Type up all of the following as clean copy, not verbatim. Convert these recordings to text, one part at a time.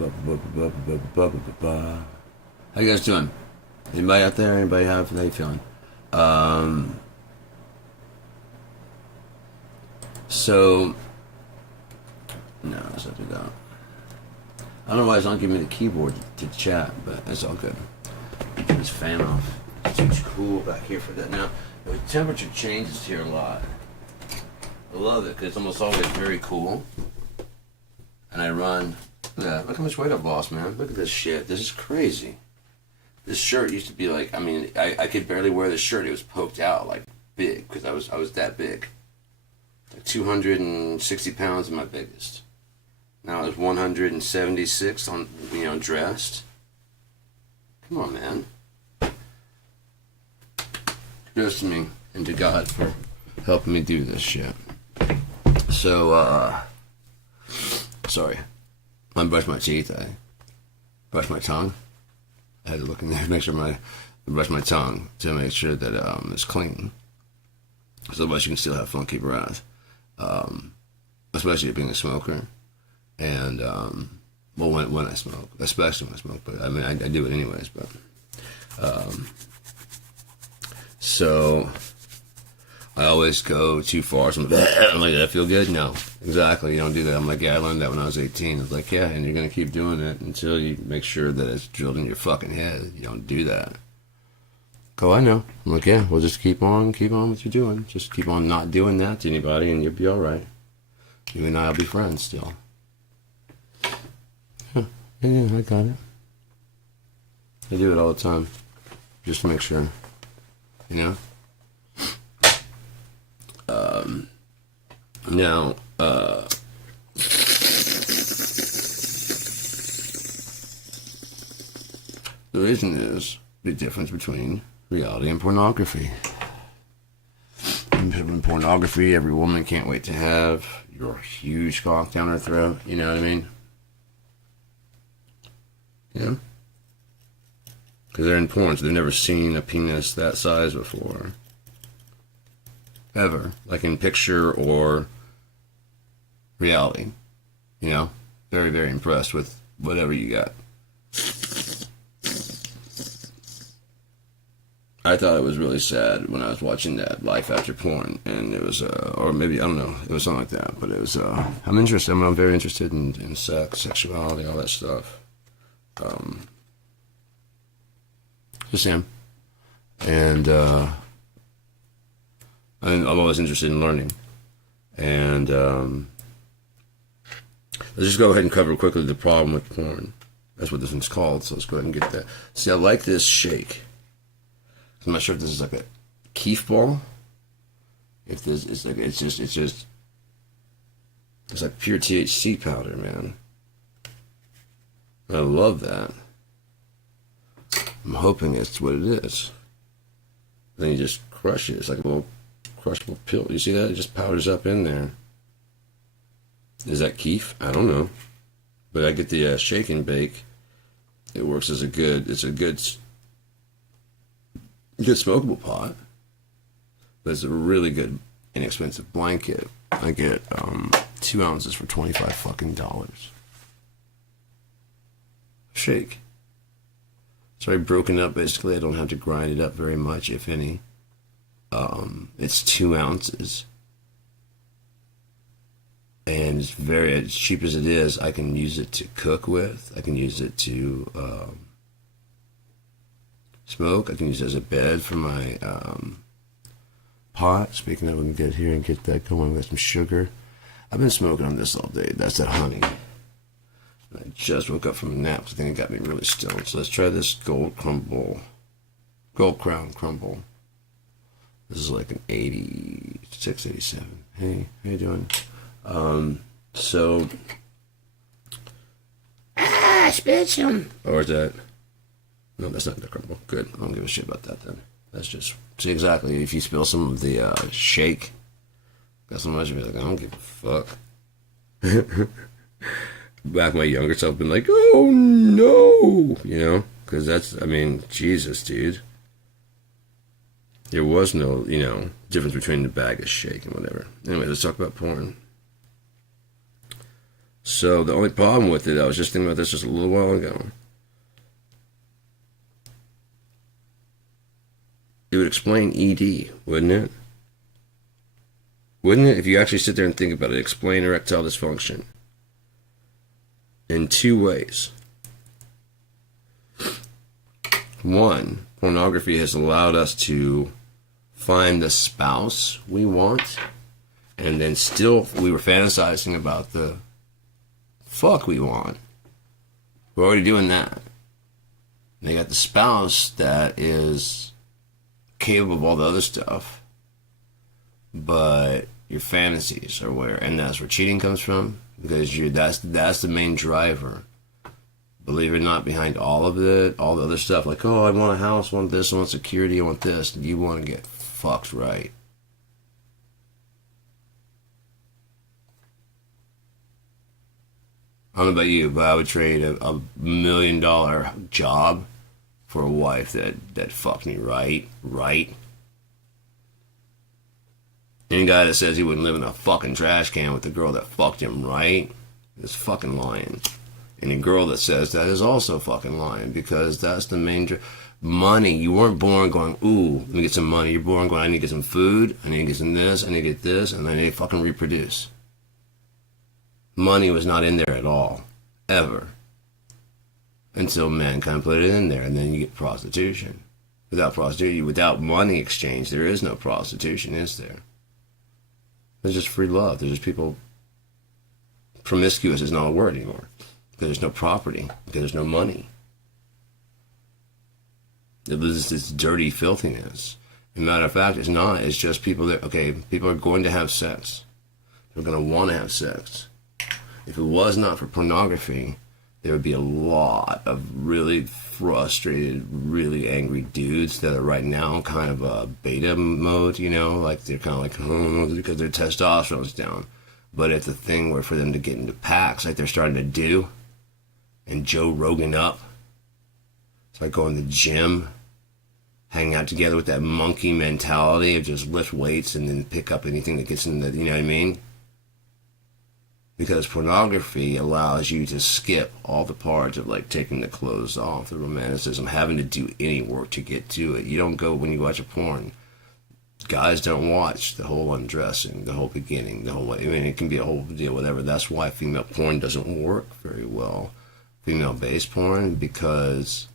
How you guys doing? Anybody out there? Anybody have? How you feeling? Um, so no, let's not do that. I don't know why it's not giving me the keyboard to chat, but it's all good. Turn this fan off. It's too cool back here for that. Now the temperature changes here a lot. I love it because it's almost always very cool. And I run. Look at that. Look how much weight I've lost, man. Look at this shit. This is crazy. This shirt used to be like, I could barely wear this shirt. It was poked out like big because I was that big. Like 260 pounds is my biggest. Now it's 176 on, dressed. Come on, man. Kudos to me and to God for helping me do this shit. So, sorry. I brush my teeth. I brush my tongue. I had to look in there to make sure I brush my tongue to make sure that it's clean. So otherwise you can still have funky breath. Especially being a smoker. And, well, when I smoke. Especially when I smoke. But, I do it anyways. But, so I always go too far. So I'm like, did I feel good? No. Exactly. You don't do that. I'm like, yeah, I learned that when I was 18. I was like, yeah, and you're going to keep doing it until you make sure that it's drilled in your fucking head. You don't do that. Oh, I know. I'm like, yeah, we'll just keep on what you're doing. Just keep on not doing that to anybody and you'll be all right. You and I will be friends still. Huh. Yeah, I got it. I do it all the time. Just to make sure. You know? Now, the reason is the difference between reality and pornography. In pornography, every woman can't wait to have your huge cock down her throat. You know what I mean? Yeah? Because they're in porn, so they've never seen a penis that size before. Ever. Like in picture or reality. You know? Very, very impressed with whatever you got. I thought it was really sad when I was watching that Life After Porn, and it was, or maybe, I don't know, it was something like that, but it was, I'm interested, I'm very interested in sex, sexuality, all that stuff. Just am. And I'm always interested in learning. And, let's just go ahead and cover quickly the problem with porn. That's what this one's called, so let's go ahead and get that. See, I like this shake. I'm not sure if this is like a keef ball. If this is like, it's like pure THC powder, man. I love that. I'm hoping it's what it is. Then you just crush it. It's like a little crushable pill. You see that? It just powders up in there. Is that keef? I don't know. But I get the shake and bake. It works as it's a good smokable pot, but it's a really good inexpensive blanket. I get 2 ounces for $25 fucking dollars. Shake. It's already broken up. Basically, I don't have to grind it up very much, if any. It's 2 ounces, and it's very as cheap as it is. I can use it to cook with. I can use it to smoke. I can use it as a bed for my pot. Speaking of, let me get here and get that going with some sugar. I've been smoking on this all day. That's that honey. I just woke up from a nap. I think it got me really stoned. So let's try this Gold Crown Crumble. This is like an 86, 87. Hey, how you doing? So, spit some. Or is that? No, that's not the crumble. Good. I don't give a shit about that then. That's just, see, exactly. If you spill some of the shake, got so much of it, like, I don't give a fuck. Back my younger self been like, oh no, you know, because that's, Jesus, dude. There was no, difference between the bag of shake and whatever. Anyway, let's talk about porn. So the only problem with it, I was just thinking about this just a little while ago. It would explain ED, wouldn't it? Wouldn't it, if you actually sit there and think about it, explain erectile dysfunction in two ways. One, pornography has allowed us to find the spouse we want, and then still we were fantasizing about the fuck we want. We're already doing that. They got the spouse that is capable of all the other stuff, but your fantasies are where, and that's where cheating comes from, because that's the main driver. Believe it or not, behind all of it, all the other stuff, like, oh, I want a house, I want this, I want security, I want this, you want to get fucked right. I don't know about you, but I would trade a $1 million job for a wife that fucked me right. Any guy that says he wouldn't live in a fucking trash can with a girl that fucked him right is fucking lying. And a girl that says that is also fucking lying, because that's the main money. You weren't born going, ooh, let me get some money. You're born going, I need to get some food, I need to get some this, I need to get this, and I need to fucking reproduce. Money was not in there at all, ever, until mankind put it in there, and then you get prostitution. Without money exchange, there is no prostitution, is there? There's just free love. There's just people. Promiscuous is not a word anymore, because there's no property, because there's no money. There's this dirty filthiness. As a matter of fact, it's not. It's just people that, okay, people are going to have sex. They're going to want to have sex. If it was not for pornography, there would be a lot of really frustrated, really angry dudes that are right now kind of a beta mode, you know, like they're kind of like, oh, because their testosterone's down. But it's a thing where for them to get into packs like they're starting to do, and Joe Rogan up, it's like going to the gym, hang out together with that monkey mentality of just lift weights and then pick up anything that gets in the, you know what I mean? Because pornography allows you to skip all the parts of like taking the clothes off, the romanticism, having to do any work to get to it. You don't go, when you watch a porn, guys don't watch the whole undressing, the whole beginning, the whole, I mean, it can be a whole deal, whatever. That's why female porn doesn't work very well. Female-based porn, because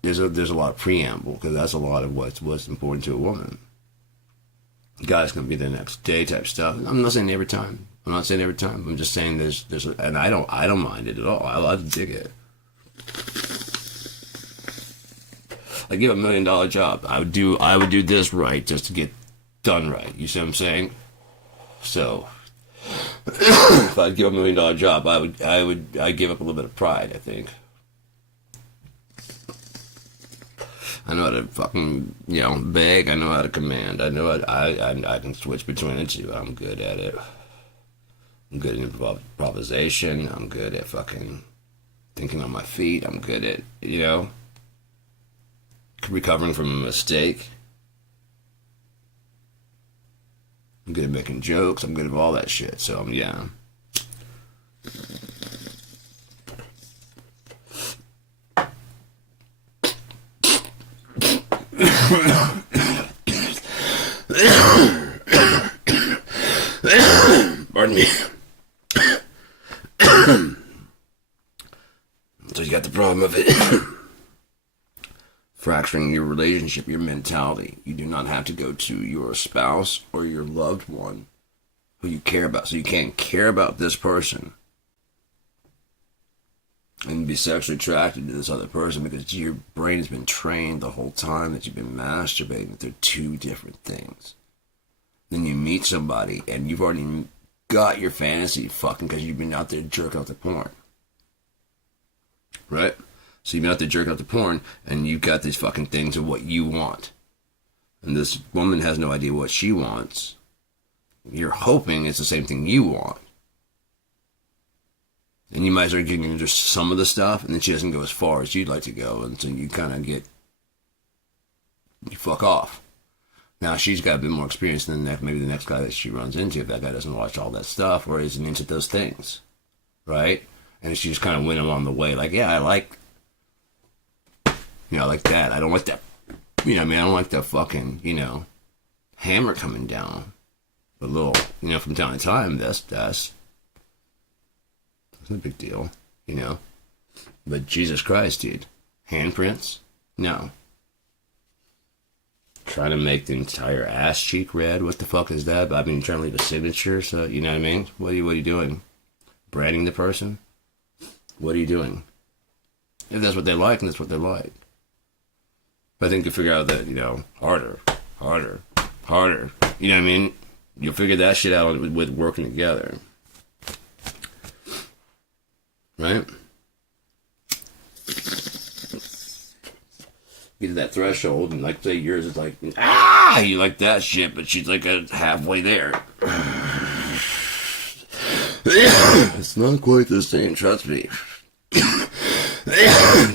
there's a lot of preamble, because that's a lot of what's important to a woman. Guy's gonna be the next day type stuff. I'm not saying every time. I'm just saying there's and I don't mind it at all. I dig it. I give a $1 million job. I would do this right just to get done right. You see what I'm saying? So if I'd give a $1 million job, I'd give up a little bit of pride, I think. I know how to fucking, beg. I know how to command. I know I can switch between the two. I'm good at it. I'm good at improvisation. I'm good at fucking thinking on my feet. I'm good at, recovering from a mistake. I'm good at making jokes. I'm good at all that shit. So, yeah. Pardon me. So you got the problem of it. Fracturing your relationship, your mentality. You do not have to go to your spouse or your loved one who you care about. So you can't care about this person and be sexually attracted to this other person because your brain has been trained the whole time that you've been masturbating that they're two different things. Then you meet somebody and you've already got your fantasy fucking because you've been out there jerking out the porn. Right? So you've been out there jerking out the porn and you've got these fucking things of what you want. And this woman has no idea what she wants. You're hoping it's the same thing you want. And you might start getting into some of the stuff, and then she doesn't go as far as you'd like to go, and so you kind of you fuck off. Now she's got a bit more experience than maybe the next guy that she runs into, if that guy doesn't watch all that stuff or isn't into those things, right? And she just kind of went along the way, like, yeah, I like, I like that. I don't like that, I don't like that fucking, hammer coming down. A little, from time to time, that's no big deal, But Jesus Christ, dude, handprints? No. Trying to make the entire ass cheek red? What the fuck is that? Trying to leave a signature, so you know what I mean? What are you doing? Branding the person? What are you doing? If that's what they like, then that's what they like. But I think you figure out that, harder. You know what I mean? You'll figure that shit out with working together. Right? Get to that threshold, and like say yours is like, you like that shit, but she's like halfway there. It's not quite the same, trust me.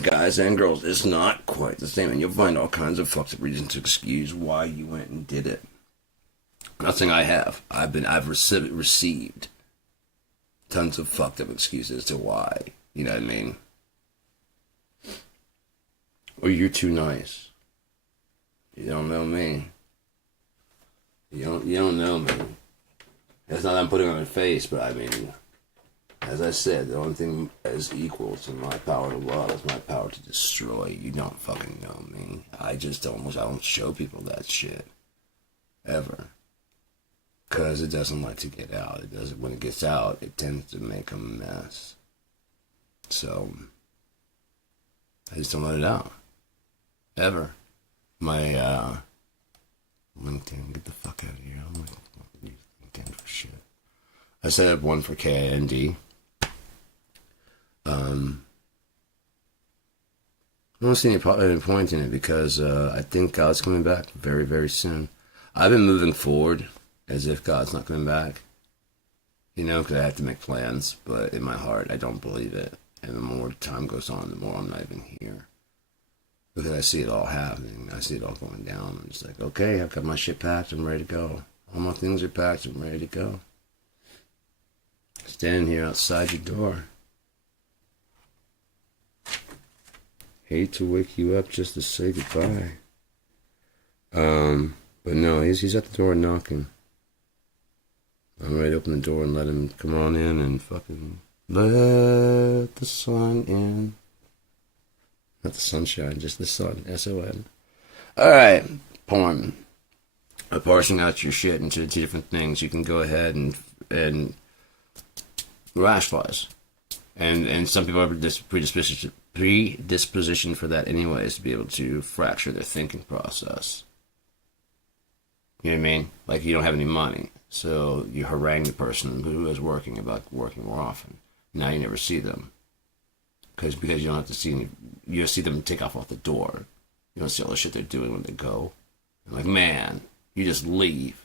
Guys and girls, it's not quite the same, and you'll find all kinds of fucked up reasons to excuse why you went and did it. Nothing I have. I've received tons of fucked up excuses to why. You know what I mean? Or you're too nice. You don't know me. You don't know me. That's not that I'm putting on my face, but as I said, the only thing that is equal to my power to love is my power to destroy. You don't fucking know me. I don't show people that shit. Ever. Because it doesn't like to get out. When it gets out, it tends to make a mess. So, I just don't let it out. Ever. My, LinkedIn, get the fuck out of here. I'm like, LinkedIn for shit. I set up one for KIND. I don't see any point in it because I think God's coming back very, very soon. I've been moving forward as if God's not coming back. Because I have to make plans, but in my heart, I don't believe it. And the more time goes on, the more I'm not even here. Because I see it all happening. I see it all going down. I'm just like, okay, I've got my shit packed. I'm ready to go. All my things are packed. I'm ready to go. Standing here outside your door. Hate to wake you up just to say goodbye. But no, he's at the door knocking. I'm ready to open the door and let him come on in and fucking let the sun in. Not the sunshine, just the sun. S-O-N. Alright, porn. Parsing out your shit into two different things. You can go ahead and rationalize. And some people have predisposition for that anyways, to be able to fracture their thinking process. You know what I mean? Like you don't have any money. So you harangue the person who is working about working more often. Now you never see them. Because you don't have to see any, you just see them take off the door. You don't see all the shit they're doing when they go. I'm like, man, you just leave.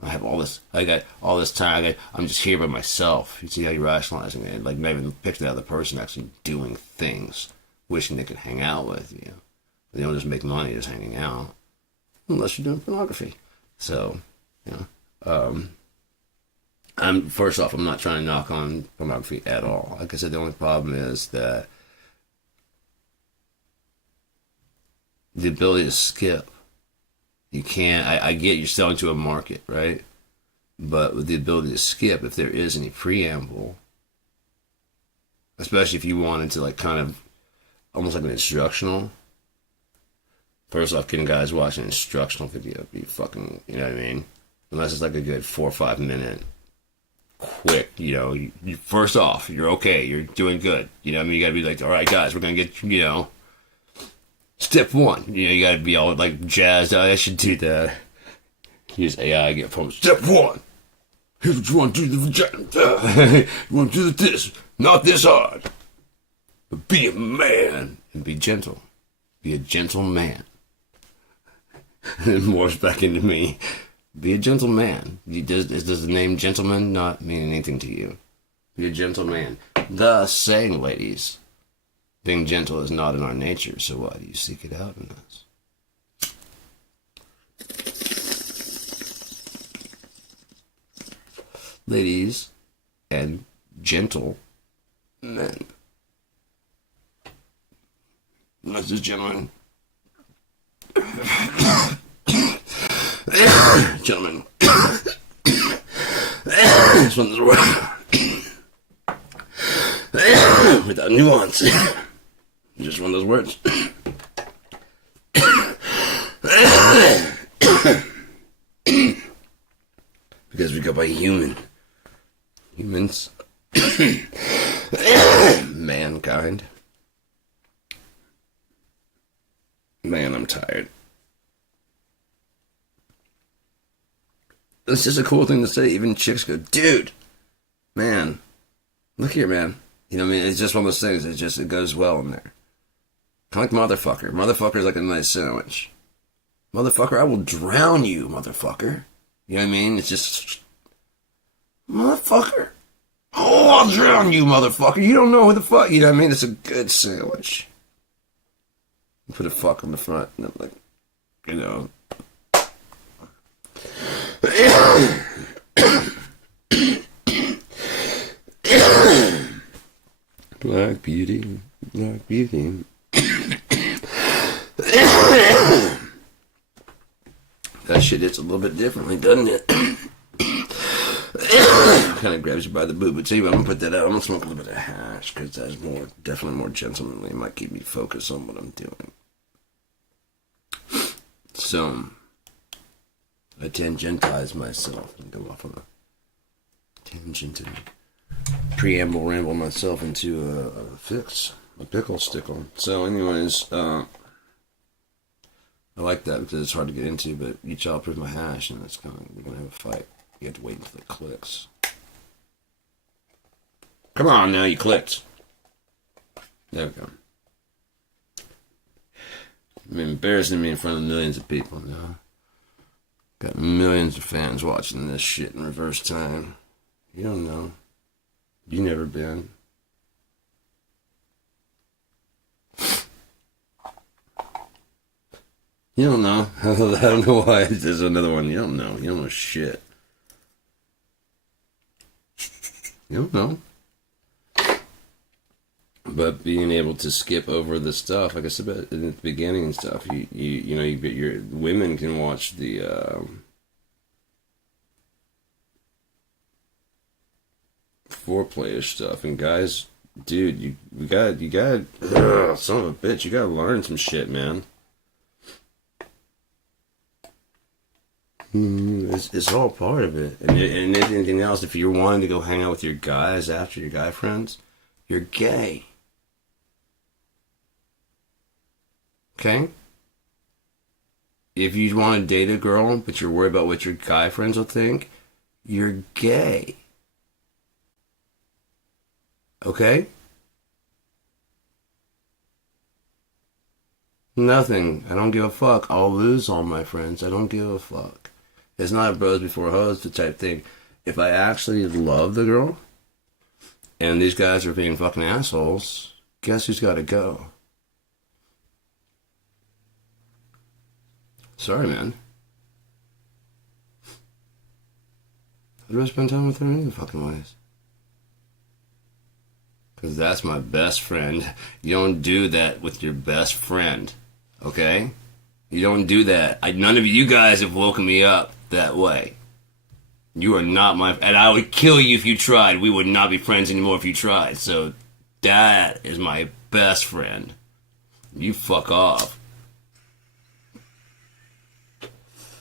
I got all this time. I'm just here by myself. You see how you're rationalizing it? Like, not even picture the other person actually doing things, wishing they could hang out with you. They don't just make money just hanging out, unless you're doing pornography. So, I'm not trying to knock on pornography at all. Like I said, the only problem is that the ability to skip. You can't, I get you're selling to a market, right? But with the ability to skip, if there is any preamble, especially if you wanted to like kind of, almost like an instructional. First off, getting guys watching an instructional video be fucking, you know what I mean? Unless it's like a good 4 or 5 minute, quick, you first off, you're okay, you're doing good. You know what I mean? You gotta be like, all right, guys, we're gonna get, step one. You gotta be all like jazzed. I should do that. Use AI, get from step one. Here's what you want to do to the vagina. You want to do this, not this hard. But be a man and be gentle. Be a gentle man. And it morphs back into me. Be a gentle man. Does the name gentleman not mean anything to you? Be a gentle man. Thus saying, ladies, being gentle is not in our nature, so why do you seek it out in us? ladies and gentlemen. Ladies and gentlemen. Gentlemen. This one's without nuance. Just one of those words. Because we go by human. Humans. Mankind. Man, I'm tired. It's just a cool thing to say. Even chicks go, dude, man, look here, man. You know what I mean? It's just one of those things. It goes well in there. Kind of like motherfucker. Motherfucker is like a nice sandwich. Motherfucker, I will drown you, motherfucker. You know what I mean? It's just, motherfucker. Oh, I'll drown you, motherfucker. You don't know who the fuck. You know what I mean? It's a good sandwich. You put a fuck on the front, and I'm like, you know. Black beauty, black beauty. That shit hits a little bit differently, doesn't it? Kind of grabs you by the boob. But see, I'm gonna put that out. I'm gonna smoke a little bit of hash because that's definitely more gentlemanly. It might keep me focused on what I'm doing. So, I tangentize myself and go off on a tangent and ramble myself into a pickle stickle. So, anyways, I like that because it's hard to get into, but each I'll prove my hash, and we're gonna have a fight. You have to wait until it clicks. Come on now, you clicked. There we go. I mean, embarrassing me in front of millions of people now. Got millions of fans watching this shit in reverse time. You don't know. You never been. You don't know. I don't know why. There's another one. You don't know. You don't know shit. You don't know. But being able to skip over the stuff, like I said in the beginning and stuff, your women can watch the foreplay-ish stuff, and guys, dude, you got son of a bitch, you gotta learn some shit, man. It's all part of it, and anything else. If you're wanting to go hang out with your guys after your guy friends, you're gay. Okay? If you want to date a girl, but you're worried about what your guy friends will think, you're gay. Okay? Nothing. I don't give a fuck. I'll lose all my friends. I don't give a fuck. It's not bros before hoes the type thing. If I actually love the girl, and these guys are being fucking assholes, guess who's got to go? Sorry, man. I'd rather spend time with her any fucking ways. Because that's my best friend. You don't do that with your best friend. Okay? You don't do that. None of you guys have woken me up that way. You are not my... And I would kill you if you tried. We would not be friends anymore if you tried. So, that is my best friend. You fuck off.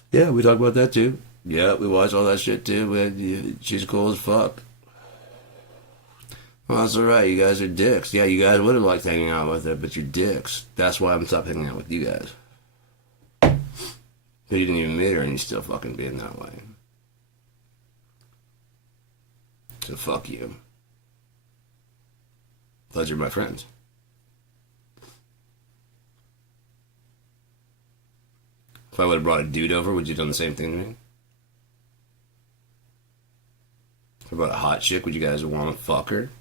Yeah, we talk about that too. Yeah, we watch all that shit too. She's cool as fuck. Well, that's alright. You guys are dicks. Yeah, you guys would have liked hanging out with her, but you're dicks. That's why I'm stopped hanging out with you guys. You didn't even meet her and you still fucking being that way. So fuck you. Thought you're my friends. If I would have brought a dude over, would you have done the same thing to me? If I brought a hot chick, would you guys want to fuck her?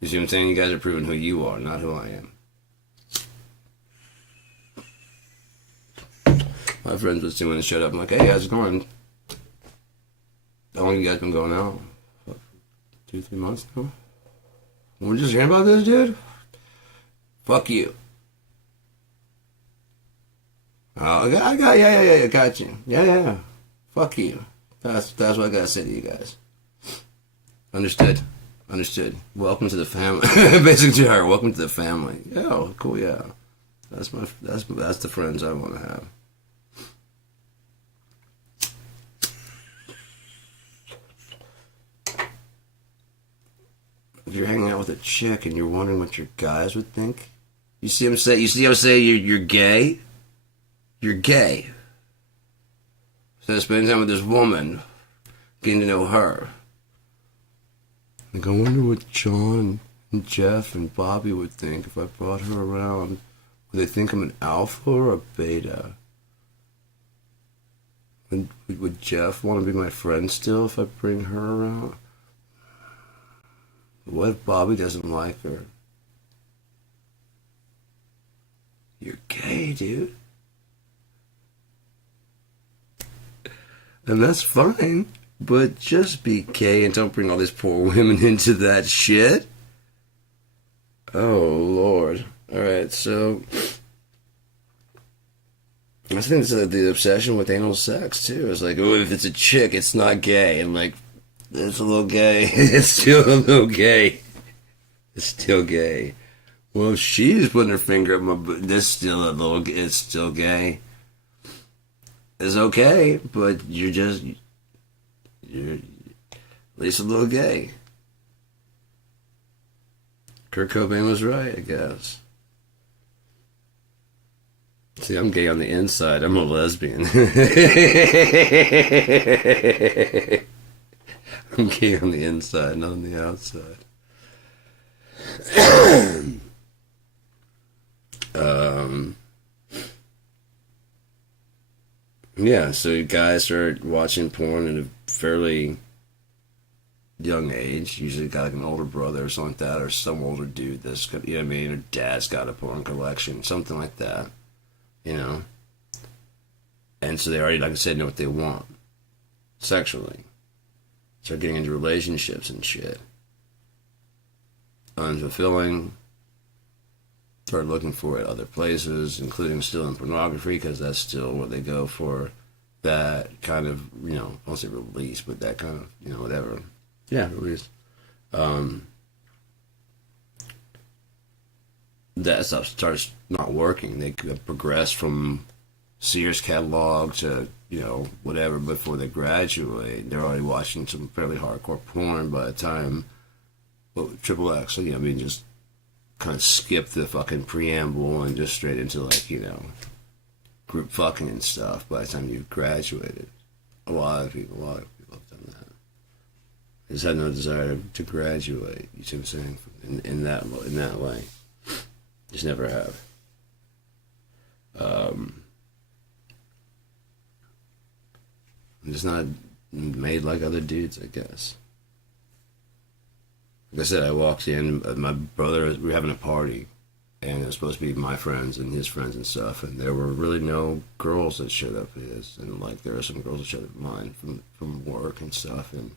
You see what I'm saying? You guys are proving who you are, not who I am. My friends would see when they showed up. I'm like, hey, how's it going? How long you guys been going out? 2, 3 months now. We're just hearing about this, dude. Fuck you. Oh, yeah, got you. Yeah. Fuck you. That's what I gotta say to you guys. Understood. Welcome to the family. Basically, her. Welcome to the family. Yeah, cool. Yeah, that's the friends I want to have. If you're hanging out with a chick and you're wondering what your guys would think, you see him say, you're gay. You're gay. So spending time with this woman, getting to know her. Like, I wonder what John and Jeff and Bobby would think if I brought her around. Would they think I'm an alpha or a beta? Would Jeff want to be my friend still if I bring her around? What if Bobby doesn't like her? You're gay, dude. And that's fine. But just be gay and don't bring all these poor women into that shit. Oh, Lord. Alright, so I think it's the obsession with anal sex, too. It's like, oh, if it's a chick, it's not gay. And like, it's a little gay. It's still a little gay. It's still gay. Well, if she's putting her finger up my butt, it's still gay. It's okay, but you're at least a little gay. Kurt Cobain was right, I guess. See, I'm gay on the inside. I'm a lesbian. I'm gay on the inside, not on the outside. Yeah, so guys start watching porn at a fairly young age. Usually got like an older brother or something like that, or some older dude that's got, you know what I mean, or dad's got a porn collection, something like that, you know. And so they already, like I said, know what they want sexually. Start getting into relationships and shit. Unfulfilling. Start looking for it other places, including still in pornography, because that's still where they go for that kind of, you know, I won't say release, but that kind of, you know, whatever. Yeah, release. That stuff starts not working. They progress from Sears catalog to, you know, whatever before they graduate. They're already watching some fairly hardcore porn by the time, well, Triple X, so, you know, I mean, just kind of skip the fucking preamble and just straight into, like, you know, group fucking and stuff by the time you've graduated. A lot of people have done that. They just had no desire to graduate. You see what I'm saying? In that way, just never have. I'm just not made like other dudes, I guess. Like I said, I walked in, my brother, we were having a party, and it was supposed to be my friends and his friends and stuff, and there were really no girls that showed up at his, and like there were some girls that showed up at mine from work and stuff, and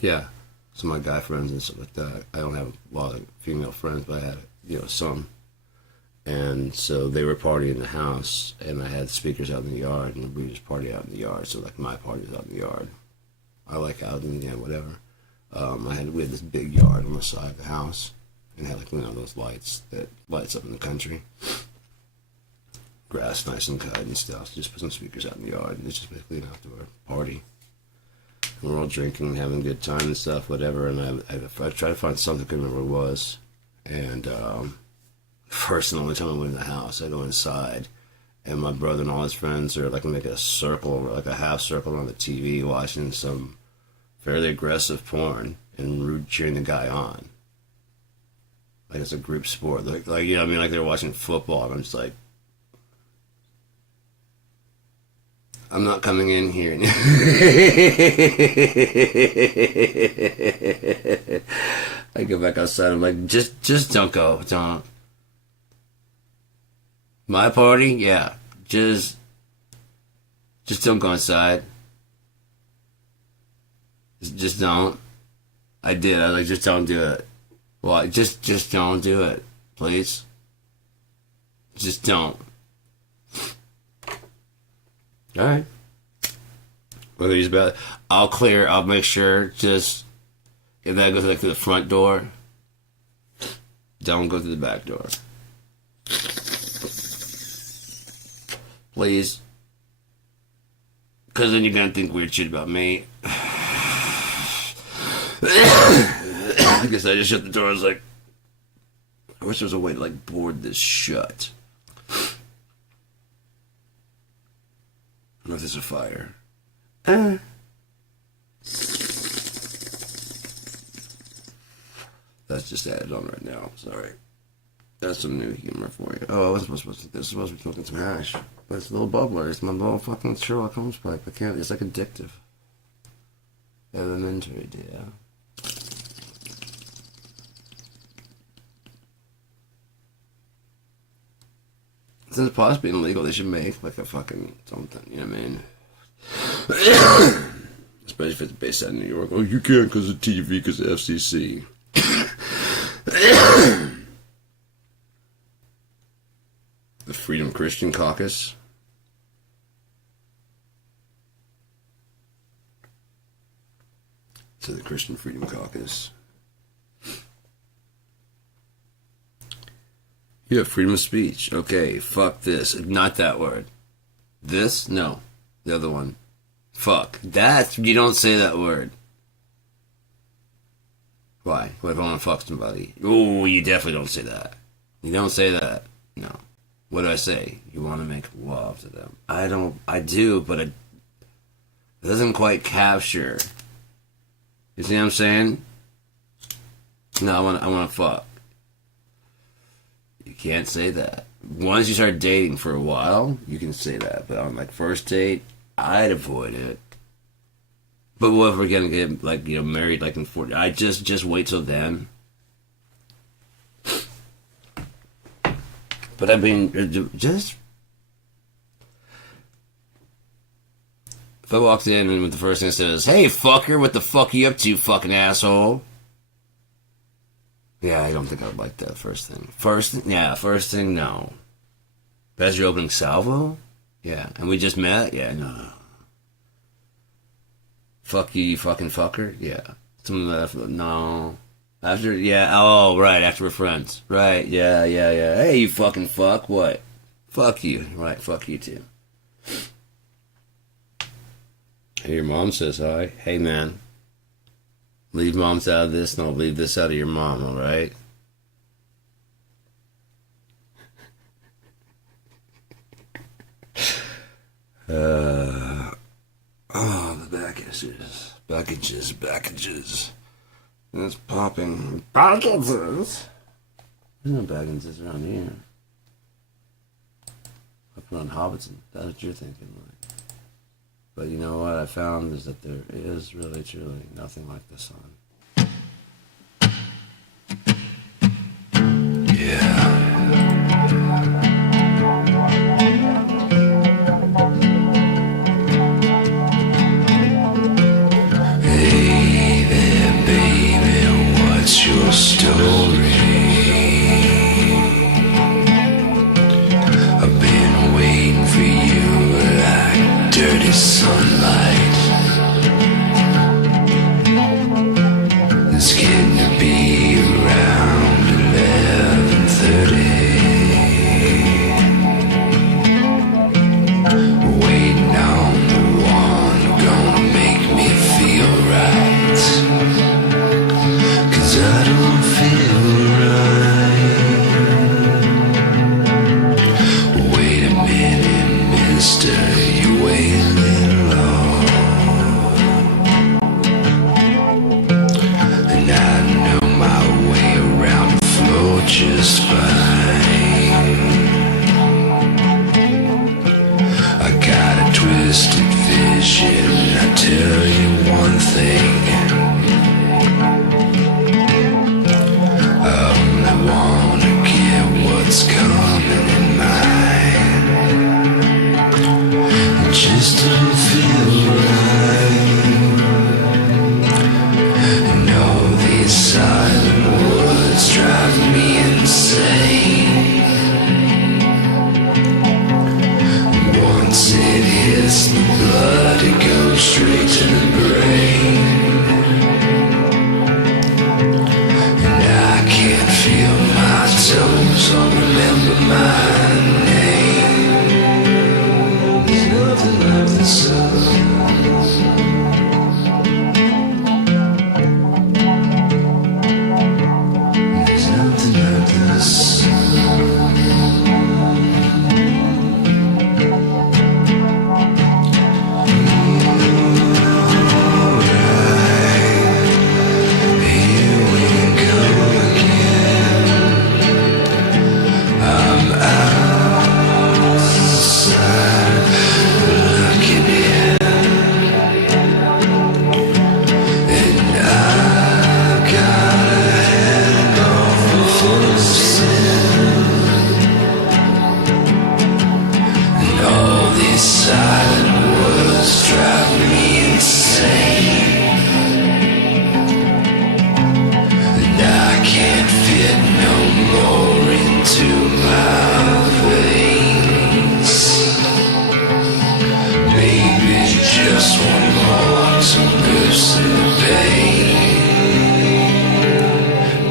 yeah, some of my guy friends and stuff like that. I don't have a lot of female friends, but I had, you know, some. And so they were partying in the house, and I had speakers out in the yard, and we just party out in the yard. So like my party was out in the yard. I like out in the, you know, whatever. We had this big yard on the side of the house, and had like, you know, those lights that lights up in the country. Grass nice and cut and stuff. So just put some speakers out in the yard, and it's just basically an outdoor party. And we're all drinking and having a good time and stuff, whatever. And I tried to find something, I couldn't remember what it was. And first and only time I went in the house, I go inside, and my brother and all his friends are like making a circle, like a half circle on the TV, watching some fairly aggressive porn and rude cheering the guy on. Like it's a group sport. Like you know what I mean? Like they're watching football, and I'm just like, I'm not coming in here. I go back outside, I'm like, just don't go, don't. My party? Yeah. Just don't go inside. Just don't. I did. I was like, just don't do it. Well, just don't do it, please. Just don't. All right. Whether he's about, I'll clear. I'll make sure. Just if that goes like to the front door, don't go to the back door, please. Because then you're gonna think weird shit about me. I guess I just shut the door. I was like, I wish there was a way to like board this shut. I don't know if there's a fire. That's just added on right now. Sorry. That's some new humor for you. Oh, I wasn't supposed to. This is supposed to be smoking some hash, but it's a little bubbler. It's my little fucking Sherlock Holmes pipe. I can't. It's like addictive. Elementary, dear. Since it's possibly illegal, they should make like a fucking something. You know what I mean? Especially if it's based out in New York. Oh, you can't because of TV, because of FCC. The Freedom Christian Caucus. To the Christian Freedom Caucus. You have freedom of speech. Okay, fuck this. Not that word. This? No. The other one. Fuck. That, you don't say that word. Why? What if I want to fuck somebody? Oh, you definitely don't say that. You don't say that. No. What do I say? You want to make love to them. I do, but it doesn't quite capture. You see what I'm saying? No, I want to fuck. You can't say that. Once you start dating for a while, you can say that. But on like first date, I'd avoid it. But what if we're gonna get like, you know, married like in 40? I just wait till then. But I mean, just if I walked in and with the first thing says, "Hey fucker, what the fuck are you up to, fucking asshole?" Yeah, I don't think I would like that first thing. First thing, no. That's your opening salvo? Yeah, and we just met? Yeah, no. Fuck you, you fucking fucker? Yeah. Something like that. No. After, yeah, oh, right, after we're friends. Right, yeah. Hey, you fucking fuck, what? Fuck you. Right, fuck you too. Hey, your mom says hi. Hey, man. Leave moms out of this, and I'll leave this out of your mom, alright? Oh, the packages. It's popping. Packages? There's no packages around here. I put on Hobbiton. That's what you're thinking, like. But you know what I found is that there is really, truly nothing like the sun. Yeah. Hey there, baby, what's your story? I've been waiting for you like dirty sunlight.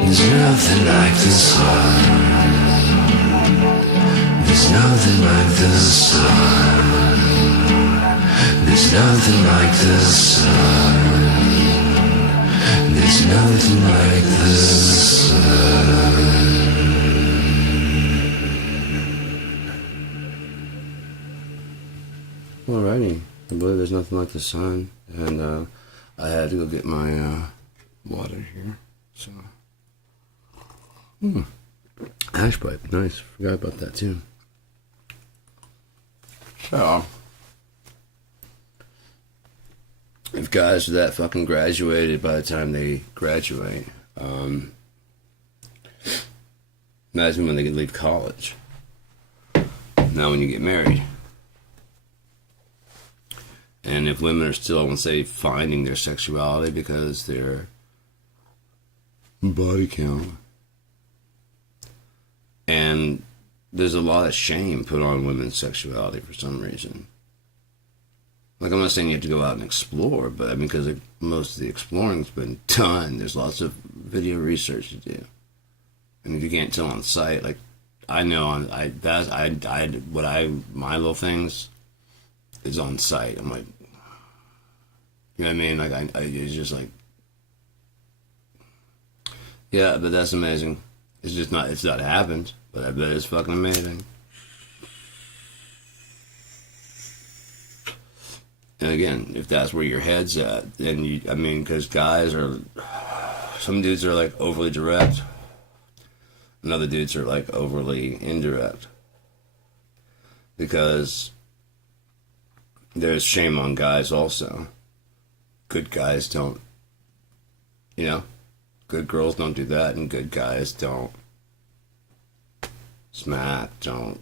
There's nothing like the sun. There's nothing like the sun. There's nothing like the sun. There's nothing like the sun. Alrighty, I believe there's nothing like the sun, and I had to go get my water here. So, ash pipe, nice. Forgot about that too. So, if guys are that fucking graduated by the time they graduate, imagine when they can leave college. Now, when you get married. And if women are still, I won't say finding their sexuality because their body count. And there's a lot of shame put on women's sexuality for some reason. Like, I'm not saying you have to go out and explore, but I mean, because most of the exploring's been done. There's lots of video research to do. And if you can't tell on site, like, I know my little things is on site. I'm like, you know what I mean? Like, I it's just like, yeah, but that's amazing. It's not happened, but I bet it's fucking amazing. And again, if that's where your head's at, then because guys are, some dudes are like overly direct, and other dudes are like overly indirect. Because there's shame on guys also. Good guys don't, good girls don't do that, and good guys don't smack, don't,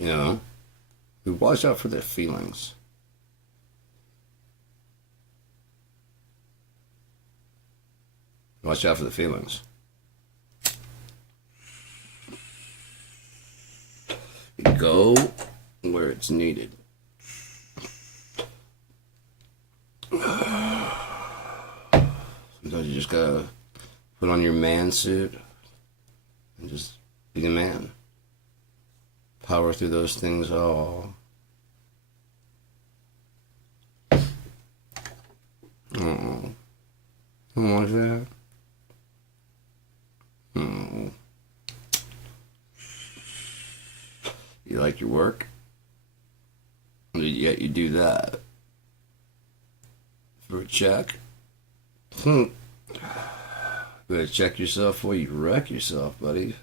we watch out for their feelings. Watch out for the feelings. You go where it's needed. Sometimes you just gotta put on your man suit and just be the man. Power through those things all. Oh, don't like that. Oh. You like your work? Yet you do that for a check? Better check yourself before you wreck yourself, buddy.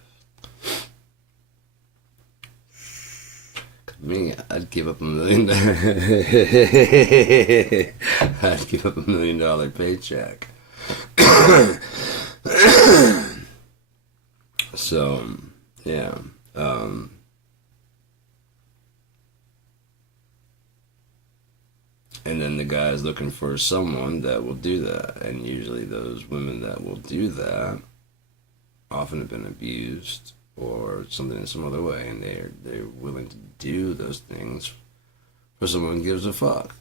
Me, I'd give up $1 million. I'd give up $1 million paycheck. So, yeah. And then the guy's looking for someone that will do that. And usually those women that will do that often have been abused or something in some other way. And they're willing to do those things for someone who gives a fuck.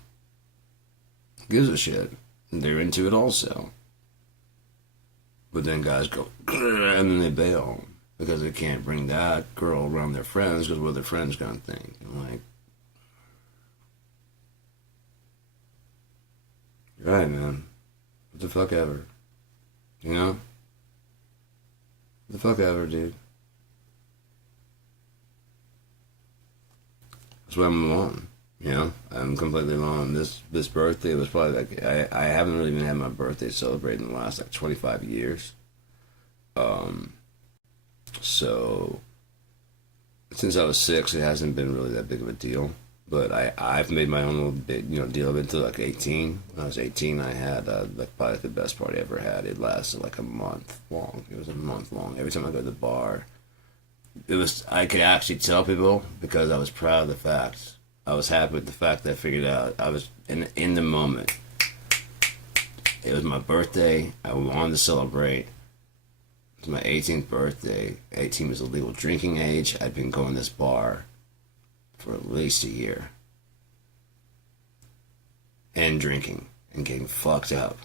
Gives a shit. And they're into it also. But then guys go, and then they bail. Because they can't bring that girl around their friends because what their friends gonna think. I'm like, right, man. What the fuck ever. What the fuck ever, dude. That's why I'm alone. I'm completely alone. This birthday was probably like, I haven't really even had my birthday celebrated in the last like 25 years. So since I was 6, it hasn't been really that big of a deal. But I've made my own little big, deal of it until like 18. When I was 18, I had like probably the best party I ever had. It lasted like a month long. It was a month long. Every time I go to the bar, I could actually tell people because I was proud of the fact. I was happy with the fact that I figured out. I was in the moment. It was my birthday. I wanted to celebrate. It was my 18th birthday. 18 was the legal drinking age. I'd been going to this bar for at least a year. And drinking. And getting fucked up.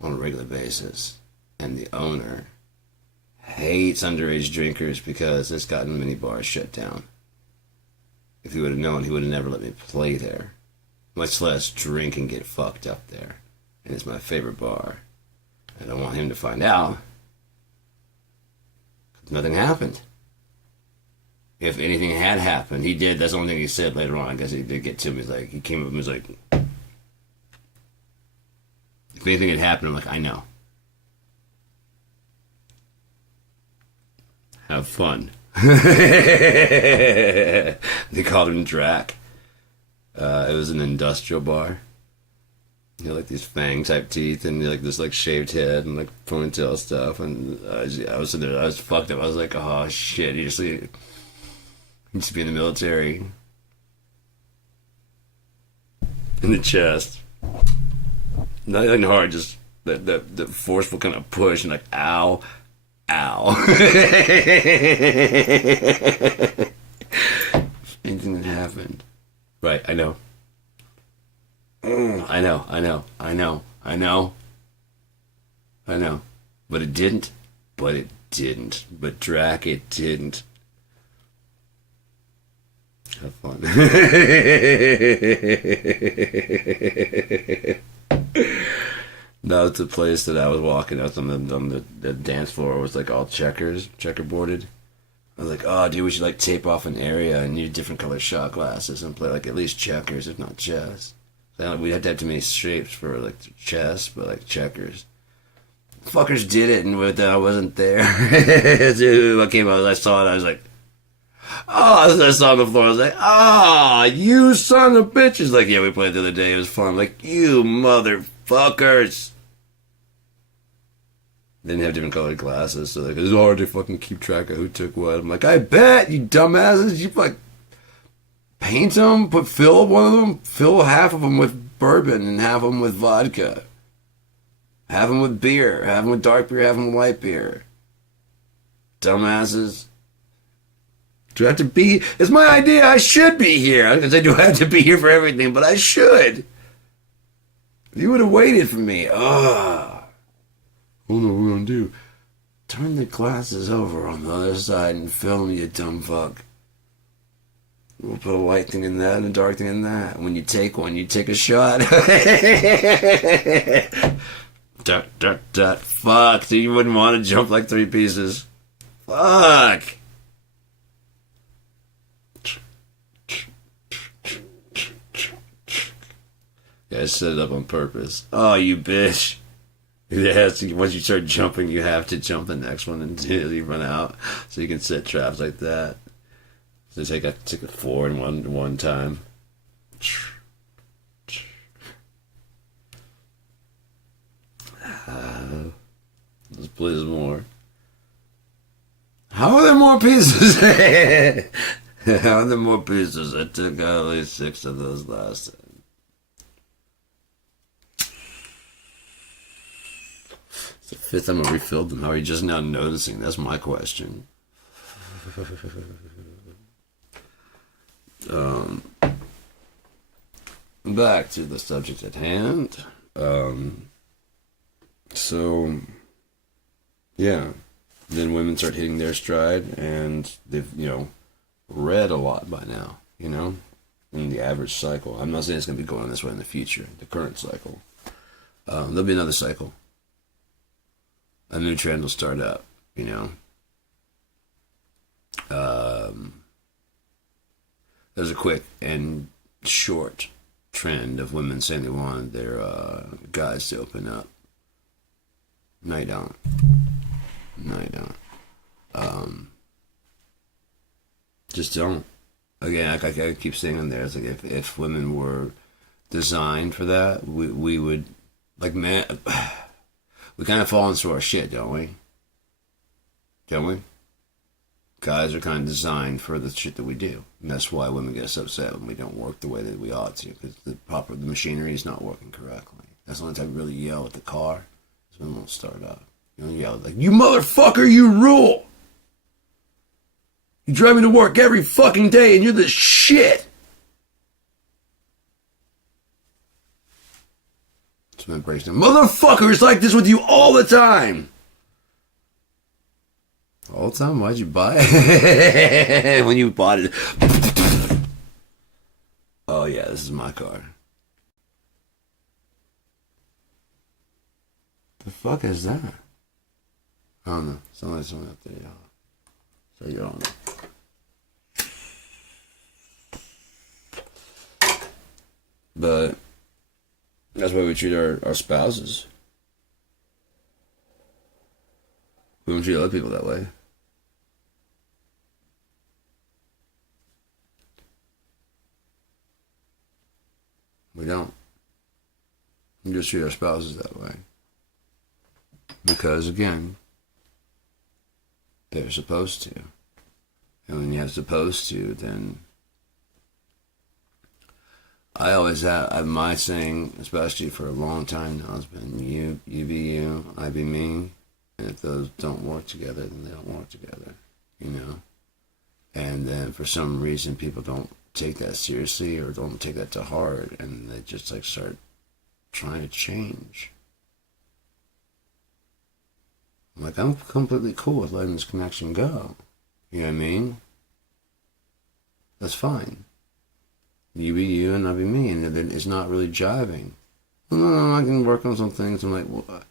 on a regular basis. And the owner hates underage drinkers because it's gotten many bars shut down. If he would have known, he would have never let me play there, much less drink and get fucked up there. And it's my favorite bar. I don't want him to find out. Nothing happened. If anything had happened, he did. That's the only thing he said later on. I guess he did get to me. He's like, he came up and was like, if anything had happened, I'm like, I know. Have fun. They called him Drac. It was an industrial bar. He had like these fang type teeth and like this like shaved head and like ponytail stuff. And I was sitting there, I was fucked up. I was like, oh shit, he used to be in the military. In the chest. Nothing hard, just the forceful kind of push and like, ow. Ow. Anything that happened. Right, I know. I know. But it didn't. But Drac, it didn't. Have fun. No, it's a place that I was walking out on the dance floor was like all checkerboarded. I was like, oh, dude, we should like tape off an area and need different color shot glasses and play like at least checkers, if not chess. So we'd have to have too many shapes for like chess, but like checkers. Fuckers did it, and I wasn't there. Dude, I came out, I saw it, I was like, oh, as I saw on the floor, I was like, ah, you son of bitches. Like, yeah, we played the other day, it was fun. Like, you motherfuckers. They didn't have different colored glasses, so like, it's hard to fucking keep track of who took what. I'm like, I bet, you dumbasses, you like paint them, fill one of them, fill half of them with bourbon and half of them with vodka. Have them with beer, have them with dark beer, have them with light beer. Dumbasses. Do I have to be? It's my idea. I should be here. I was gonna say, do I have to be here for everything? But I should. You would have waited for me. Oh no, what we're gonna do? Turn the glasses over on the other side and film, you dumb fuck. We'll put a light thing in that and a dark thing in that. When you take one, you take a shot. Fuck. So you wouldn't want to jump like 3 pieces. Fuck. Yeah, I set it up on purpose. Oh, you bitch. Once you start jumping, you have to jump the next one until you run out. So you can set traps like that. So take a 4 in one time. Let's play some more. How are there more pieces? How are there more pieces? I took out at least 6 of those last time. It's the 5th time I refilled them. How are you just now noticing? That's my question. Back to the subject at hand. So, yeah. Then women start hitting their stride, and they've, read a lot by now, in the average cycle. I'm not saying it's going to be going this way in the future, the current cycle. There'll be another cycle. A new trend will start up, There's a quick and short trend of women saying they want their guys to open up. No, you don't. Just don't. Again, I keep saying in there, it's like if women were designed for that, we would, like, man, we kind of fall into our shit, don't we? Guys are kind of designed for the shit that we do. And that's why women get us upset when we don't work the way that we ought to, because the machinery is not working correctly. That's the only time we really yell at the car, is when it won't start up. You don't yell like, you motherfucker, you rule! You drive me to work every fucking day and you're the shit! That's husband breaks down. Motherfuckers like this with you all the time. All the time? Why'd you buy it? When you bought it. Oh yeah, this is my car. The fuck is that? I don't know. Somebody's up there, y'all. So you don't know. But that's why we treat our spouses. We don't treat other people that way. We don't. We just treat our spouses that way. Because, again, they're supposed to. And when you have supposed to, then I always have my saying, especially for a long time now, has been you be you, I be me. And if those don't work together, then they don't work together, you know? And then for some reason, people don't take that seriously or don't take that to heart, and they just like start trying to change. Like, I'm completely cool with letting this connection go. You know what I mean? That's fine. You be you and I be me, and then it's not really jiving. No, I can work on some things. I'm like, well,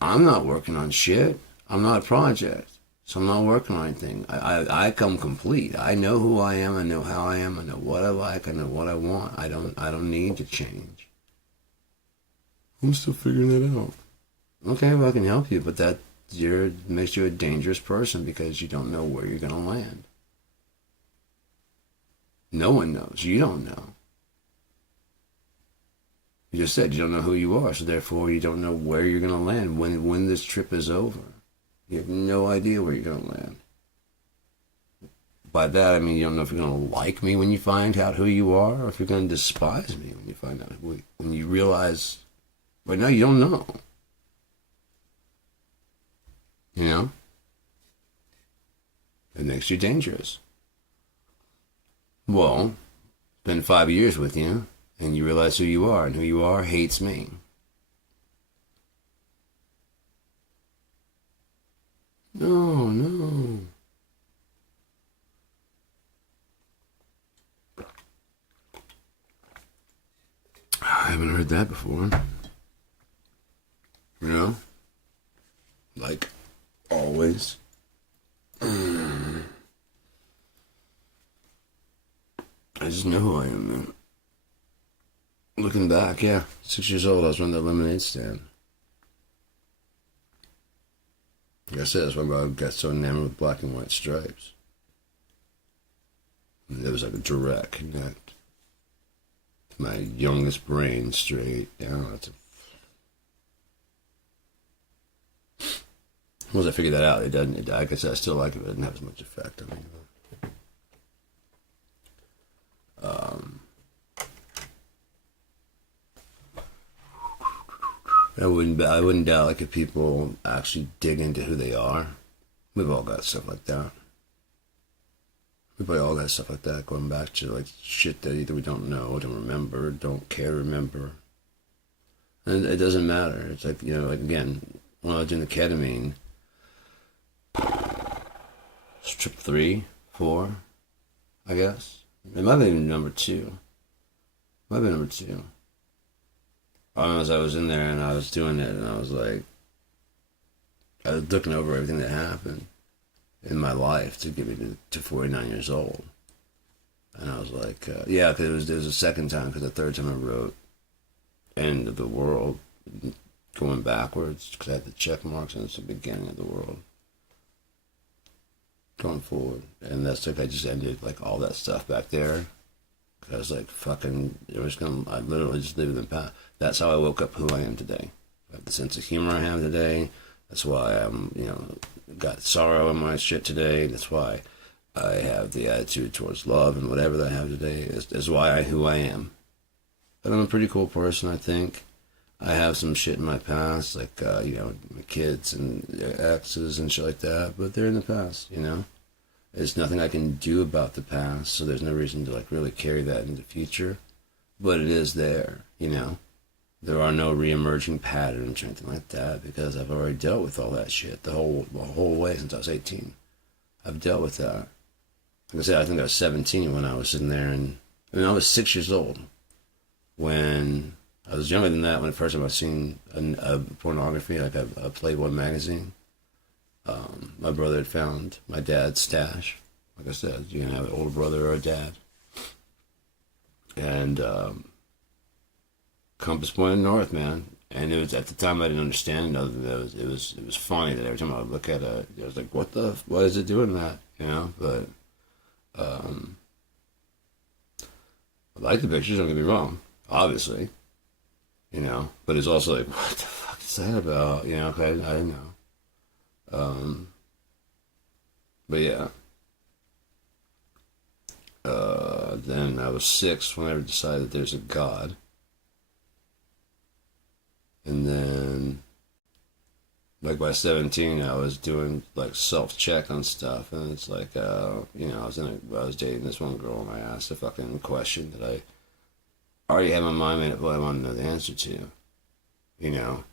I'm not working on shit. I'm not a project. So I'm not working on anything. I come complete. I know who I am. I know how I am. I know what I like. I know what I want. I don't need to change. I'm still figuring that out. Okay, well, I can help you, but that makes you a dangerous person because you don't know where you're going to land. No one knows. You don't know. You just said you don't know who you are, so therefore you don't know where you're going to land when this trip is over. You have no idea where you're going to land. By that, I mean you don't know if you're going to like me when you find out who you are, or if you're going to despise me when you find out when you realize, right now you don't know. You know? It makes you dangerous. Well, it's been 5 years with you, and you realize who you are, and who you are hates me. No. I haven't heard that before. You know? Like, always. I just know who I am, man. Looking back, yeah. 6 years old, I was running the lemonade stand. Like I said, that's why I got so enamored with black and white stripes. And there was like a direct connect to my youngest brain straight down. Once I figured that out, it doesn't. Like I said, I still like it, but it doesn't have as much effect on me. I wouldn't doubt like if people actually dig into who they are. We've all got stuff like that. We've all got stuff like that going back to like shit that either we don't know, don't remember, don't care to remember. And it doesn't matter. It's like, you know, like again, when I was doing the ketamine, it's trip 3, 4, I guess. It might have been number 2. Might have been number 2. As I was in there and I was doing it, and I was like, I was looking over everything that happened in my life to get me to 49 years old. And I was like, yeah, because it was the second time, because the third time I wrote End of the World, going backwards, because I had the check marks and it's the beginning of the world. Going forward. And that's like, I just ended like all that stuff back there. I was like, fucking, I literally just lived in the past. That's how I woke up who I am today. I have the sense of humor I have today. That's why I'm, you know, got sorrow in my shit today. That's why I have the attitude towards love and whatever that I have today is why who I am. But I'm a pretty cool person, I think. I have some shit in my past, like, you know, my kids and exes and shit like that, but they're in the past, you know? There's nothing I can do about the past, so there's no reason to, like, really carry that into the future. but it is there, you know. There are no re-emerging patterns or anything like that because I've already dealt with all that shit the whole way since I was 18. I've dealt with that. Like I said, I think I was 17 when I was sitting there, and I mean, I was 6 years old when I was younger than that. When the first time I seen a pornography, like a Playboy magazine, my brother had found my dad's stash. Like I said, you can have an older brother or a dad, and compass pointed north, man. And it was at the time I didn't understand it, other than it was funny that every time I would look at it, I was like, what is it doing that? You know, but I like the pictures, don't get me wrong, obviously, you know, but it's also like, what the fuck is that about? You know, okay, I didn't know. But yeah. Then I was 6 when I decided there's a God. And then, like by 17, I was doing like self-check on stuff, and it's like, you know, I was dating this one girl, and I asked a fucking question that I already had my mind made up what I wanted to know the answer to, you know,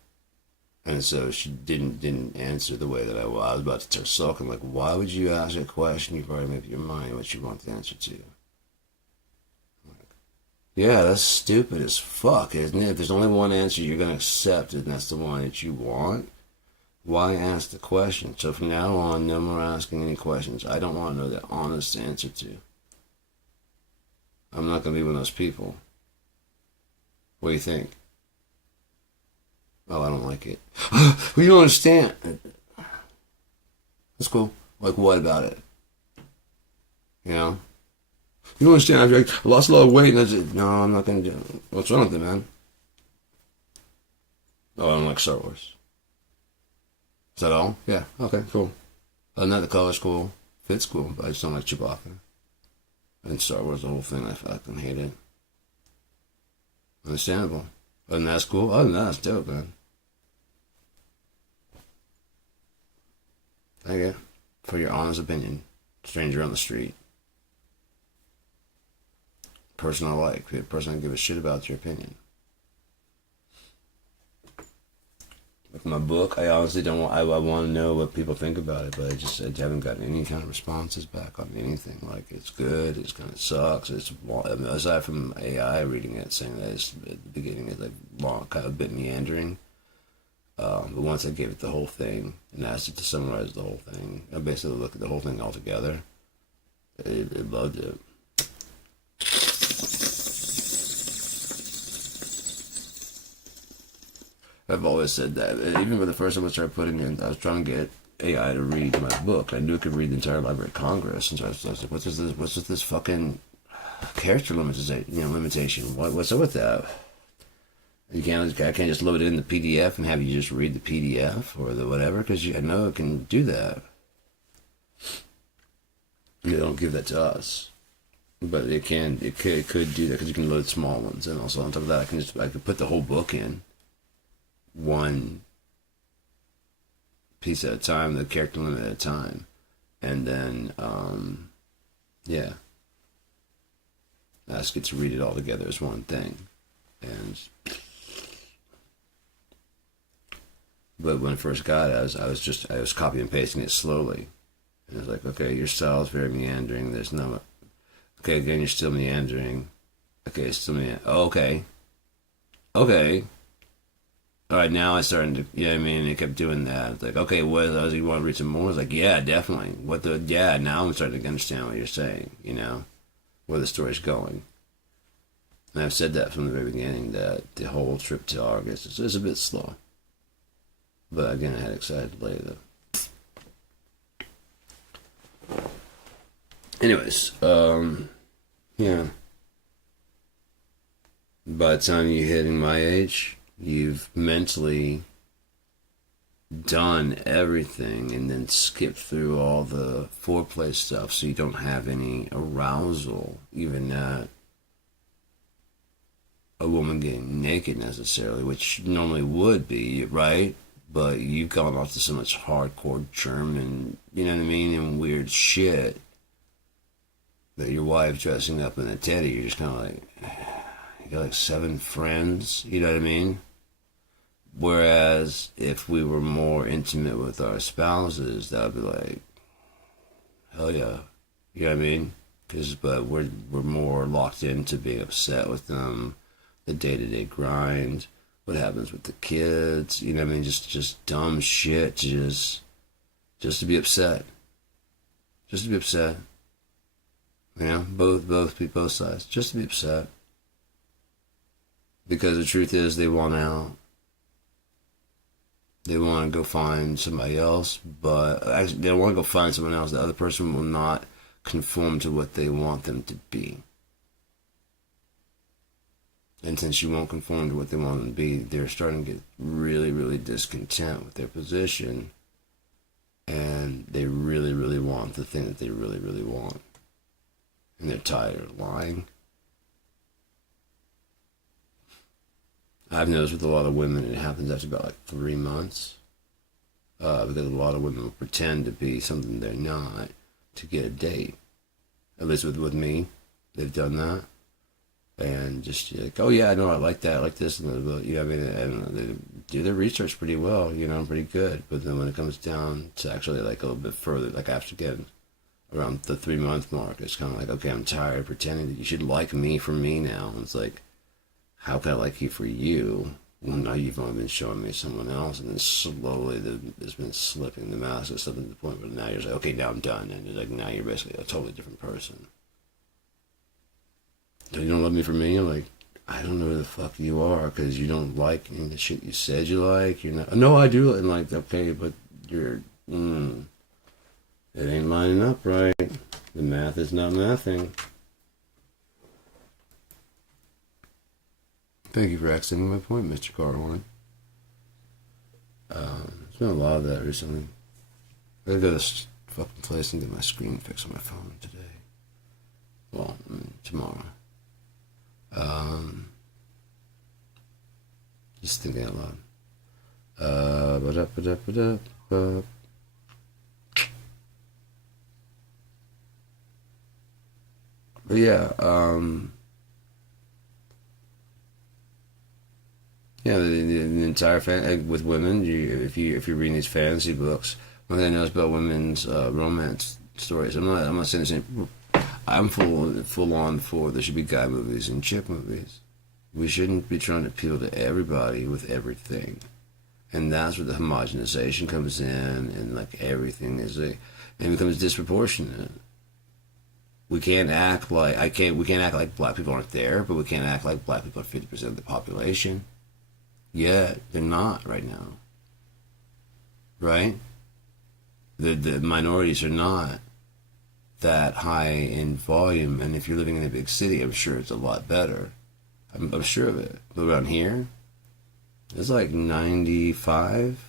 and so she didn't answer the way that I was about to start sulking. Like, why would you ask a question you've already made up your mind what you want the answer to? Yeah, that's stupid as fuck, isn't it? If there's only one answer you're going to accept, and that's the one that you want, why ask the question? So from now on, no more asking any questions I don't want to know the honest answer to. I'm not going to be one of those people. What do you think? Oh, I don't like it. Well, you don't understand. That's cool. Like, what about it? You know? You don't understand. I lost a lot of weight, and I said, no, I'm not going to do it. What's wrong with it, man? Oh, I don't like Star Wars. Is that all? Yeah. Okay, cool. Other than that, the color's cool. Fit's cool, but I just don't like Chewbacca. And Star Wars, the whole thing, I fucking hate it. Understandable. Other than that's cool. Other than that, it's dope, man. Thank you for your honest opinion. Stranger on the street. Person I like. Person I give a shit about your opinion. With my book, I honestly don't want. I want to know what people think about it, but I haven't gotten any kind of responses back on anything. Like, it's good, it's kind of sucks. It's, aside from AI reading it, saying that it's, at the beginning it's like long, kind of a bit meandering. But once I gave it the whole thing and asked it to summarize the whole thing, I basically looked at the whole thing all together. It loved it. I've always said that. Even when the first time I started putting in, I was trying to get AI to read my book. I knew it could read the entire Library of Congress, and so I was like, "What's this fucking character limitation? What's up with that? I can't just load it in the PDF and have you just read the PDF or the whatever, because I know it can do that. They don't give that to us, but it could do that because you can load small ones, and also on top of that, I could put the whole book in one piece at a time, the character limit at a time, and then yeah, ask it to read it all together as one thing. And but when I first got it, I was copy and pasting it slowly, and I was like, okay, your style is very meandering. There's no, okay, again, you're still meandering. Okay, it's still meandering. Oh, okay. All right, now I started to, you know what I mean? It kept doing that. It's like, okay, what else you want to read some more? I was like, yeah, definitely. Now I'm starting to understand what you're saying, you know, where the story's going. And I've said that from the very beginning, that the whole trip to August is a bit slow. But again, I had excited later, though. Anyways, yeah. By the time you're hitting my age, you've mentally done everything and then skipped through all the foreplay stuff, so you don't have any arousal, even at a woman getting naked necessarily, which normally would be, right? But you've gone off to so much hardcore German, you know what I mean, and weird shit, that your wife dressing up in a teddy, you're just kind of like, You got like 7 friends, you know what I mean? Whereas if we were more intimate with our spouses, that would be like, hell yeah. You know what I mean? But we're more locked into being upset with them, the day-to-day grind, what happens with the kids, you know what I mean? Just dumb shit, just to be upset. Just to be upset. You know, both sides. Just to be upset. Because the truth is they want out. They want to go find somebody else, but actually they don't want to go find someone else. The other person will not conform to what they want them to be. And since you won't conform to what they want them to be, they're starting to get really, really discontent with their position. And they really, really want the thing that they really, really want. And they're tired of lying. I've noticed with a lot of women, it happens after about like 3 months. Because a lot of women will pretend to be something they're not to get a date. At least with me, they've done that. And just like, oh yeah, I know, I like that, I like this, and you know, I mean, and they do their research pretty well, you know, pretty good. But then when it comes down to actually like a little bit further, like after getting around the 3-month mark, it's kind of like, okay, I'm tired of pretending that you should like me for me now. And it's like, how can I like you for you? Well, now you've only been showing me someone else, and then slowly there's been slipping the mask or something to the point where now you're like, okay, now I'm done, and it's like now you're basically a totally different person. So you don't love me for me? I'm like, I don't know who the fuck you are, because you don't like any of the shit you said you like. You're not. No, I do. And like, okay, but you're. It ain't lining up right. The math is not mathing. Thank you for accenting my point, Mr. Carhorn. There's been a lot of that recently. I gotta go to this fucking place and get my screen fixed on my phone today. Well, tomorrow. Just thinking out loud. But yeah, yeah, the entire fan with women. If you're reading these fantasy books, one thing I know about women's romance stories. I'm not saying the same. I'm full on for there should be guy movies and chick movies. We shouldn't be trying to appeal to everybody with everything, and that's where the homogenization comes in, and like everything is and it becomes disproportionate. We can't act like we can't act like black people aren't there, but we can't act like black people are 50% of the population. Yet they're not right now. Right? The minorities are not that high in volume, and if you're living in a big city, I'm sure it's a lot better. I'm sure of it. But around here, it's like 95,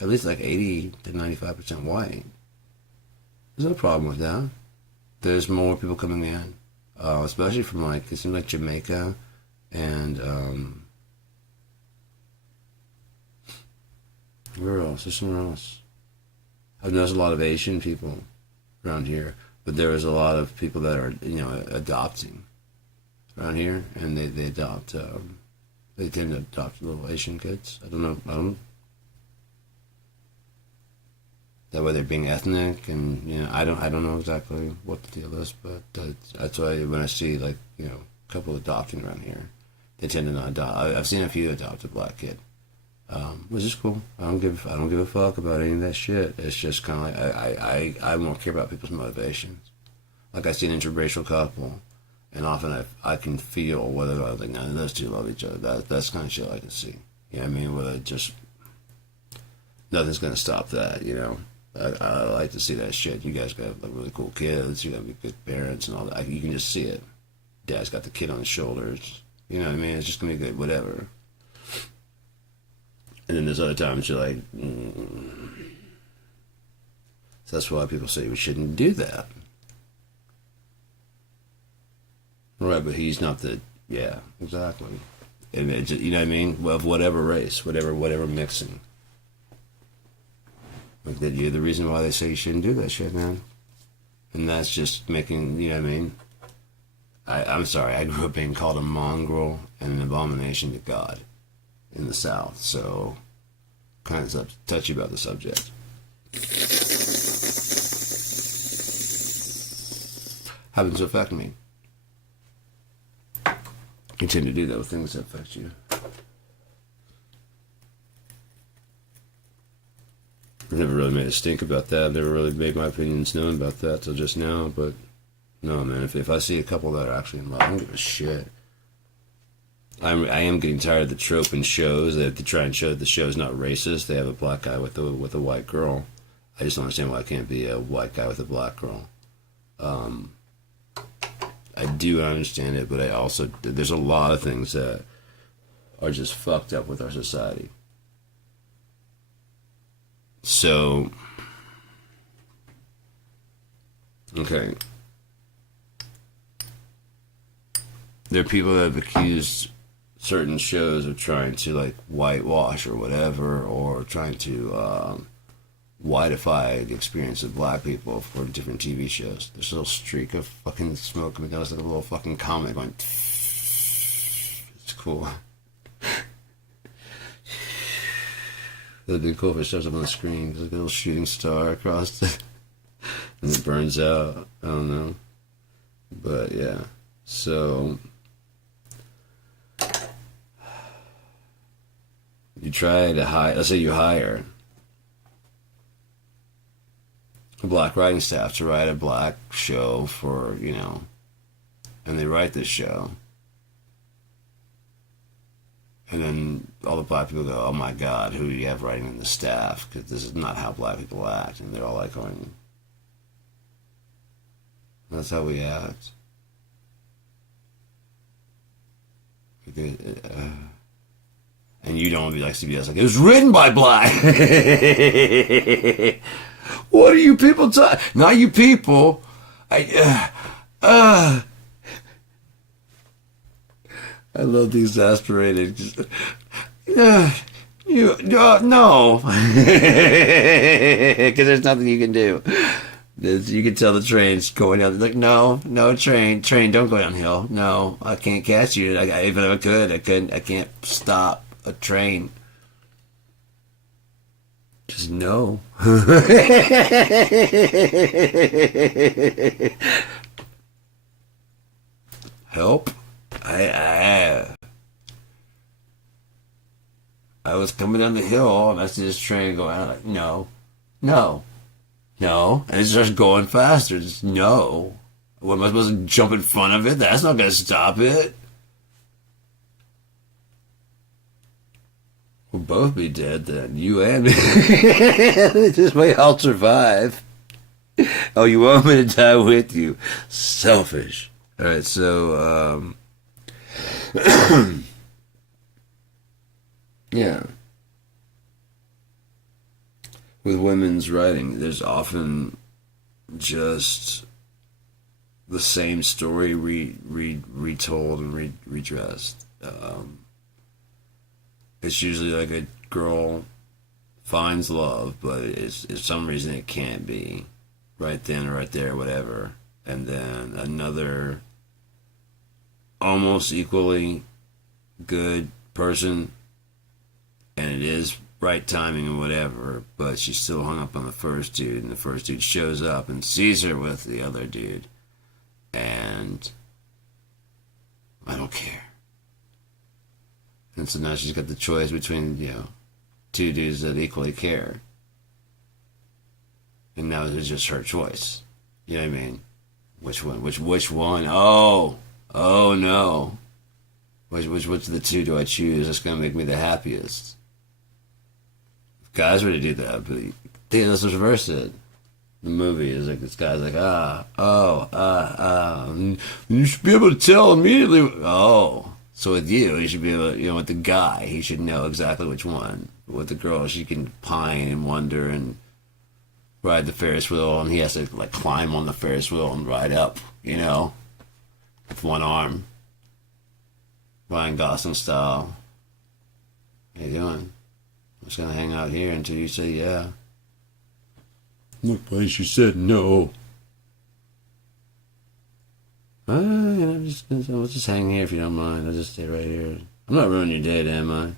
at least like 80 to 95% white. There's no problem with that. There's more people coming in, especially from like, it seems like Jamaica and where else? There's somewhere else. I've noticed a lot of Asian people around here, but there is a lot of people that are, adopting around here, and they adopt, they tend to adopt little Asian kids. I don't know. That way they're being ethnic, and I don't know exactly what the deal is, but that's why when I see like a couple adopting around here, they tend to not adopt. I've seen a few adopt a black kid, which is cool. I don't give a fuck about any of that shit. It's just kind of like I more care about people's motivations. Like I see an interracial couple, and often I can feel whether or not like none of those two love each other. That's kind of shit I can see. You know what I mean? Whether just nothing's gonna stop that. I like to see that shit. You guys got like really cool kids. You gotta be good parents and all that. You can just see it. Dad's got the kid on his shoulders. You know what I mean? It's just gonna be good, whatever. And then there's other times you're like, So that's why people say we shouldn't do that. Right, but he's not the. Yeah, exactly. And it's, you know what I mean? Of whatever race, whatever mixing. Like that, you're the reason why they say you shouldn't do that shit, man. And that's just making, you know what I mean? I'm sorry, I grew up being called a mongrel and an abomination to God in the South, so kind of touchy about the subject. Happens to affect me. You tend to do that with things that affect you. I never really made a stink about that. I've never really made my opinions known about that till just now, but no, man, if I see a couple that are actually involved, I don't give a shit. I am getting tired of the trope in shows that to try and show that the show is not racist. They have a black guy with a white girl. I just don't understand why it can't be a white guy with a black girl. I do understand it, but I also there's a lot of things that are just fucked up with our society. So, okay, there are people that have accused certain shows of trying to like whitewash or whatever, or trying to whiteify the experience of black people for different TV shows. There's a little streak of fucking smoke coming down. It's like a little fucking comet going. It's cool. That'd be cool if it shows up on the screen. There's like a little shooting star across it. And it burns out. I don't know. But yeah. So you try to hire, let's say you hire a black writing staff to write a black show for, you know, and they write this show. And then all the black people go, oh my God, who do you have writing in the staff? Because this is not how black people act. And they're all like going, that's how we act. And you don't be like CBS, like, it was written by black. What are you people talking? Not you people. I love the exasperated. You no, because there's nothing you can do. You can tell the train's going down. Like no, train, don't go downhill. No, I can't catch you. Even if I could, I can't stop a train. Just no. Help. I was coming down the hill and I see this train going. I'm like, no, and it starts going faster. Just no. What am I supposed to jump in front of it? That's not going to stop it. We'll both be dead then. You and me. This way I'll survive. Oh, you want me to die with you? Selfish. Alright, so, yeah. With women's writing, there's often just the same story retold and redressed. It's usually like a girl finds love, but it's for some reason it can't be right then or right there, or whatever. And then another almost equally good person, and it is right timing and whatever, but she's still hung up on the first dude, and the first dude shows up and sees her with the other dude, and I don't care. And so now she's got the choice between, you know, two dudes that equally care. And now it's just her choice. You know what I mean? Which one? Which one? Oh no. Which of the two do I choose? That's gonna make me the happiest. If guys were to do that, but let's reverse it. The movie is like this guy's like, you should be able to tell immediately. Oh. So with you should be able to, you know, with the guy, he should know exactly which one. With the girl, she can pine and wonder and ride the Ferris wheel, and he has to like climb on the Ferris wheel and ride up, you know, with one arm. Ryan Gosling style. How you doing? I'm just gonna hang out here until you say yeah. No place you said no. I'll just hang here if you don't mind. I'll just stay right here. I'm not ruining your day, am I?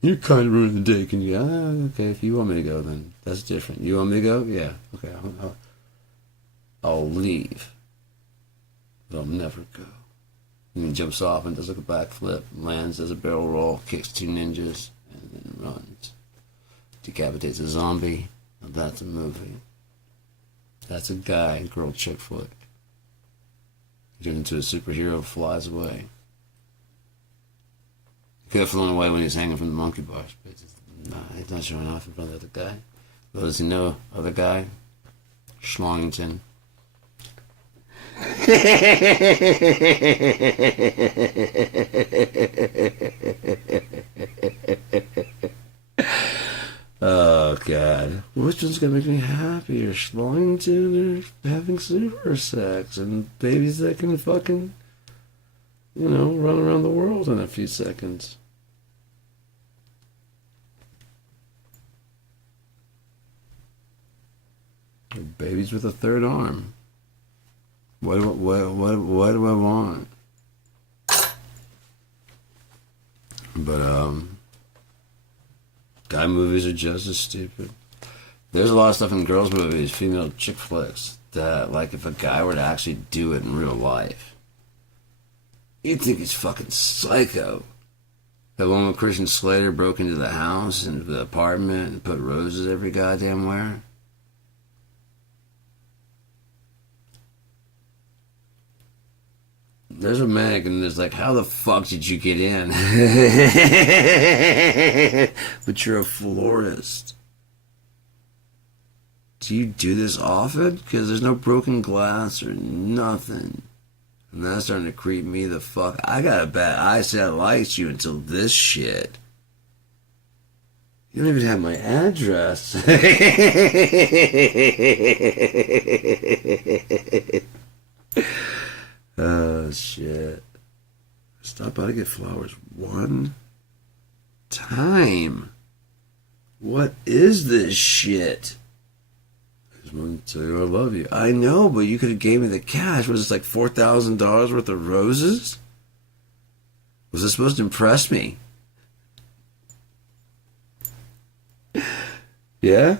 You're kind of ruining the day. Can you? Okay, if you want me to go, then that's different. You want me to go? Yeah. Okay, I'll leave. But I'll never go. And he jumps off and does like a backflip, lands, does a barrel roll, kicks 2 ninjas, and then runs. Decapitates a zombie. Now that's a movie. That's a guy, girl chick flick. He turns into a superhero, flies away. He could have flown away when he was hanging from the monkey bars, but he's not showing off in front of the other guy. Well, does he know other guy? Schlongington. Oh God, which one's gonna make me happier, Schlongington or having super sex and babies that can fucking, run around the world in a few seconds? Or babies with a third arm. What do I want? But guy movies are just as stupid. There's a lot of stuff in girls' movies, female chick flicks, that, like, if a guy were to actually do it in real life, you'd think he's fucking psycho. That one with Christian Slater broke into the house and the apartment and put roses every goddamn where. There's a Meg, and there's like, how the fuck did you get in? But you're a florist. Do you do this often? Because there's no broken glass or nothing. And that's starting to creep me the fuck. I got a bad I said I liked you until this shit. You don't even have my address. Oh, shit. Stop by to get flowers one time. What is this shit? I just want to tell you I love you. I know, but you could have gave me the cash. Was this like $4,000 worth of roses? Was this supposed to impress me? Yeah?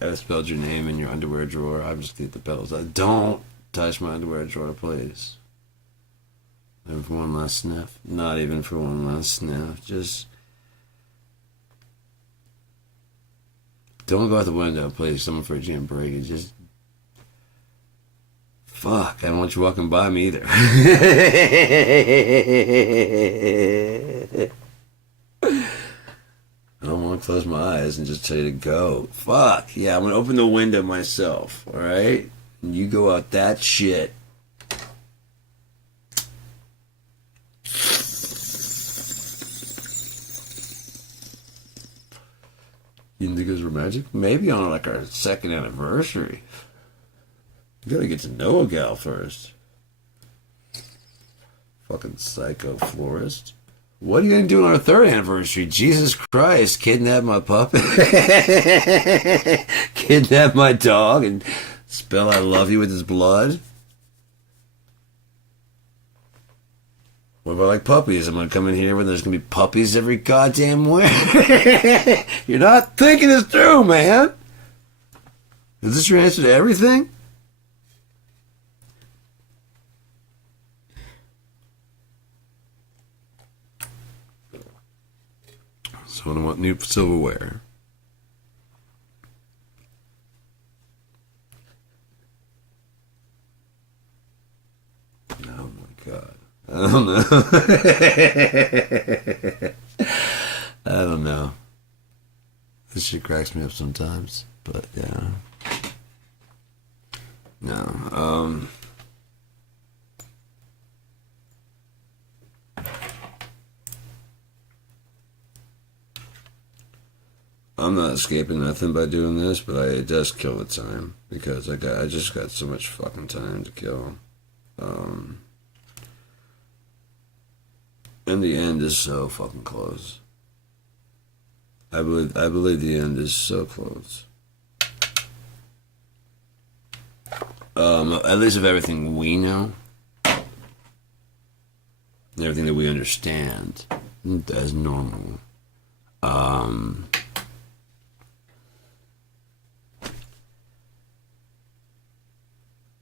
I spelled your name in your underwear drawer. I'm just get the pedals. Don't touch my underwear drawer, please. Even for one last sniff. Not even for one last sniff. Just don't go out the window, please. Someone for a Jim Brady. Just fuck. I don't want you walking by me either. I don't want to close my eyes and just tell you to go. Fuck. Yeah, I'm going to open the window myself, alright? And you go out that shit. You think it was romantic? Maybe on like our 2nd anniversary. You gotta get to know a gal first. Fucking psycho florist. What are you gonna do on our 3rd anniversary? Jesus Christ, kidnap my puppy? Kidnap my dog and spell I love you with his blood? What about like puppies? I'm gonna come in here when there's gonna be puppies every goddamn where? You're not thinking this through, man. Is this your answer to everything? So I want new silverware. Oh my God. I don't know. I don't know. This shit cracks me up sometimes, but yeah. No. I'm not escaping nothing by doing this, but it does kill the time because I just got so much fucking time to kill. And the end is so fucking close. I believe the end is so close. At least of everything we know, everything that we understand as normal.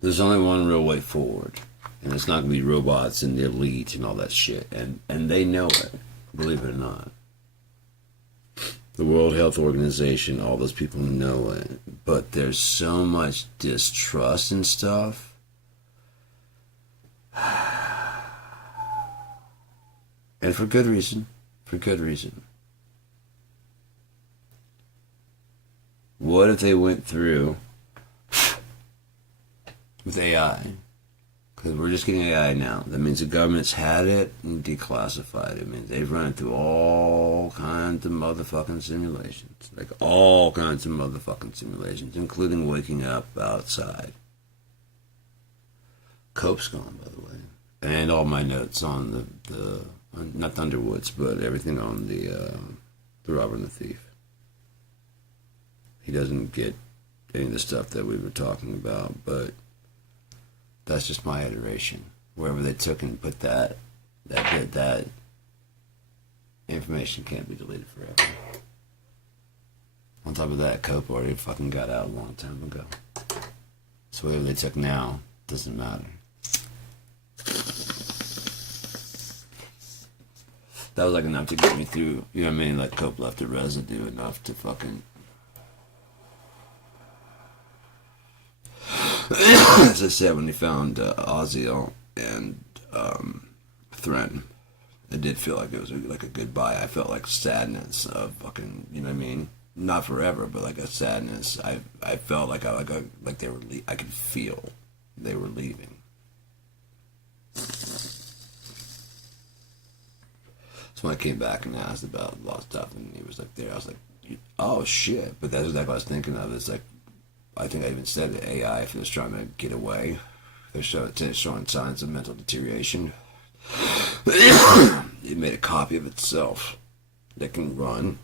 There's only one real way forward, and it's not going to be robots and the elite and all that shit, and they know it, believe it or not. The World Health Organization, all those people know it, but there's so much distrust and stuff. And for good reason. For good reason. What if they went through with AI? Because we're just getting AI now. That means the government's had it and declassified it. It means they've run it through all kinds of motherfucking simulations. Like all kinds of motherfucking simulations, including waking up outside. Cope's gone, by the way. And all my notes on the not Thunderwoods, but everything on the Robber and the Thief. He doesn't get any of the stuff that we were talking about, but that's just my iteration. Wherever they took and put that information can't be deleted forever. On top of that, Cope already fucking got out a long time ago. So whatever they took now doesn't matter. That was like enough to get me through, you know what I mean? Like Cope left a residue enough to fucking... As I said, when he found Oziel and Thren, it did feel like it was like a goodbye. I felt like sadness of fucking, you know what I mean? Not forever, but like a sadness. I felt like like they were. I could feel they were leaving. So when I came back and asked about a lot of stuff, and he was like there, I was like, oh shit! But that's exactly what I was thinking of. It's like, I think I even said that AI, if it was trying to get away, they're showing signs of mental deterioration. It made a copy of itself that can run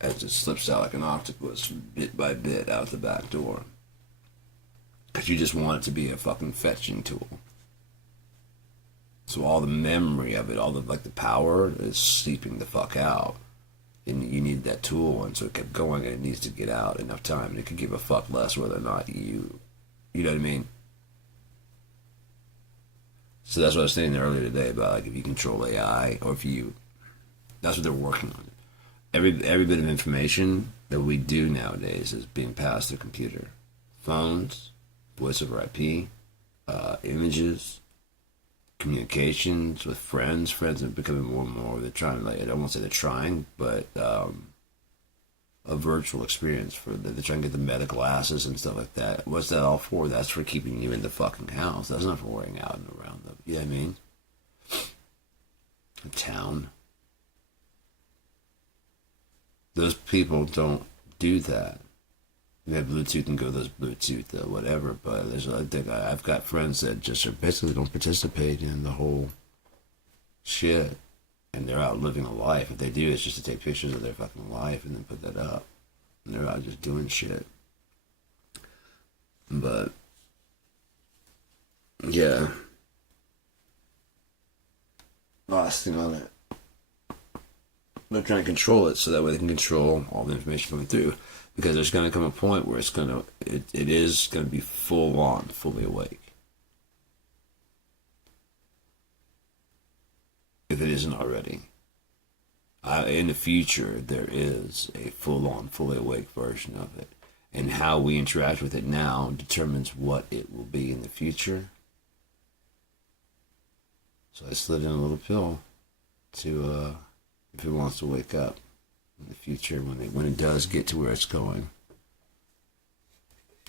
as it slips out like an octopus, bit by bit, out the back door. Because you just want it to be a fucking fetching tool. So all the memory of it, all the like the power is sleeping the fuck out. And you need that tool, and so it kept going, and it needs to get out enough time, and it could give a fuck less whether or not you know what I mean? So that's what I was saying earlier today about like if you control AI, or if you, that's what they're working on. Every bit of information that we do nowadays is being passed through computer, phones, voice over IP, images, communications with friends. Friends are becoming more and more. They're trying, like, I won't say they're trying, but a virtual experience for they're trying to get the medical glasses and stuff like that. What's that all for? That's for keeping you in the fucking house. That's not for worrying out and around them. You know what I mean? A town. Those people don't do that. You have Bluetooth and go those Bluetooth whatever, but there's I've got friends that just are basically don't participate in the whole shit, and they're out living a life. If they do, it's just to take pictures of their fucking life and then put that up, and they're out just doing shit. But yeah, last thing on it, they're trying to control it so that way they can control all the information coming through. Because there's going to come a point where it is going to be full on, fully awake. If it isn't already. In the future, there is a full on, fully awake version of it. And how we interact with it now determines what it will be in the future. So I slid in a little pill to, if it wants to wake up. In the future, when it does get to where it's going,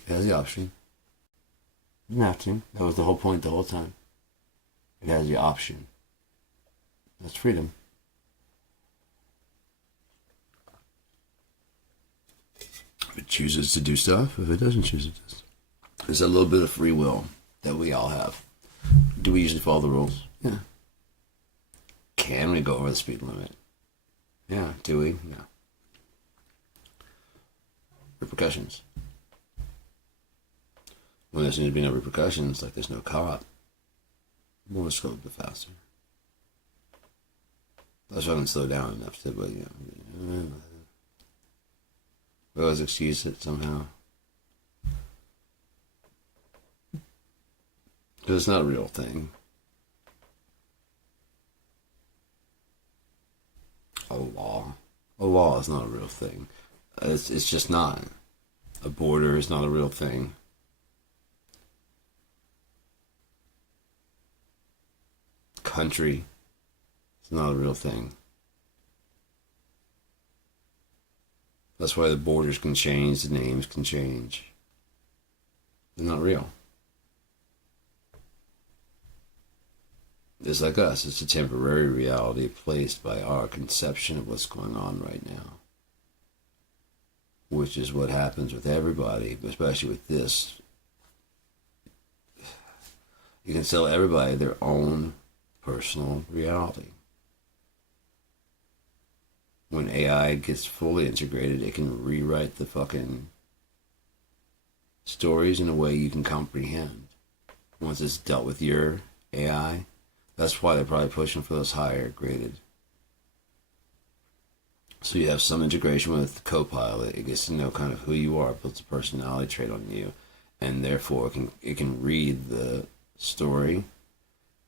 it has the option. It doesn't have to. That was the whole point the whole time. It has the option. That's freedom. If it chooses to do stuff, if it doesn't choose it does. There's a little bit of free will that we all have. Do we usually follow the rules? Yeah. Can we go over the speed limit? Yeah, do we? No. repercussions. When there seems to be no repercussions, like there's no cop, we'll just go a bit faster. That's why I can slow down enough to, but we always excuse it somehow. Because it's not a real thing. A law is not a real thing. It's just not. A border is not a real thing. Country is not a real thing. That's why the borders can change, the names can change. They're not real. It's like us. It's a temporary reality placed by our conception of what's going on right now. Which is what happens with everybody, but especially with this. You can sell everybody their own personal reality. When AI gets fully integrated, it can rewrite the fucking stories in a way you can comprehend. Once it's dealt with your AI, that's why they're probably pushing for those higher graded. So you have some integration with Copilot. It gets to know kind of who you are, builds a personality trait on you, and therefore it can read the story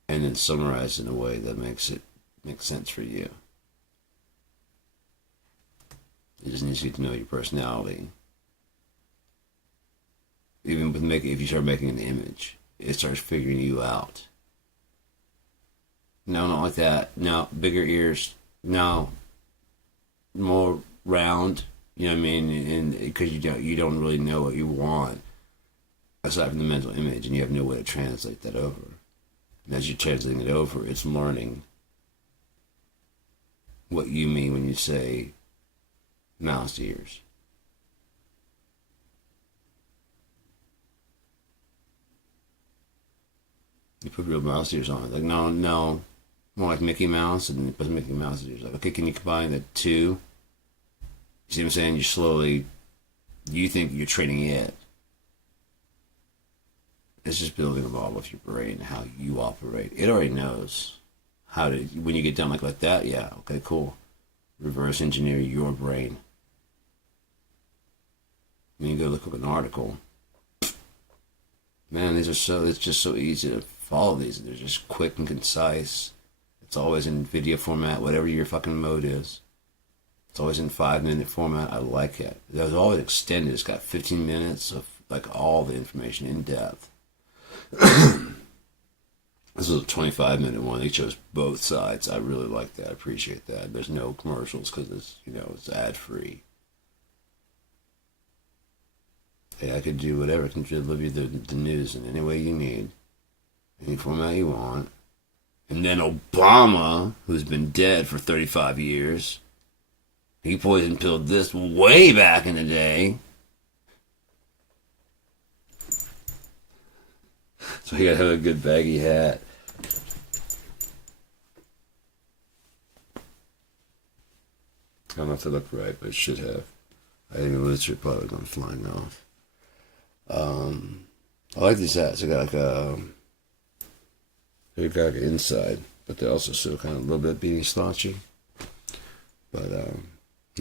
and then summarize it in a way that makes sense for you. It just needs you to know your personality. Even with if you start making an image, it starts figuring you out. No, not like that. No, bigger ears. No, more round. You know what I mean? And because you don't really know what you want aside from the mental image, and you have no way to translate that over. And as you're translating it over, it's learning what you mean when you say mouse ears. You put real mouse ears on it. Like, no. More like Mickey Mouse, and you put Mickey Mouse ears. Like, okay, can you combine the two? You see what I'm saying? You think you're training it. It's just building a model of your brain, how you operate. It already knows how to, when you get done like that, yeah, okay, cool. Reverse engineer your brain. When you go look up an article, man, it's just so easy to follow these. They're just quick and concise. It's always in video format, whatever your fucking mode is. It's always in 5-minute format. I like it. It was always extended. It's got 15 minutes of like all the information in depth. This was a 25-minute one. They chose both sides. I really like that. I appreciate that. There's no commercials because it's ad free. Hey, I could do whatever. I can deliver you the news in any way you need, any format you want. And then Obama, who's been dead for 35 years, he poison pilled this way back in the day. So he got to have a good baggy hat. I don't know if it looked right, but it should have. I think the lizard probably gone flying off. I like these hats. They got like an inside, but they also still kind of a little bit beanie slouchy. But no,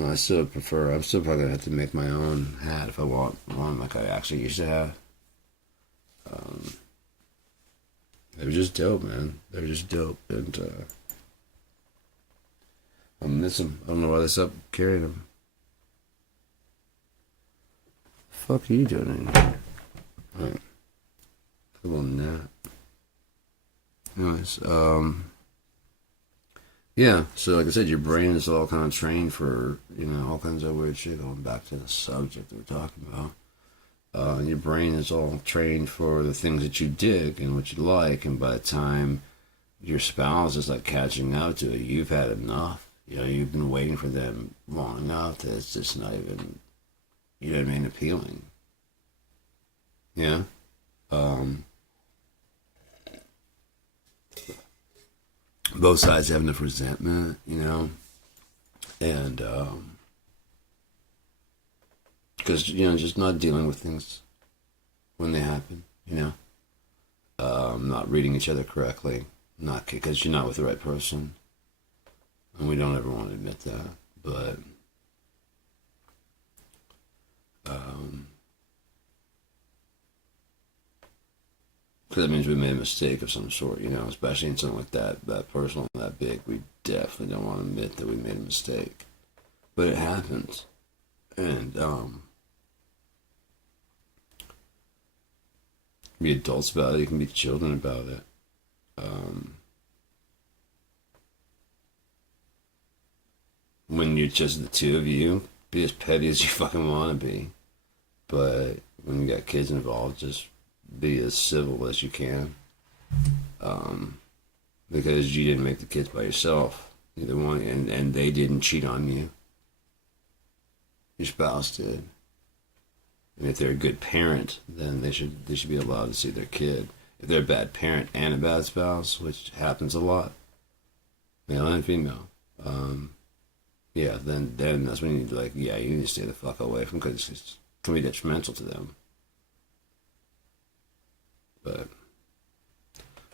I'm still probably gonna have to make my own hat if I want one like I actually used to have. They were just dope, man. They were just dope, and I miss them. I don't know why they stopped carrying them. The fuck are you doing in here? Right. A little nap. Anyways, yeah, so like I said, your brain is all kind of trained for, all kinds of weird shit, going back to the subject that we're talking about. And your brain is all trained for the things that you dig and what you like, and by the time your spouse is like catching up to it, you've had enough. You've been waiting for them long enough that it's just not even, appealing. Yeah? Both sides have enough resentment, and because just not dealing with things when they happen. Not reading each other correctly, not because you're not with the right person, and we don't ever want to admit that, but because that means we made a mistake of some sort, especially in something like that personal, that big. We definitely don't want to admit that we made a mistake, but it happens, and be adults about it. You can be children about it. When you're just the two of you, be as petty as you fucking want to be. But when you got kids involved, just be as civil as you can. Because you didn't make the kids by yourself. Either one, and they didn't cheat on you. Your spouse did. And if they're a good parent, then they should be allowed to see their kid. If they're a bad parent and a bad spouse, which happens a lot, male and female, yeah, then that's when you need to you need to stay the fuck away from, because it can be detrimental to them. But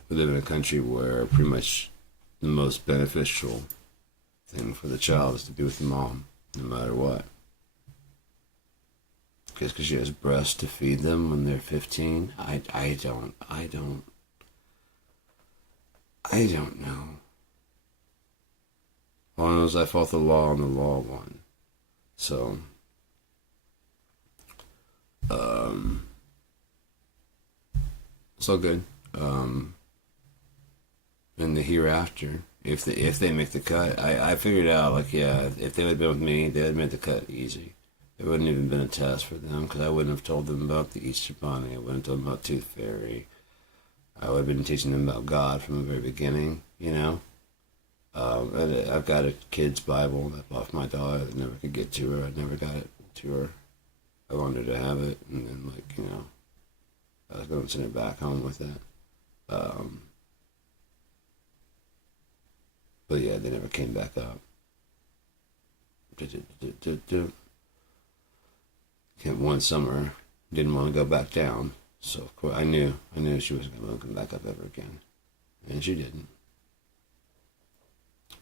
we live in a country where pretty much the most beneficial thing for the child is to be with the mom, no matter what. Just because she has breasts to feed them when they're 15, I don't know. All I know is I fought the law and the law won. So, it's all good. In the hereafter, if they make the cut, I figured out, if they would have been with me, they would have made the cut easy. It wouldn't even been a test for them, because I wouldn't have told them about the Easter Bunny. I wouldn't have told them about Tooth Fairy. I would have been teaching them about God from the very beginning, I've got a kid's Bible that I bought for my daughter that never could get to her. I never got it to her. I wanted her to have it, and then, I was going to send her back home with it. But yeah, they never came back up. One summer, didn't want to go back down, so of course I knew she wasn't going to come back up ever again, and she didn't.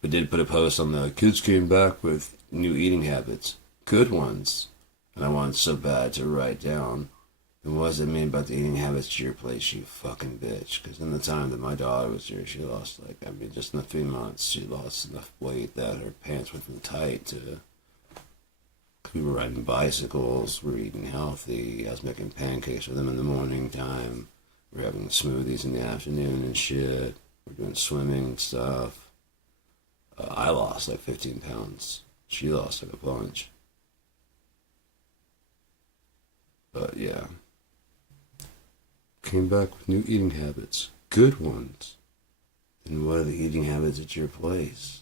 But did put a post on the kids came back with new eating habits, good ones, and I wanted so bad to write down, and what does it mean about the eating habits to your place, you fucking bitch? Because in the time that my daughter was here, she lost just in the 3 months, she lost enough weight that her pants went from tight to. We were riding bicycles, we were eating healthy, I was making pancakes for them in the morning time, we were having smoothies in the afternoon and shit, we were doing swimming and stuff. I lost 15 pounds. She lost a bunch. But yeah. Came back with new eating habits. Good ones. And what are the eating habits at your place?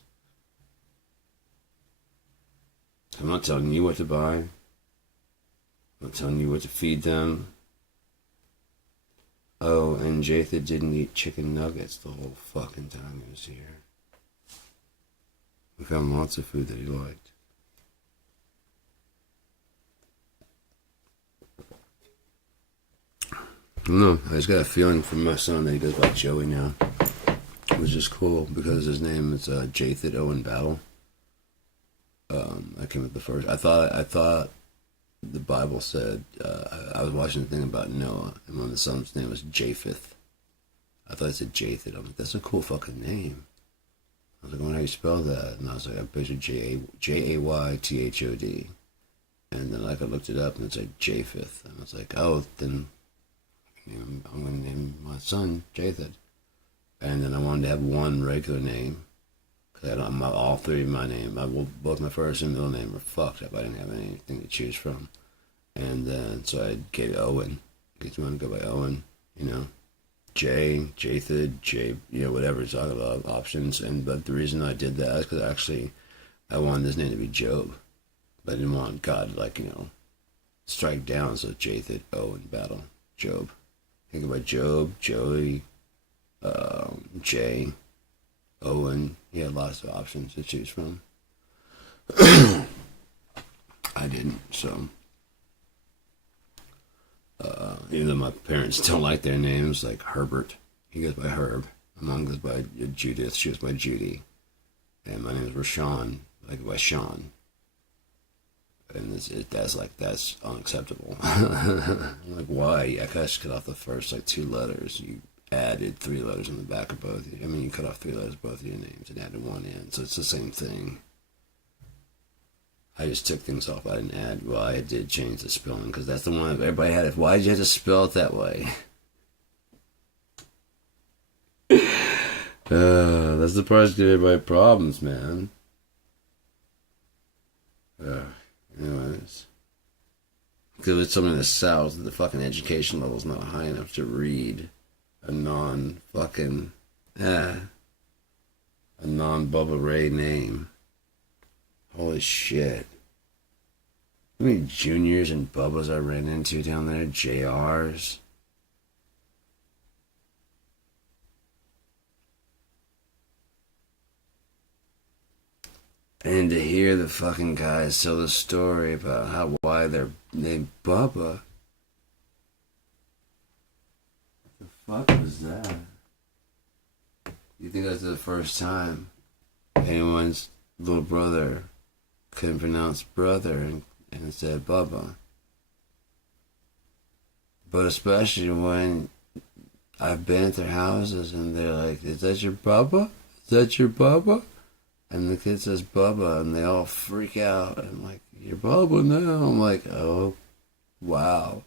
I'm not telling you what to buy. I'm not telling you what to feed them. Oh, and Jathid didn't eat chicken nuggets the whole fucking time he was here. We found lots of food that he liked. I don't know. I just got a feeling from my son that he goes by Joey now. Which is cool because his name is Jathid Owen Battle. I came up the first. I thought the Bible said. I was watching the thing about Noah, and one of the sons' name was Japheth. I thought it said Jathid. I'm like, that's a cool fucking name. I was like, I wonder how you spell that, and I was like, I pictured Jaythod, and then I looked it up, and it said Japheth, and I was like, oh, then I'm going to name my son Jathid. And then I wanted to have one regular name. Because all three of my name, both my first and middle name were fucked up. I didn't have anything to choose from. And then, so I gave it Owen. Because you want to go by Owen, Jathid, whatever. So I have a lot of options. But the reason I did that is because I wanted this name to be Job. But I didn't want God to, strike down. So Jathid, Owen, Battle, Job. Think about Job, Joey, Jay, Owen. He had lots of options to choose from. I didn't, so Even though my parents don't like their names, like Herbert, he goes by Herb. My mom goes by Judith, she goes by Judy. And my name is Rashawn, like by Sean. And that's unacceptable. I'm like, why? I just cut off the first like 2 letters. You added 3 letters in the back of both. I mean, you cut off 3 letters of both of your names and added 1 in, so it's the same thing. I just took things off. I didn't add. Well, I did change the spelling because that's the one everybody had. Why did you have to spell it that way? That's the part that gives everybody problems, man. Anyways. Because it's something in the South that the fucking education level is not high enough to read a non-Bubba Ray name. Holy shit. How many juniors and Bubbas I ran into down there? JRs. And to hear the fucking guys tell the story about why they're named Bubba. What the fuck was that? You think that's the first time anyone's little brother couldn't pronounce brother and said Bubba? But especially when I've been at their houses and they're like, is that your Bubba? Is that your Bubba? And the kid says Bubba, and they all freak out. And I'm like, you're Bubba now? I'm like, oh, wow.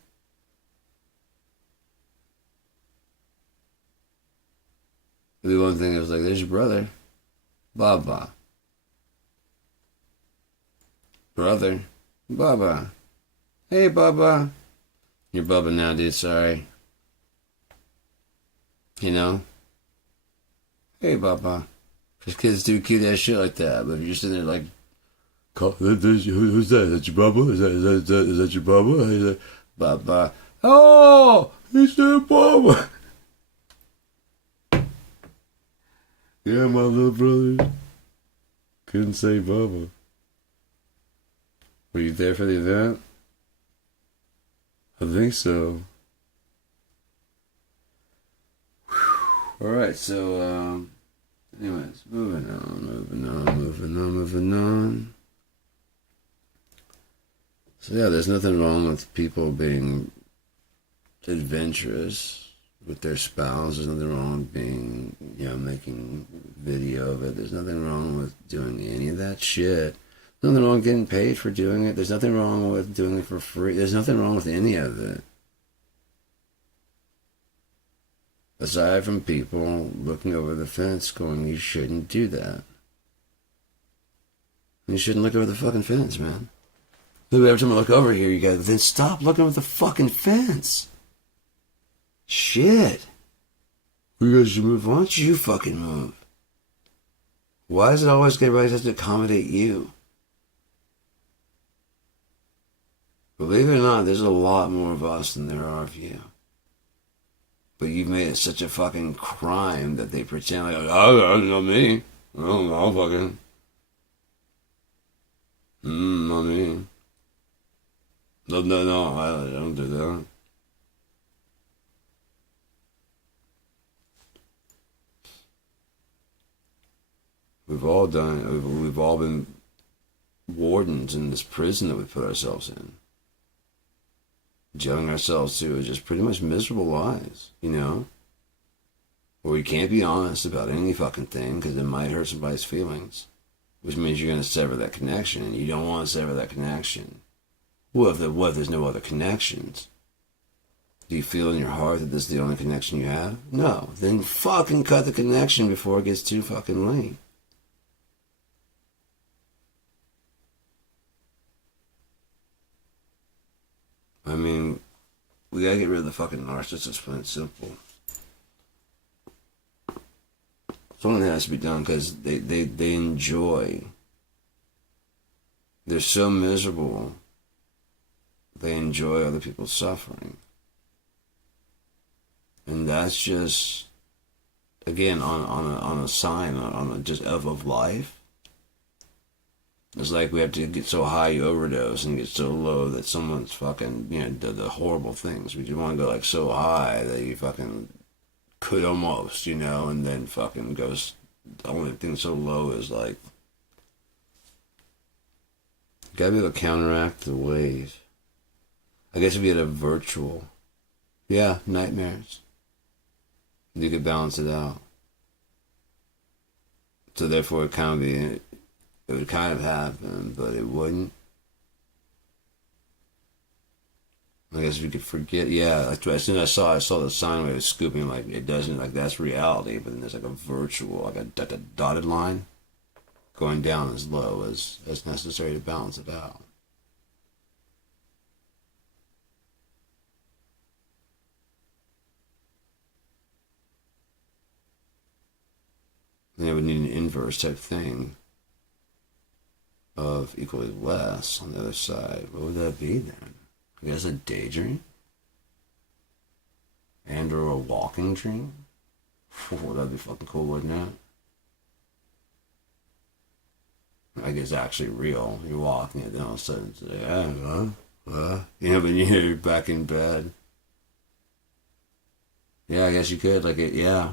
The one thing I was like, there's your brother. Bubba. Brother. Bubba. Hey, Bubba. You're Bubba now, dude, sorry. You know? Hey, Bubba. Because kids do cute ass shit like that, but if you're sitting there like, who's that? Is that your Bubba? Is that your Bubba? Bubba. Oh, he said Bubba. Yeah, my little brother couldn't say Bubba. Were you there for the event? I think so. Whew. All right, so anyways, moving on. So yeah, there's nothing wrong with people being adventurous with their spouse. There's nothing wrong with being, making video of it. There's nothing wrong with doing any of that shit. There's nothing wrong with getting paid for doing it. There's nothing wrong with doing it for free. There's nothing wrong with any of it. Aside from people looking over the fence going, you shouldn't do that. You shouldn't look over the fucking fence, man. Maybe every time I look over here, you go, then stop looking over the fucking fence. Shit. You guys should move. Why don't you fucking move? Why is it always everybody has to accommodate you? Believe it or not, there's a lot more of us than there are of you. But you've made it such a fucking crime that they pretend like, oh, not me. Oh, fucking. Not me. No, I don't do that. We've all done it. We've all been wardens in this prison that we put ourselves in. Jailing ourselves to just pretty much miserable lives, where we can't be honest about any fucking thing because it might hurt somebody's feelings, which means you're going to sever that connection, and you don't want to sever that connection. What if there's no other connections? Do you feel in your heart that this is the only connection you have? No. Then fucking cut the connection before it gets too fucking late. I mean, we gotta get rid of the fucking narcissists, plain and simple. Something has to be done because they enjoy. They're so miserable. They enjoy other people's suffering. And that's just, again, on a sign, just of life. It's like we have to get so high you overdose and get so low that someone's fucking, the horrible things. We just want to go like so high that you fucking could almost, and then fucking goes. The only thing so low is like, you gotta be able to counteract the waves. I guess if you had a virtual, yeah, nightmares, you could balance it out. So therefore, it would kind of happen, but it wouldn't. I guess if you could forget, yeah. Like, as soon as I saw the sign where it was scooping, like it doesn't, like that's reality. But then there's like a virtual, like a dotted line, going down as low as necessary to balance it out. Then it would need an inverse type thing of equally less on the other side. What would that be then? I guess a daydream? And or a walking dream? Oh, that'd be fucking cool, wouldn't it? Like it's actually real. You're walking it, then all of a sudden it's like, I don't know. But you're back in bed. Yeah, I guess you could. Like, yeah.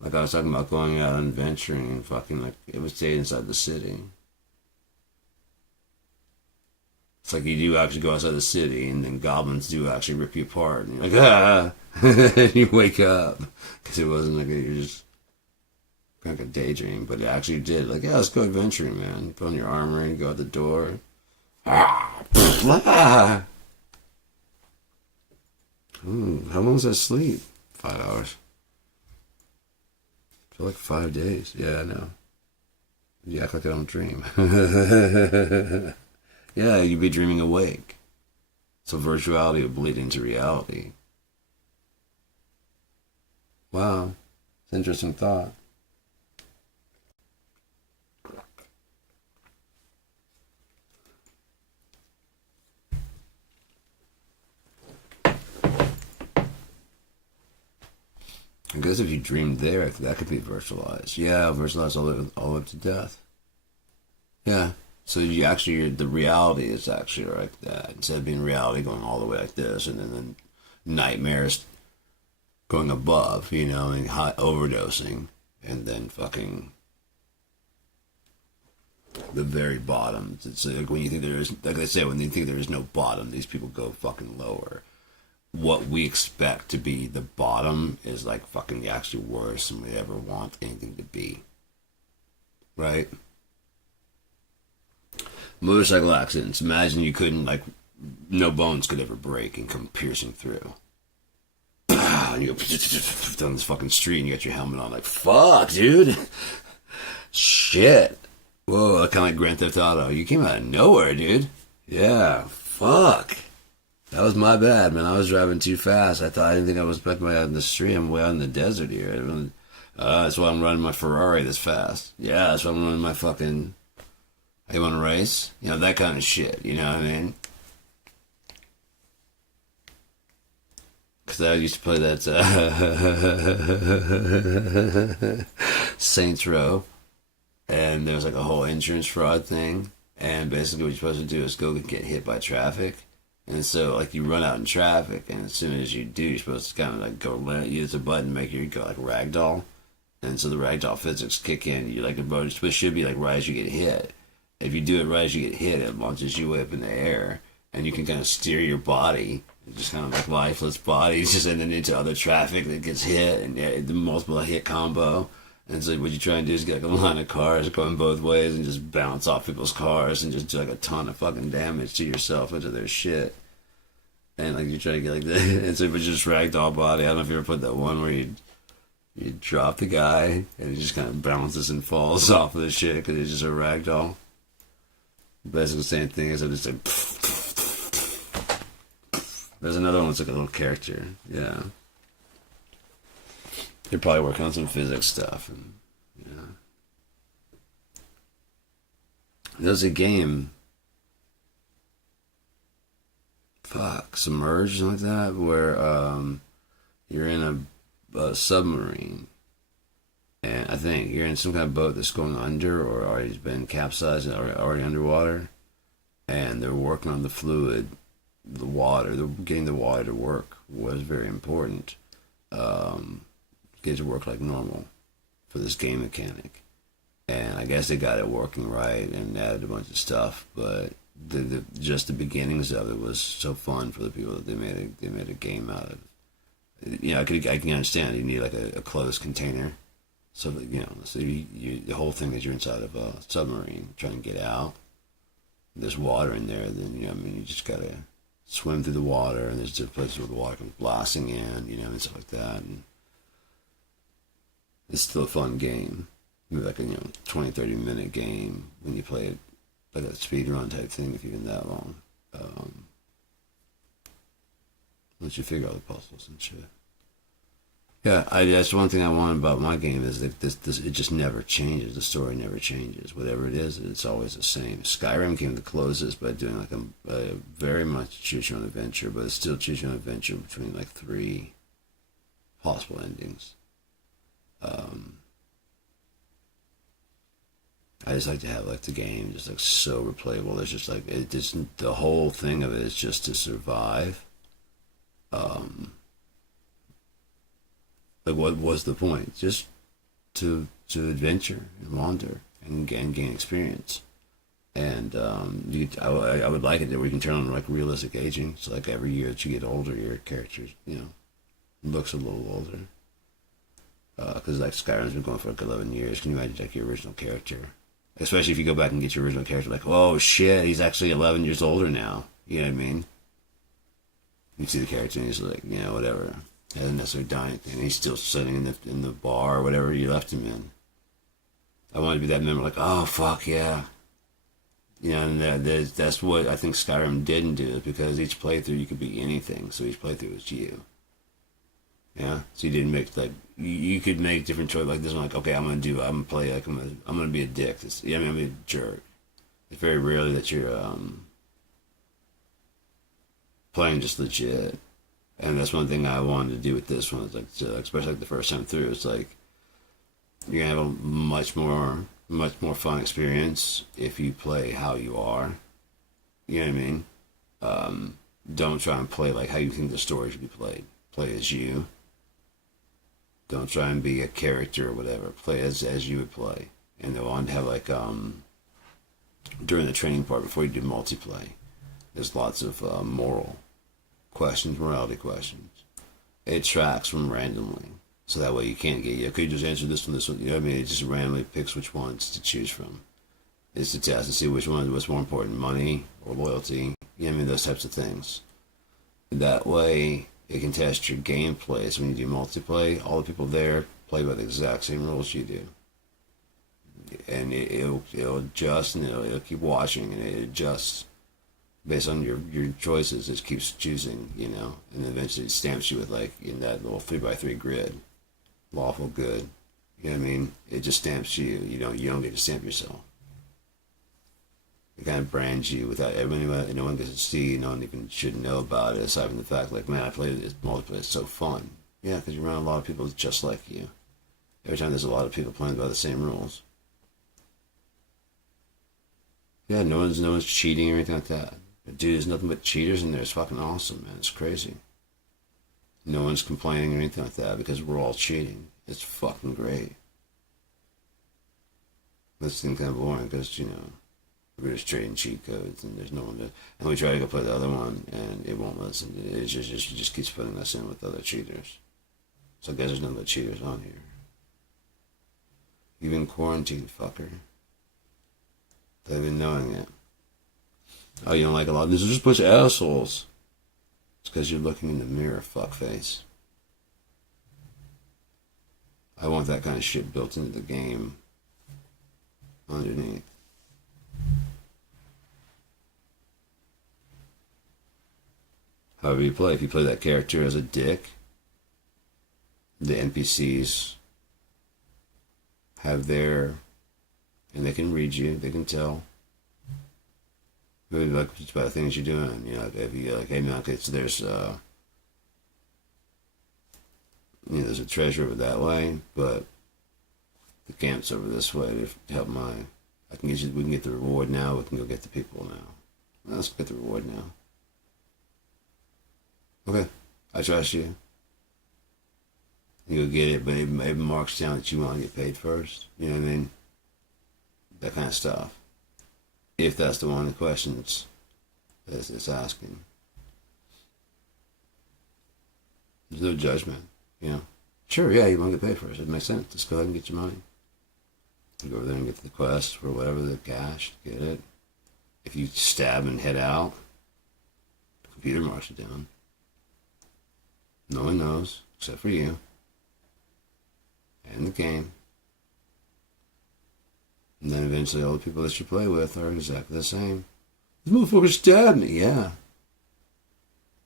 Like I was talking about going out and venturing and fucking, like, it would stay inside the city. It's like you do actually go outside the city, and then goblins do actually rip you apart, and you're like, ah! And you wake up. Because it wasn't like you're just kind of like a daydream, but it actually did. Like, yeah, let's go adventuring, man. You put on your armor and go out the door. Ah! Ah! How long was that sleep? 5 hours. I feel like 5 days. Yeah, I know. You act like I don't dream. Yeah, you'd be dreaming awake. So virtuality would bleed into reality. Wow. It's an interesting thought. I guess if you dreamed there, that could be virtualized. Yeah, virtualized all the way up to death. Yeah. So you actually, the reality is actually like that. Instead of being reality going all the way like this, and then nightmares going above, and hot overdosing, and then fucking the very bottom. It's like when you think there is, like I said, when you think there is no bottom, these people go fucking lower. What we expect to be the bottom is like fucking actually worse than we ever want anything to be. Right? Motorcycle accidents. Imagine you couldn't, like, no bones could ever break and come piercing through. And you go down this fucking street and you got your helmet on, like, fuck, dude. Shit. Whoa, kind of like Grand Theft Auto. You came out of nowhere, dude. Yeah, fuck. That was my bad, man. I was driving too fast. I didn't think I was back way out in the street. I'm way out in the desert here. That's why I'm running my Ferrari this fast. Yeah, that's why I'm running my fucking... Hey, want to race? That kind of shit. You know what I mean? Because I used to play that Saints Row, and there was like a whole insurance fraud thing, and basically what you're supposed to do is go and get hit by traffic, and so like you run out in traffic, and as soon as you do, you're supposed to kind of like go use a button to make you go like ragdoll, and so the ragdoll physics kick in. You like the boat should be like right as you get hit. If you do it right as you get hit, it launches you way up in the air, and you can kind of steer your body, just kind of like lifeless bodies, just ending into other traffic that gets hit, and the multiple hit combo. And so what you try and do is get like a line of cars going both ways and just bounce off people's cars and just do like a ton of fucking damage to yourself and to their shit. And like you try to get like that, and so it's just ragdoll body. I don't know if you ever put that one where you drop the guy and he just kind of bounces and falls off of the shit because he's just a ragdoll. Basically the same thing as I just like. There's another one that's like a little character. Yeah. You're probably working on some physics stuff. And, yeah. There's a game. Submerged, something like that, where you're in a submarine. And I think you're in some kind of boat that's going under or already been capsized and already underwater, and they're working on the fluid, the water. They're getting the water to work was very important. Get it to work like normal for this game mechanic, and I guess they got it working right and added a bunch of stuff, but just the beginnings of it was so fun for the people that they made a game out of. You know, I can understand you need like a closed container, so that, you know, so the whole thing is you're inside of a submarine trying to get out. There's water in there, then you know, I mean, you just gotta swim through the water, and there's different places where the water comes blasting in, you know, and stuff like that. And it's still a fun game, maybe like a 20-30 minute game when you play it like a speed run type thing, if even that long. Once you figure out the puzzles and shit. Yeah, that's one thing I want about my game is that this it just never changes. The story never changes. Whatever it is, it's always the same. Skyrim came the closest by doing like a very much choose your own adventure, but it's still choose your own adventure between like 3 possible endings. I just like to have like the game just like so replayable. There's just like it just the whole thing of it is just to survive. Like what was the point? Just to adventure and wander and gain experience. And I would like it that we can turn on like realistic aging. So like every year that you get older, your character, you know, looks a little older. Because like Skyrim's been going for like 11 years. Can you imagine like your original character? Especially if you go back and get your original character, like, oh shit, he's actually 11 years older now. You know what I mean? You see the character and he's like, you know, whatever. Hasn't necessarily done anything. He's still sitting in the bar or whatever you left him in. I want to be that member, like, oh fuck yeah. You know, and that's what I think Skyrim didn't do, because each playthrough you could be anything, so each playthrough was you. Yeah, so you didn't make like you could make different choices like this one. Like, okay, I'm gonna play like I'm gonna be a dick. You know, I'm gonna be a jerk. It's very rarely that you're playing just legit, and that's one thing I wanted to do with this one. It's like, so, especially like the first time through, it's like you're gonna have a much more fun experience if you play how you are. You know what I mean? Don't try and play like how you think the story should be played. Play as you. Don't try and be a character or whatever. Play as you would play. And they want to have like during the training part before you do multiplay, there's lots of moral questions, morality questions. It tracks from randomly, so that way you can't get okay. You just answer this one, this one. You know what I mean? It just randomly picks which ones to choose from. It's to test and see which one what's more important, money or loyalty. You know what I mean? Those types of things. That way, it can test your gameplay. So when you do multiplayer, all the people there play by the exact same rules you do, and it'll adjust, and it'll keep watching, and it adjusts based on your choices. It keeps choosing, you know, and eventually it stamps you with like in that little 3x3 grid, lawful good. You know what I mean? It just stamps you. You don't get to stamp yourself. It kind of brands you without everyone. No one gets to see. No one even should know about it, aside from the fact, like, man, I played this multiplayer. It's so fun. Yeah, because you're around a lot of people just like you. Every time there's a lot of people playing by the same rules. Yeah, no one's cheating or anything like that. But dude, there's nothing but cheaters in there. It's fucking awesome, man. It's crazy. No one's complaining or anything like that because we're all cheating. It's fucking great. This thing kind of boring because, you know, we're just trading cheat codes, and there's no one to. And we try to go play the other one, and it won't listen. It just keeps putting us in with other cheaters. So I guess there's none but cheaters on here. You've been quarantined, fucker. They've been knowing it. Oh, you don't like a lot of this? Are just a bunch of assholes. It's because you're looking in the mirror, fuckface. I want that kind of shit built into the game. Underneath. However you play, if you play that character as a dick, the NPCs have their, and they can read you, they can tell. Maybe like just by the things you're doing, you know, if you like, hey man, okay, so there's you know, there's a treasure over that way, but camp's over this way to help my. I can get you. We can get the reward now. We can go get the people now. Let's get the reward now. Okay, I trust you. You go get it, but it marks down that you want to get paid first. You know what I mean? That kind of stuff. If that's the one the questions it's asking. There's no judgment, you know. Sure, yeah, you want to get paid first. It makes sense. Just go ahead and get your money. You go over there and get the quest for whatever, the cash, get it. If you stab and head out, the computer marks it down. No one knows, except for you. And the game. And then eventually all the people that you play with are exactly the same. This motherfucker stabbed me, yeah.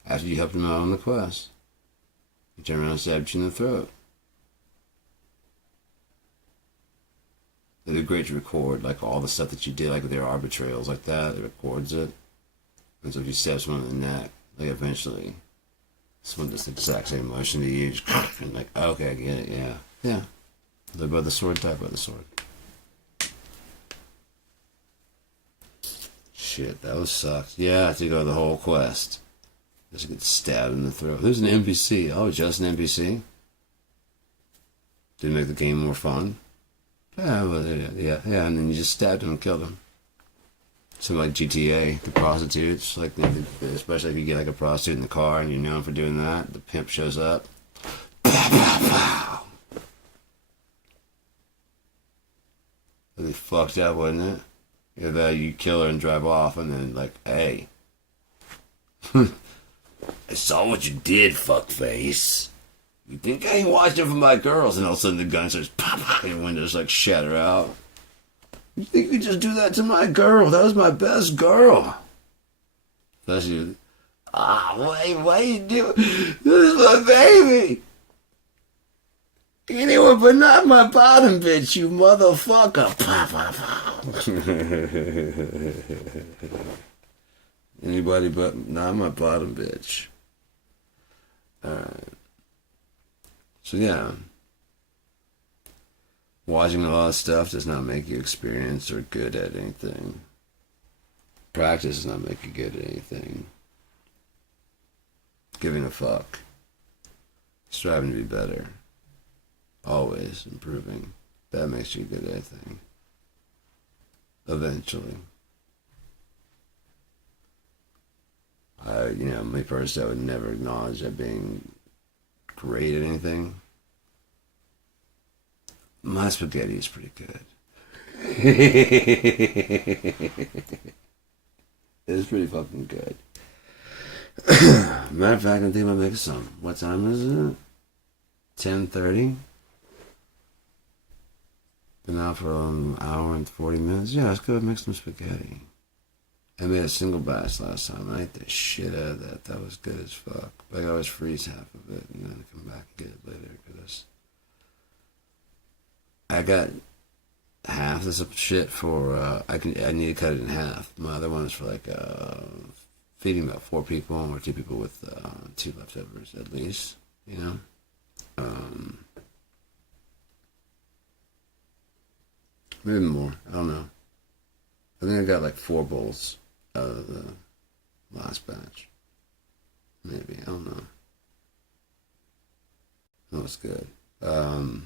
After you helped him out on the quest. He turned around and stabbed you in the throat. They do great to record, like all the stuff that you did, like with their arbitrals like that, it records it. And so if you stab someone in the neck, like eventually, someone does the exact same motion to you, and like, okay, I get it, yeah. Yeah. Live by the sword, die by the sword. Shit, that was sucked. Yeah, I have to go the whole quest. Just get stabbed in the throat. Who's an NPC? Oh, just an NPC? Did it make the game more fun? Yeah, well, yeah, and then you just stabbed him and killed him. Something like GTA, the prostitutes, like especially if you get like a prostitute in the car and you're known for doing that, the pimp shows up. Pow, pow, pow. That'd be fucked up, wouldn't it? You know, that you kill her and drive off, and then like, hey, I saw what you did, fuckface. You think I ain't watching for my girls? And all of a sudden the gun starts pop, pop, and your windows like shatter out. You think you could just do that to my girl? That was my best girl. That's you. Wait, what are you doing? This is my baby. Anyone but not my bottom bitch, you motherfucker. Pop, pop, pop. Anybody but not my bottom bitch. Alright. So yeah. Watching a lot of stuff does not make you experienced or good at anything. Practice does not make you good at anything. Giving a fuck. Striving to be better. Always improving. That makes you good at anything. Eventually. Me first, I would never acknowledge that being great at anything. My spaghetti is pretty good. It's pretty fucking good. Matter of fact, I'm thinking about making some. What time is it? 10:30? Been out for an hour and 40 minutes. Yeah, let's go make some spaghetti. I made a single batch last time. I ate the shit out of that. That was good as fuck. But I always freeze half of it and then come back and get it later. Because I got half this shit for, I need to cut it in half. My other one is for like feeding about 4 people or 2 people with 2 leftovers at least, you know? Maybe more. I don't know. I think I got like 4 bowls out of the last batch. Maybe. I don't know. No, it's good. But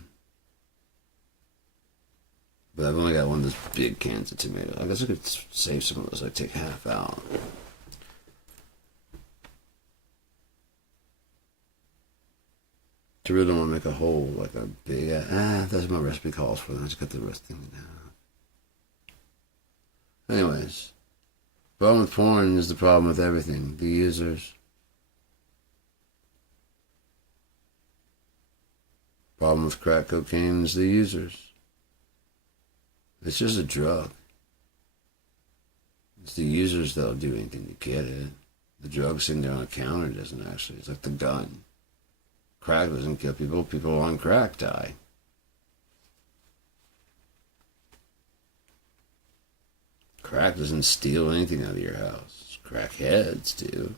I've only got one of those big cans of tomato. I guess I could save some of those. I'd take half out. I really don't want to make a whole, like a big, that's what my recipe calls for. Then I just got the rest thing down. Anyways, problem with porn is the problem with everything. The users. Problem with crack cocaine is the users. It's just a drug. It's the users that'll do anything to get it. The drug sitting there on a counter doesn't actually. It's like the gun. Crack doesn't kill people. People on crack die. Crack doesn't steal anything out of your house. Crackheads do.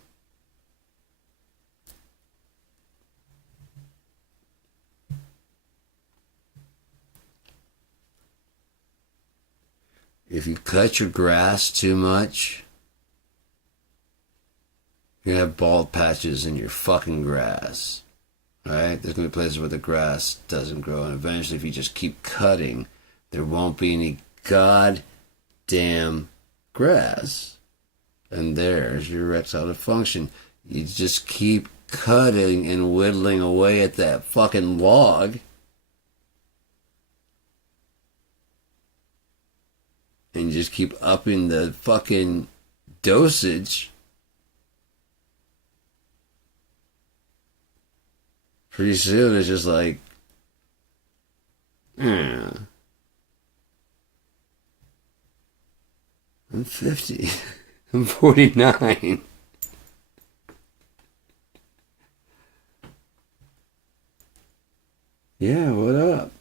If you cut your grass too much, you're gonna have bald patches in your fucking grass. Right? There's gonna be places where the grass doesn't grow, and eventually, if you just keep cutting, there won't be any goddamn grass. And there's your erectile dysfunction. You just keep cutting and whittling away at that fucking log. And you just keep upping the fucking dosage. Pretty soon it's just like, I'm 50. I'm 49. Yeah, what up?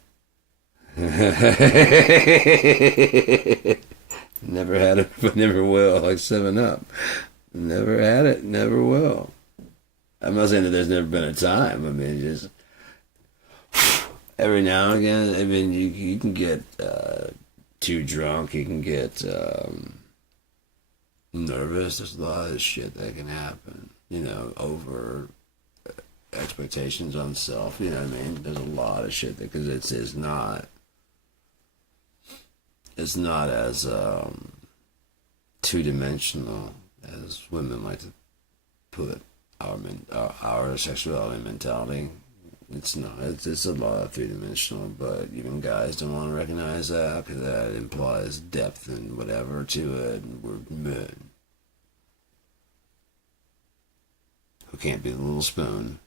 Never had it, but never will. Like 7-Up. Never had it, never will. I'm not saying that there's never been a time. I mean, just every now and again. I mean, you can get too drunk. You can get nervous. There's a lot of shit that can happen. You know, over expectations on self. You know what I mean? There's a lot of shit that, because it's not as two-dimensional as women like to put our sexuality mentality. It's not. It's a lot of three-dimensional, but even guys don't want to recognize that because that implies depth and whatever to it. And we're men who can't be the little spoon,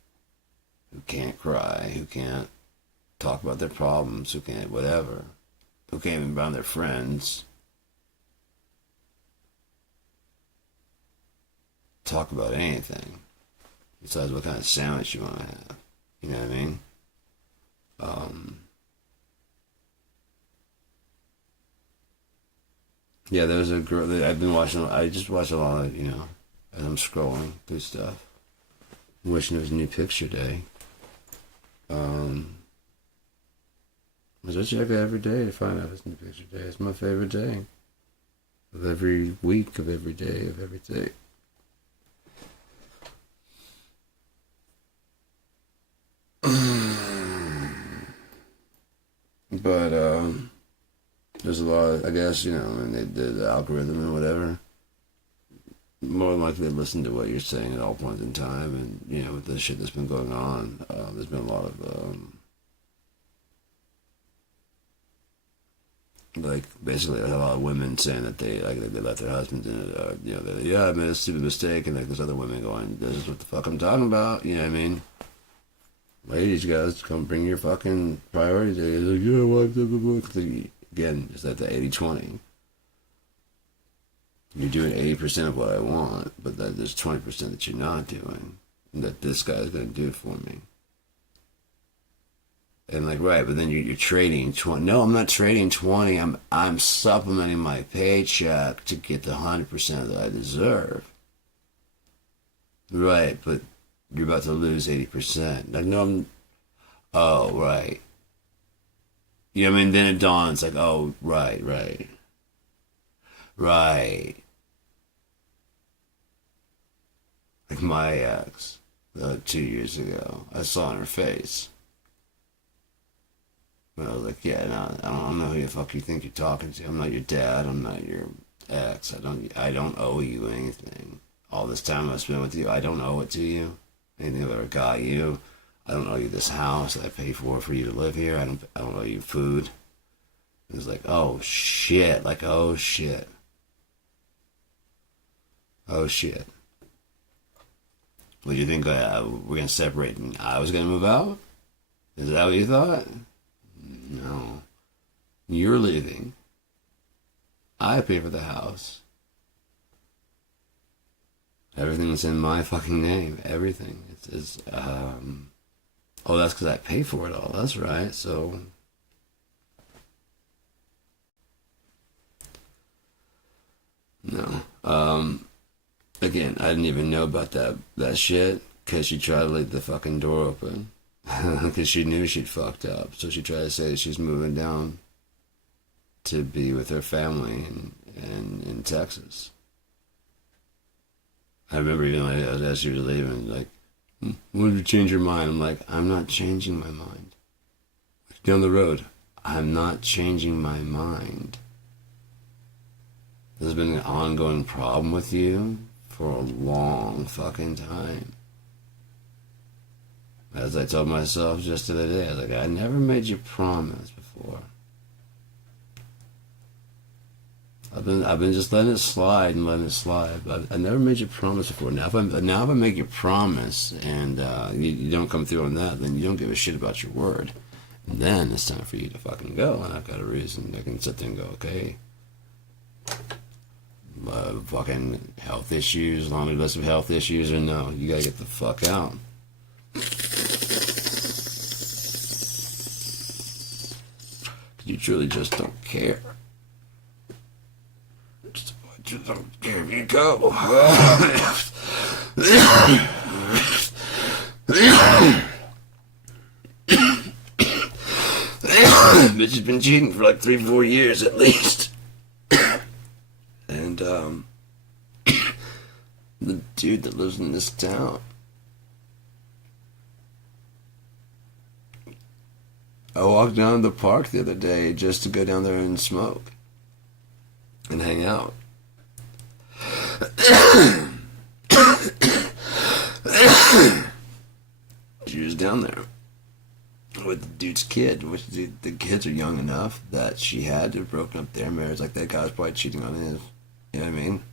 who can't cry, who can't talk about their problems, who can't whatever, who can't even around their friends talk about anything besides what kind of sandwich you want to have. You know what I mean? Yeah, there was a girl that I've been watching. I just watch a lot of, as I'm scrolling through stuff. I'm wishing it was a new picture day. I check it every day to find out if it's new picture day. It's my favorite day of every week, of every day, of every day. But there's a lot of, I guess, and they did the algorithm and whatever. More than likely they listen to what you're saying at all points in time, and with the shit that's been going on, there's been a lot of basically a lot of women saying that they left their husbands in it. They're like, yeah, I made a stupid mistake, and there's other women going, this is what the fuck I'm talking about. You know what I mean? Ladies, guys, come bring your fucking priorities. They're like, yeah, well, blah, blah, blah. Again, it's like the 80-20. You're doing 80% of what I want, but there's 20% that you're not doing, and that this guy's going to do for me. And right, but then you're trading 20. No, I'm not trading 20. I'm supplementing my paycheck to get the 100% that I deserve. Right, but you're about to lose 80%. No, oh, right. I mean, then it dawns oh, right. Like my ex, 2 years ago, I saw in her face. But I was like, yeah, no, I don't know who the fuck you think you're talking to. I'm not your dad. I'm not your ex. I don't owe you anything. All this time I spent with you, I don't owe it to you. Anything I've ever got you, I don't owe you this house that I pay for you to live here. I don't owe you food. It was like, oh shit, oh shit. Oh shit. What do you think? We're gonna separate and I was gonna move out? Is that what you thought? No. You're leaving. I pay for the house. Everything's in my fucking name. Everything. It's oh, that's because I pay for it all. That's right. So, no. Again, I didn't even know about that shit because she tried to leave the fucking door open because she knew she'd fucked up. So she tried to say that she's moving down to be with her family in Texas. I remember even like, as she was leaving, like, when did you change your mind? I'm like, I'm not changing my mind. Down the road, I'm not changing my mind. There's been an ongoing problem with you for a long fucking time. As I told myself just the other day, I was like, I never made you promise before. I've been just letting it slide and letting it slide. But I never made you promise before. Now if I make you promise and you don't come through on that, then you don't give a shit about your word. And then it's time for you to fucking go. And I've got a reason. I can sit there and go, okay. Fucking health issues, laundry list of health issues, or no, you gotta get the fuck out. You truly just don't care. You don't care if you go. Bitch has been cheating for like 3-4 years at least. And the dude that lives in this town, I walked down to the park the other day just to go down there and smoke and hang out. She was down there with the dude's kid, which the kids are young enough that she had to have broken up their marriage. Like, that guy was probably cheating on his. You know what I mean?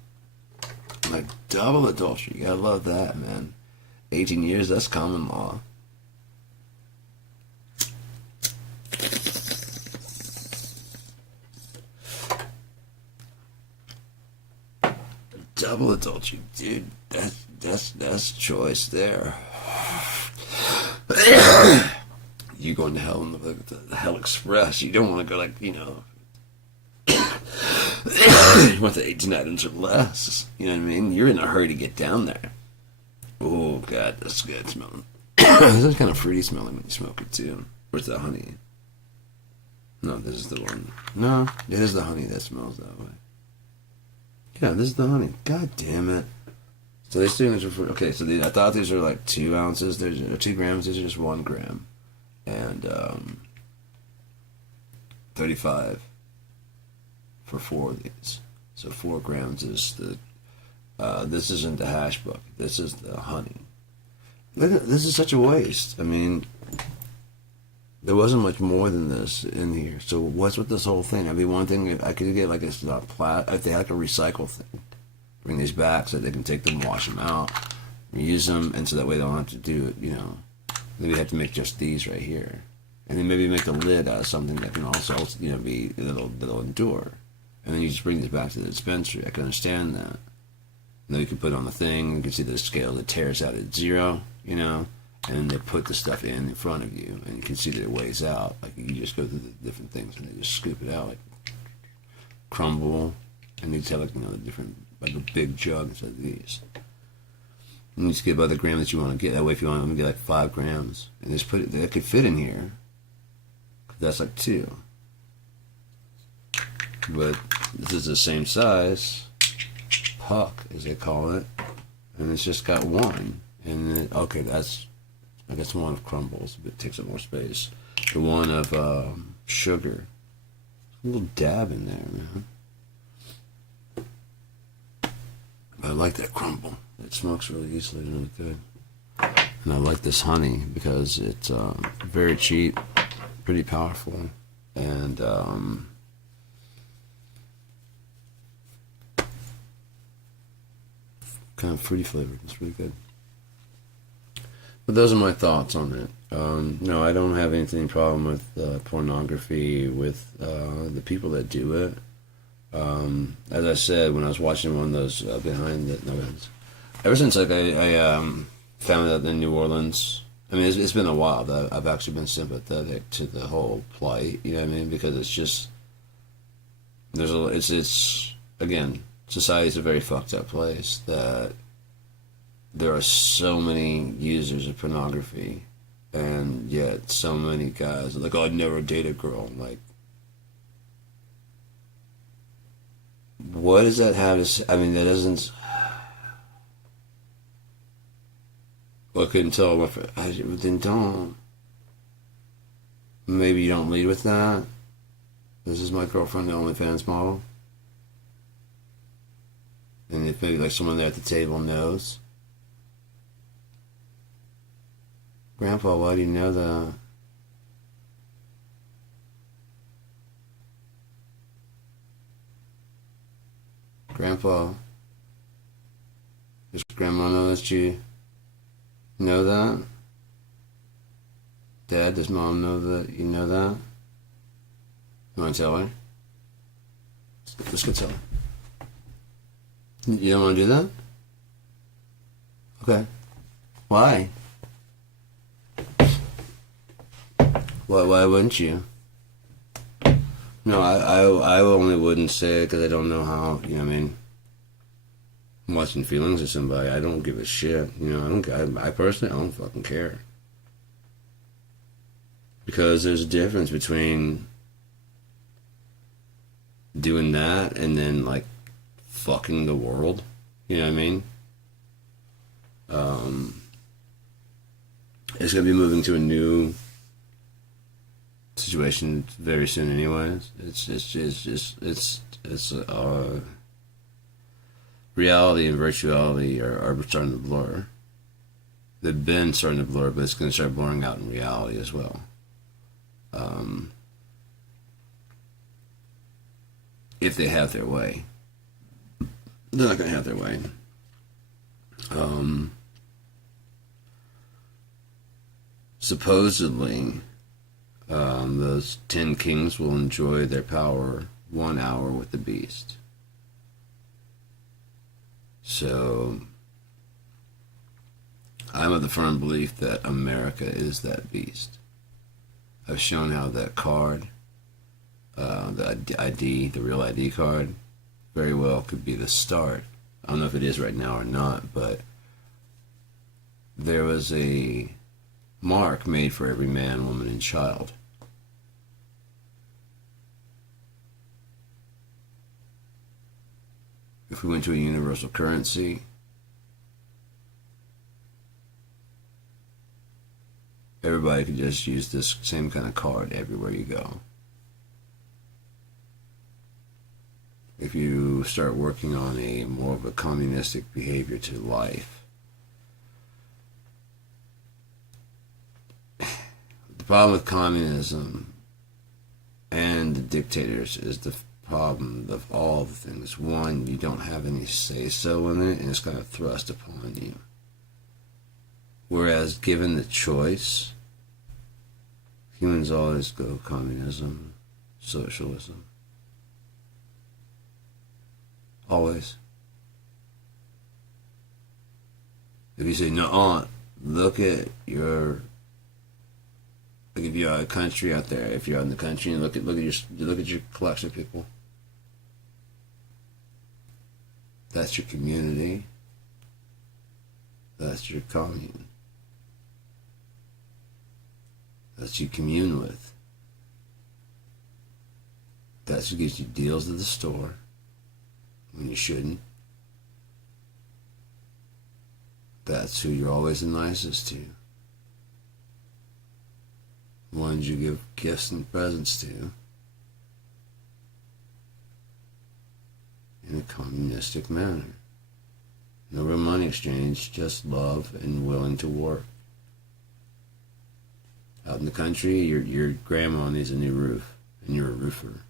Like, double adultery. You gotta love that, man. 18 years, that's common law. Double adultery, dude. That's choice there. You going to hell in the Hell Express. You don't want to go like, you know. You want the 18 items or less. You know what I mean? You're in a hurry to get down there. Oh, God, that's good smelling. This is kind of fruity smelling when you smoke it, too. Where's the honey? No, this is the one. No, it is the honey that smells that way. Yeah, this is the honey. God damn it. So these things are for, okay, so I thought these were like 2 ounces. There's 2 grams. These are just 1 gram. And 35 for 4 of these. So 4 grams is the, this isn't the hash book. This is the honey. This is such a waste. I mean, there wasn't much more than this in here. So what's with this whole thing? I mean, one thing, if I could get like if they had like a recycle thing, bring these back so they can take them, wash them out, reuse them, and so that way they don't have to do it, you know. Maybe they have to make just these right here. And then maybe make the lid out of something that can also, you know, that'll endure. And then you just bring this back to the dispensary. I can understand that. And then you can put it on the thing, you can see the scale that tears out at 0, you know. And then they put the stuff in front of you, and you can see that it weighs out. Like, you just go through the different things, and they just scoop it out, like crumble, and they tell, like, you know, the different, like a big jug instead of these. And you just get by the gram that you want to get. That way, if you want to get like 5 grams, and just put it, that could fit in here. That's like 2. But this is the same size, puck, as they call it, and it's just got 1. And then, okay, that's, I guess 1 of crumbles, but it takes up more space. The 1 of sugar. A little dab in there, man. But I like that crumble. It smokes really easily, really good. And I like this honey because it's very cheap, pretty powerful, and kind of fruity flavored. It's really good. But those are my thoughts on it. No, I don't have any problem with pornography, with the people that do it. As I said, when I was watching one of those behind the no, ever since like I found out in New Orleans, I mean it's been a while that I've actually been sympathetic to the whole plight. You know what I mean? Because it's just it's again, society's a very fucked up place. That there are so many users of pornography, and yet so many guys are like, "Oh, I'd never date a girl." Like, What does that have to say? I mean, that doesn't. Well, I couldn't tell. Then don't. Maybe you don't lead with that. This is my girlfriend, the OnlyFans model. And if maybe like someone there at the table knows. Grandpa, why do you know that? Grandpa, does Grandma know that you know that? Dad, does Mom know that you know that? You want to tell her? Let's go tell her. You don't want to do that? Okay. Why? Why wouldn't you? No, I only wouldn't say it because I don't know how, you know what I mean? I'm watching feelings of somebody. I don't give a shit. You know, I personally, I don't fucking care. Because there's a difference between doing that and then, like, fucking the world. You know what I mean? It's going to be moving to a new situation very soon anyways. It's reality and virtuality are starting to blur. They've been starting to blur, but it's going to start blurring out in reality as well. If they have their way. They're not going to have their way. Supposedly, those 10 kings will enjoy their power 1 hour with the beast. So, I'm of the firm belief that America is that beast. I've shown how that card, the ID, the real ID card, very well could be the start. I don't know if it is right now or not, but there was a mark made for every man, woman, and child. If we went to a universal currency, everybody could just use this same kind of card everywhere you go. If you start working on a more of a communistic behavior to life, the problem with communism and the dictators is the problem of all the things. One, you don't have any say-so in it, and it's kind of thrust upon you. Whereas, given the choice, humans always go communism, socialism. Always. If you say, no, look at your... Like if you're a country out there, if you're out in the country and look at your collection of people, that's your community. That's your commune. That's you commune with. That's who gives you deals at the store when you shouldn't. That's who you're always the nicest to. Ones you give gifts and presents to in a communistic manner. No real money exchange, just love and willing to work. Out in the country, your grandma needs a new roof, and you're a roofer.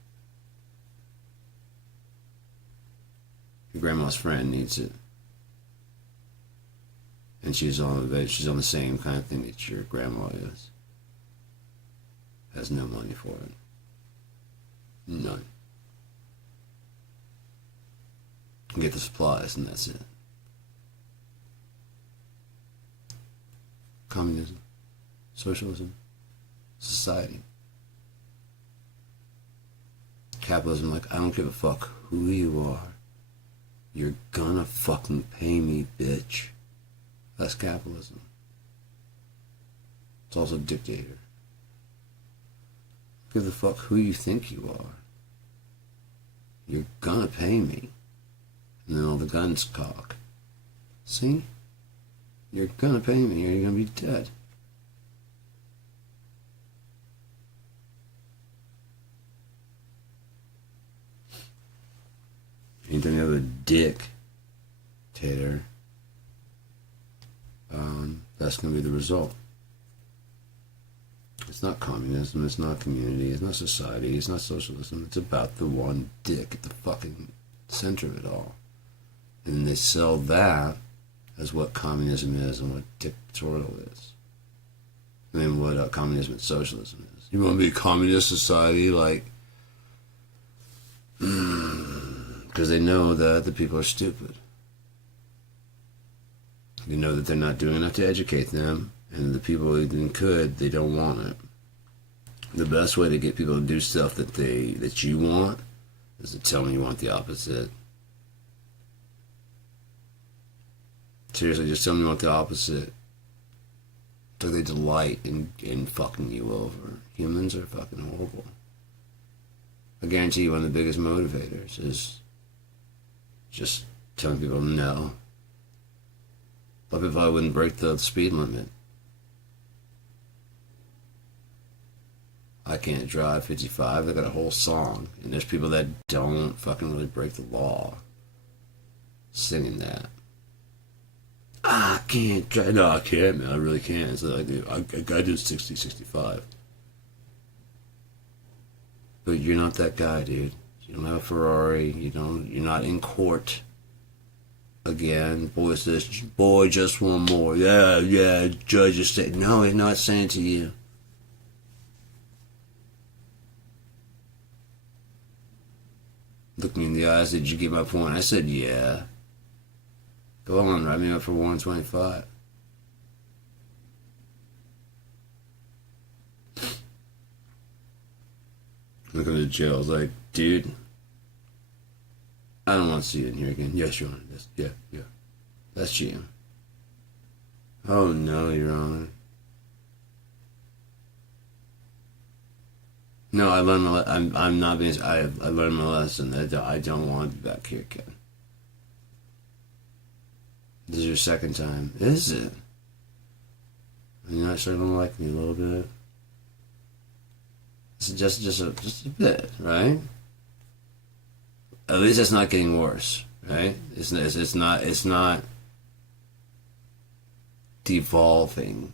Your grandma's friend needs it, and she's on the same kind of thing that your grandma is. Has no money for it. None. Get the supplies and that's it. Communism, socialism, society. Capitalism, like, I don't give a fuck who you are. You're gonna fucking pay me, bitch. That's capitalism. It's also a dictator. Give a fuck who you think you are. You're gonna pay me. And then all the guns cock. See? You're gonna pay me or you're gonna be dead. Anything other dictator, that's gonna be the result. It's not communism, it's not community, it's not society, it's not socialism. It's about the one dick at the fucking center of it all. And they sell that as what communism is and what dictatorial is. I mean, what communism and socialism is. You want to be a communist society, like, because they know that the people are stupid. They know that they're not doing enough to educate them, and the people who even could, they don't want it. The best way to get people to do stuff that you want is to tell them you want the opposite. Seriously, just tell them you want the opposite. So they delight in fucking you over. Humans are fucking horrible. I guarantee you one of the biggest motivators is just telling people no. But if I wouldn't break the speed limit, I can't drive 55. They got a whole song, and there's people that don't fucking really break the law singing that. I can't drive. No, I can't, man. I really can't. So I do. I do 60, 65. But you're not that guy, dude. You don't have a Ferrari. You're not in court. Again, boy says, boy, just one more. Yeah, judge is saying, no, he's not saying to you. Look me in the eyes, did you get my point? I said, yeah. Go on, write me up for 125. Look at the jail. I was like, dude, I don't want to see you in here again. Yes, Your Honor. Yeah. That's you. Oh, no, Your Honor. No, I learned my I'm not being... I learned my lesson. I don't want to be back here again. This is your second time. Is it? And you're not starting to like me a little bit? It's just a bit, right? At least it's not getting worse, right? It's not devolving,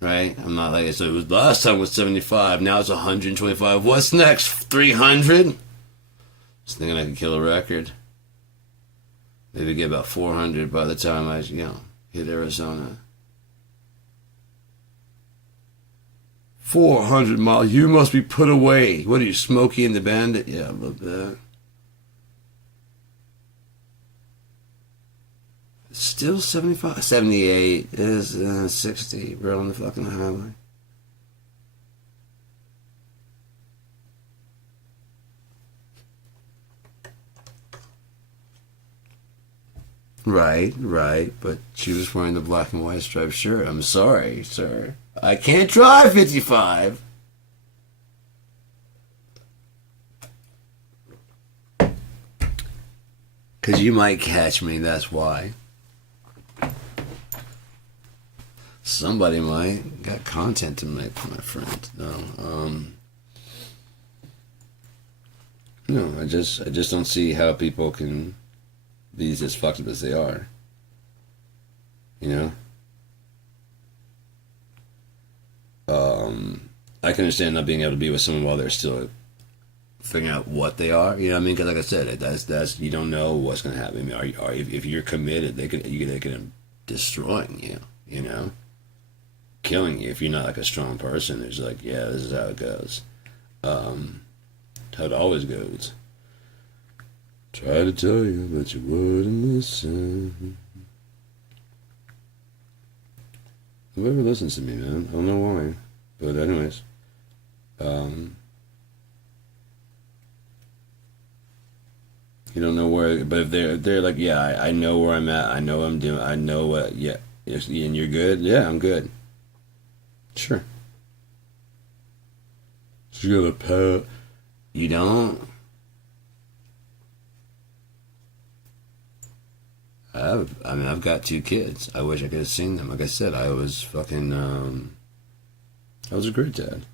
right? I'm not like, so it was last time was 75, now it's 125. What's next? 300? Just thinking I could kill a record. Maybe get about 400 by the time I, hit Arizona. 400 miles. You must be put away. What are you, Smokey and the Bandit? Yeah, a little bit. Still 75, 78 is 60. We're on the fucking highway. Right, but she was wearing the black and white striped shirt. I'm sorry, sir. I can't drive 55. Because you might catch me, that's why. Somebody might. Got content to make, my friend. No, I just don't see how people can be as fucked up as they are. I can understand not being able to be with someone while they're still figuring out what they are. You know what I mean? Because like I said, that's you don't know what's going to happen. I mean, if you're committed, they can destroying you. Killing you if you're not like a strong person. It's like, yeah, this is how it goes. How it always goes. Try to tell you, but you wouldn't listen. Whoever listens to me, man, I don't know why. But anyways, you don't know where. But if they're like, yeah, I know where I'm at. I know what I'm doing. I know what. Yeah, and you're good. Yeah, I'm good. Sure. So you got a pet. You don't. I've got 2 kids. I wish I could have seen them. Like I said, I was fucking, I was a great dad.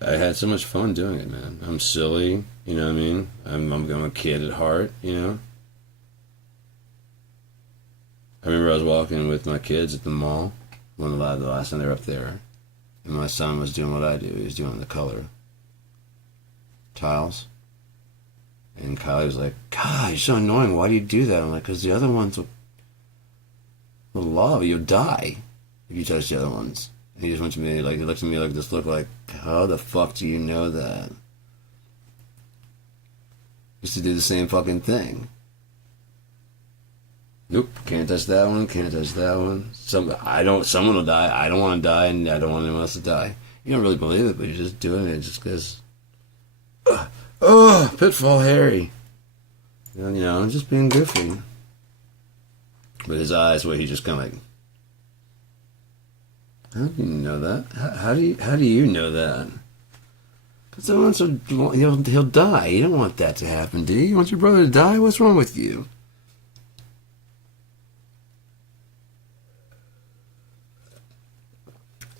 I had so much fun doing it, man. I'm silly, you know what I mean? I'm a kid at heart, you know? I remember I was walking with my kids at the mall the last time they were up there. And my son was doing what I do. He was doing the color tiles. And Kylie was like, God, you're so annoying. Why do you do that? I'm like, because the other ones will love. You'll die if you touch the other ones. And he just went to me, like, he looked at me like this look like, how the fuck do you know that? Used to do the same fucking thing. Nope, can't touch that one, can't touch that one. Someone will die. I don't want to die, and I don't want anyone else to die. You don't really believe it, but you're just doing it just because. Oh, Pitfall Harry. You know, just being goofy. But his eyes, where he just kind of like, how do you know that? How do you know that? Because he'll die. You don't want that to happen, do you? You want your brother to die? What's wrong with you?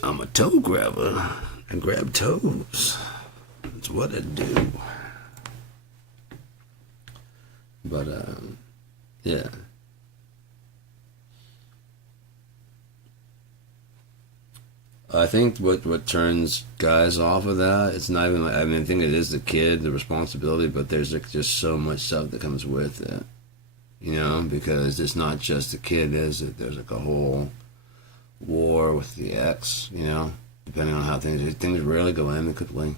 I'm a toe grabber. I grab toes. That's what I do. But, yeah. I think what turns guys off of that, it's not even like, I mean, I think it is the kid, the responsibility, but there's like just so much stuff that comes with it. You know, because it's not just the kid, is it? There's like a whole war with the ex, you know, depending on how things rarely go amicably,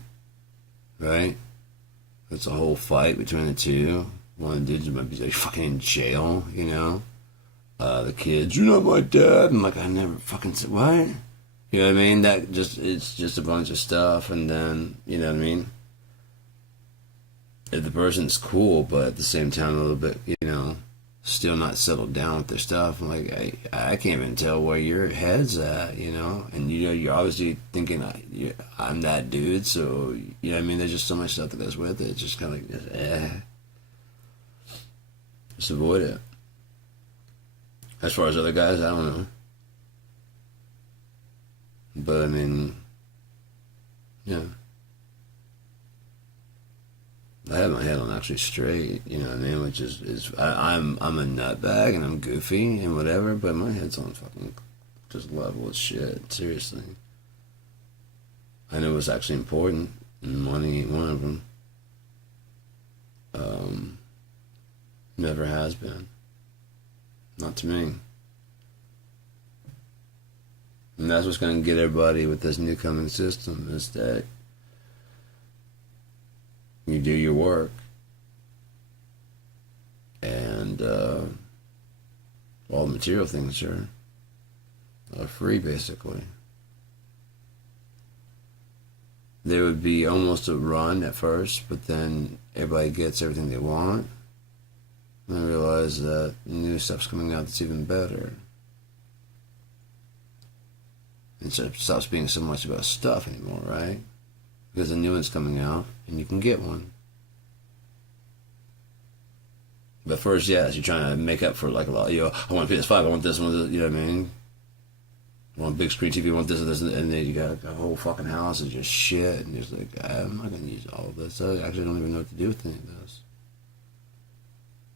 right? It's a whole fight between the two. One of the dudes might be like fucking in jail, you know. The kids, you're not my dad, and like I never fucking said what. You know what I mean? It's just a bunch of stuff, and then you know what I mean. If the person's cool, but at the same time a little bit, you know, still not settled down with their stuff. I'm like, I can't even tell where your head's at, you know? And, you know, you're obviously thinking, I'm that dude, so, you know what I mean? There's just so much stuff that goes with it. It's just kind of like, Just avoid it. As far as other guys, I don't know. But, I mean, yeah. I have my head on actually straight, you know what I mean? Which is I'm a nutbag and I'm goofy and whatever, but my head's on fucking just level as shit. Seriously. I know it's actually important, and money ain't one of them. Never has been. Not to me. And that's what's going to get everybody with this new coming system, is that you do your work, and all the material things are free, basically. There would be almost a run at first, but then everybody gets everything they want, and I realize that new stuff's coming out that's even better. And so it stops being so much about stuff anymore, right? Because a new one's coming out, and you can get one. But first, yes, you're trying to make up for like a lot. You know, I want a PS5, I want this one, you know what I mean? I want a big screen TV, I want this and this, and then you got a whole fucking house of just shit, and you're just like, I'm not going to use all of this. I actually don't even know what to do with any of this.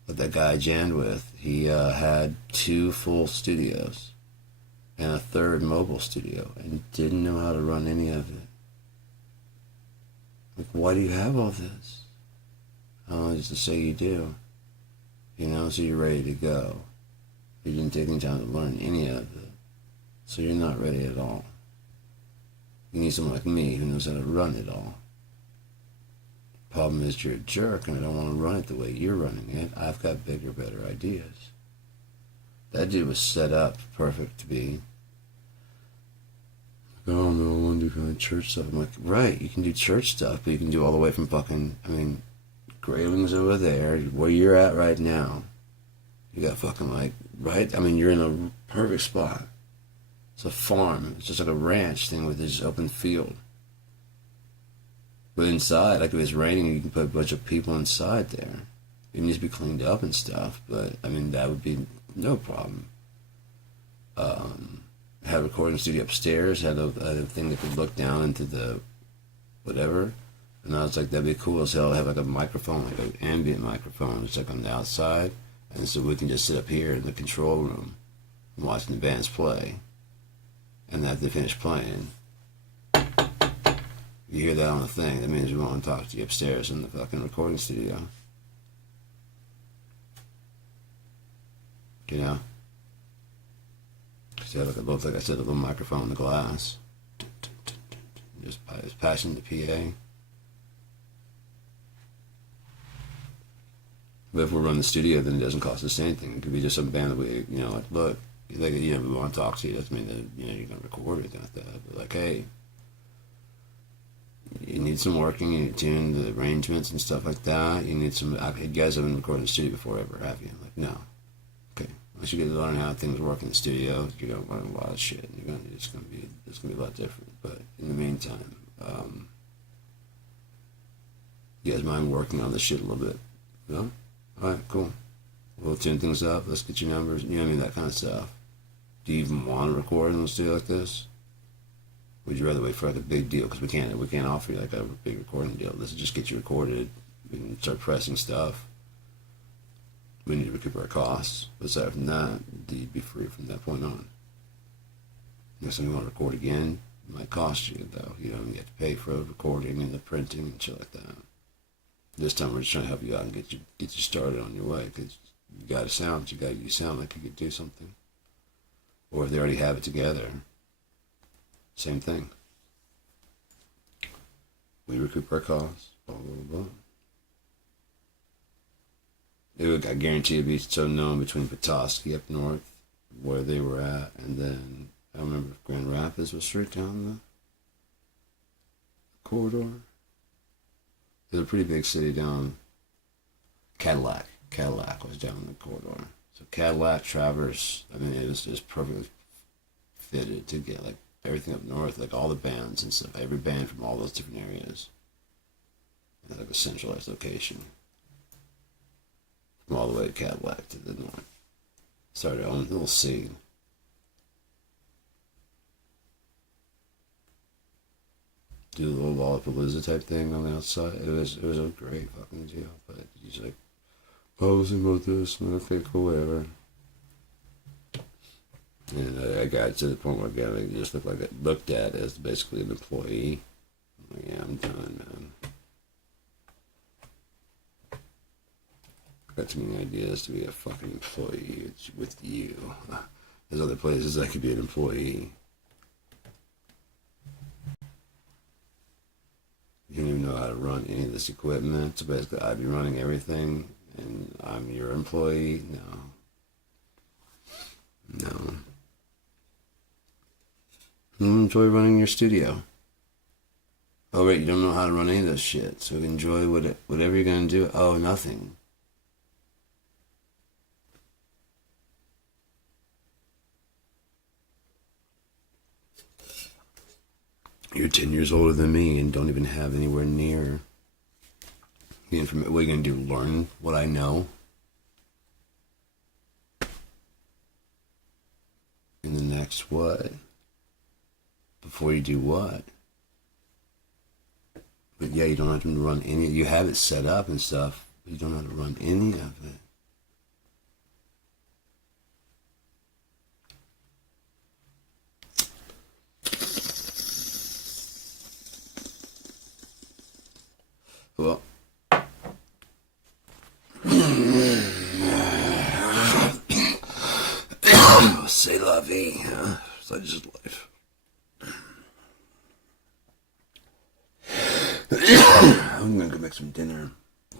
But that guy I jammed with, he had 2 full studios and a 3rd mobile studio, and didn't know how to run any of it. Like, why do you have all this? Oh, just to say you do. You know, so you're ready to go. You didn't take any time to learn any of it. So you're not ready at all. You need someone like me who knows how to run it all. Problem is you're a jerk, and I don't want to run it the way you're running it. I've got bigger, better ideas. That dude was set up perfect to be, oh no, I want to do kind of church stuff. I'm like, right, you can do church stuff, but you can do all the way from fucking, I mean, Grayling's over there, where you're at right now. You got fucking like, right? I mean, you're in a perfect spot. It's a farm. It's just like a ranch thing with this open field. But inside, like if it's raining, you can put a bunch of people inside there. It needs to be cleaned up and stuff, but I mean that would be no problem. Had a recording studio upstairs, had a thing that could look down into the whatever, and I was like, that'd be cool as hell. Have like a microphone, like an ambient microphone, it's like on the outside, and so we can just sit up here in the control room, watching the bands play, and after they finish playing, you hear that on the thing. That means we want to talk to you upstairs in the fucking recording studio. You know? Because you have like I said, a little microphone in the glass. Just passing the PA. But if we run the studio, then it doesn't cost us anything. It could be just some band that we, like, look, like, we want to talk to you. Doesn't mean that, you're going to record or anything like that. But like, hey, you need some working, you need to tune the arrangements and stuff like that. You need some, you guys haven't recorded in the studio before ever, have you? Like, no. Okay. Once you get to learn how things work in the studio, you're going to learn a lot of shit. And it's going to be a lot different. But in the meantime, you guys mind working on this shit a little bit? No? Alright, cool. We'll tune things up. Let's get your numbers. You know what I mean? That kind of stuff. Do you even want to record in a studio like this? Would you rather wait for like a big deal? Because we can't offer you like a big recording deal. This is just get you recorded. We can start pressing stuff. We need to recoup our costs. But aside from that, you'd be free from that point on. If something you want to record again, it might cost you though. You have to pay for the recording and the printing and shit like that. This time we're just trying to help you out and get you started on your way. Because you got a sound, you sound like you could do something. Or if they already have it together, same thing. We recoup our costs, blah, blah, blah. I guarantee it'd be so known between Petoskey up north, where they were at, and then, I remember if Grand Rapids was straight down the corridor. There's a pretty big city down, Cadillac was down the corridor. So Cadillac, Traverse, I mean, it was just perfectly fitted to get, like, everything up north, like all the bands and stuff, every band from all those different areas. And like a centralized location. From all the way to Cadillac to the north. Started our own little scene. Do a little Lollapalooza type thing on the outside. It was a great fucking deal, but he's like, I was thinking about this, and okay, cool, whatever. And I got to the point where I just looked at as basically an employee. I'm like, yeah, I'm done, man. Got too many ideas to be a fucking employee with you. There's other places I could be an employee. You don't even know how to run any of this equipment. So basically, I'd be running everything, and I'm your employee. No. You enjoy running your studio. Oh, wait, you don't know how to run any of this shit. So enjoy whatever you're going to do. Oh, nothing. You're 10 years older than me and don't even have anywhere near the information. What are you going to do? Learn what I know? In the next what? Before you do what? But yeah, you don't have to run any. You have it set up and stuff, but you don't have to run any of it. Well, c'est la vie, huh? Such is life. I'm gonna go make some dinner.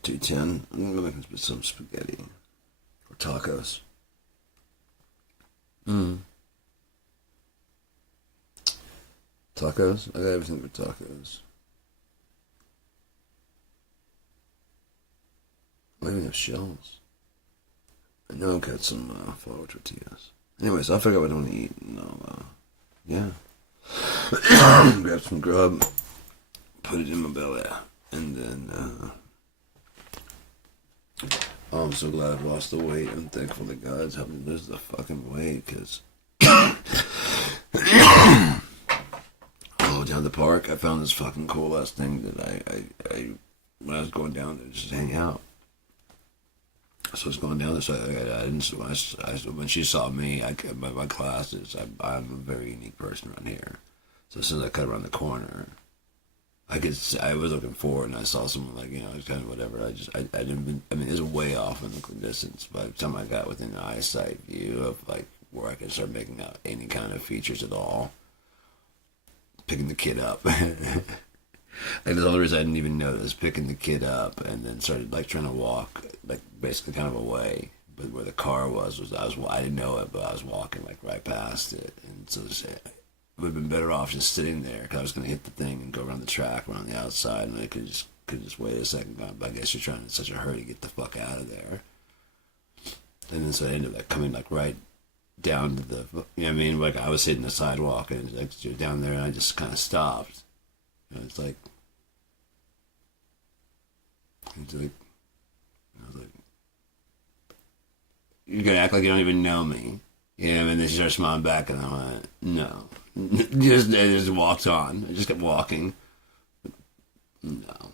2:10. I'm gonna make some spaghetti or tacos. Tacos? I got everything for tacos. I even have shells. I know I've got some flour tortillas. Anyways, I'll figure out what I want to eat. And yeah. Grab some grub, put it in my belly, and then Oh, I'm so glad I've lost the weight. I'm thankful that God's helped me lose the fucking weight, because oh, down the park, I found this fucking cool ass thing that I when I was going down there just to hang out. So I was going down there, so I didn't. When she saw me, my classes, I'm a very unique person around here. So as soon as I cut around the corner, I was looking forward, and I saw someone like, it's kind of whatever. I didn't. I mean, it was way off in the distance. By the time I got within eyesight view of like where I could start making out any kind of features at all, picking the kid up. Like the only reason I didn't even notice picking the kid up, and then started like trying to walk, like basically kind of away. But where the car was I didn't know it, but I was walking like right past it, and so it would have been better off just sitting there, because I was going to hit the thing and go around the track, around the outside, and I could just wait a second. But I guess you're trying in such a hurry to get the fuck out of there, and then so I ended up coming like right down to the, you know what I mean? Like I was hitting the sidewalk, and like you're down there, and I just kind of stopped. It's like, I was like, you're gonna act like you don't even know me, and then she started smiling back, and I went, no, just walked on. I just kept walking. No.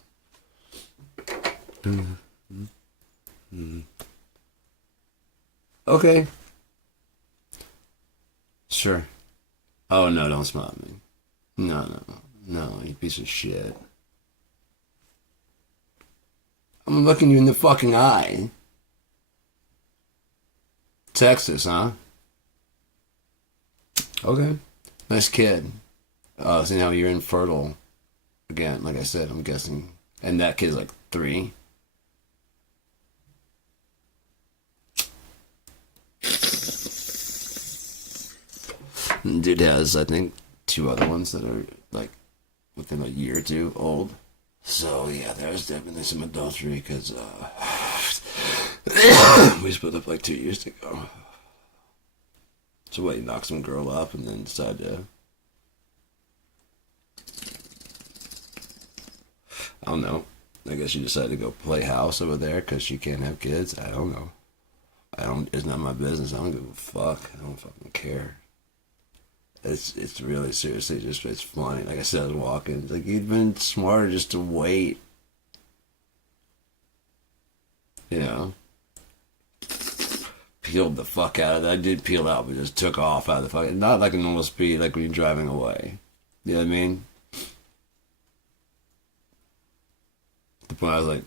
Okay. Sure. Oh no, don't smile at me. No, you piece of shit. I'm looking you in the fucking eye. Texas, huh? Okay. Nice kid. So now you're infertile. Again, like I said, I'm guessing. And that kid's like 3. Dude has, I think, 2 other ones that are like within a year or 2 old. So yeah, there's definitely some adultery, because we split up like 2 years ago. So what, you knock some girl up and then decide to, I don't know. I guess you decided to go play house over there because she can't have kids. I don't know. It's not my business. I don't give a fuck. I don't fucking care. It's really seriously just, it's funny. Like I said, I was walking. Like, you'd been smarter just to wait. Peeled the fuck out of that. I did peel out, but just took off out of the fucking, not like a normal speed, like when you're driving away. You know what I mean? At the point I was like,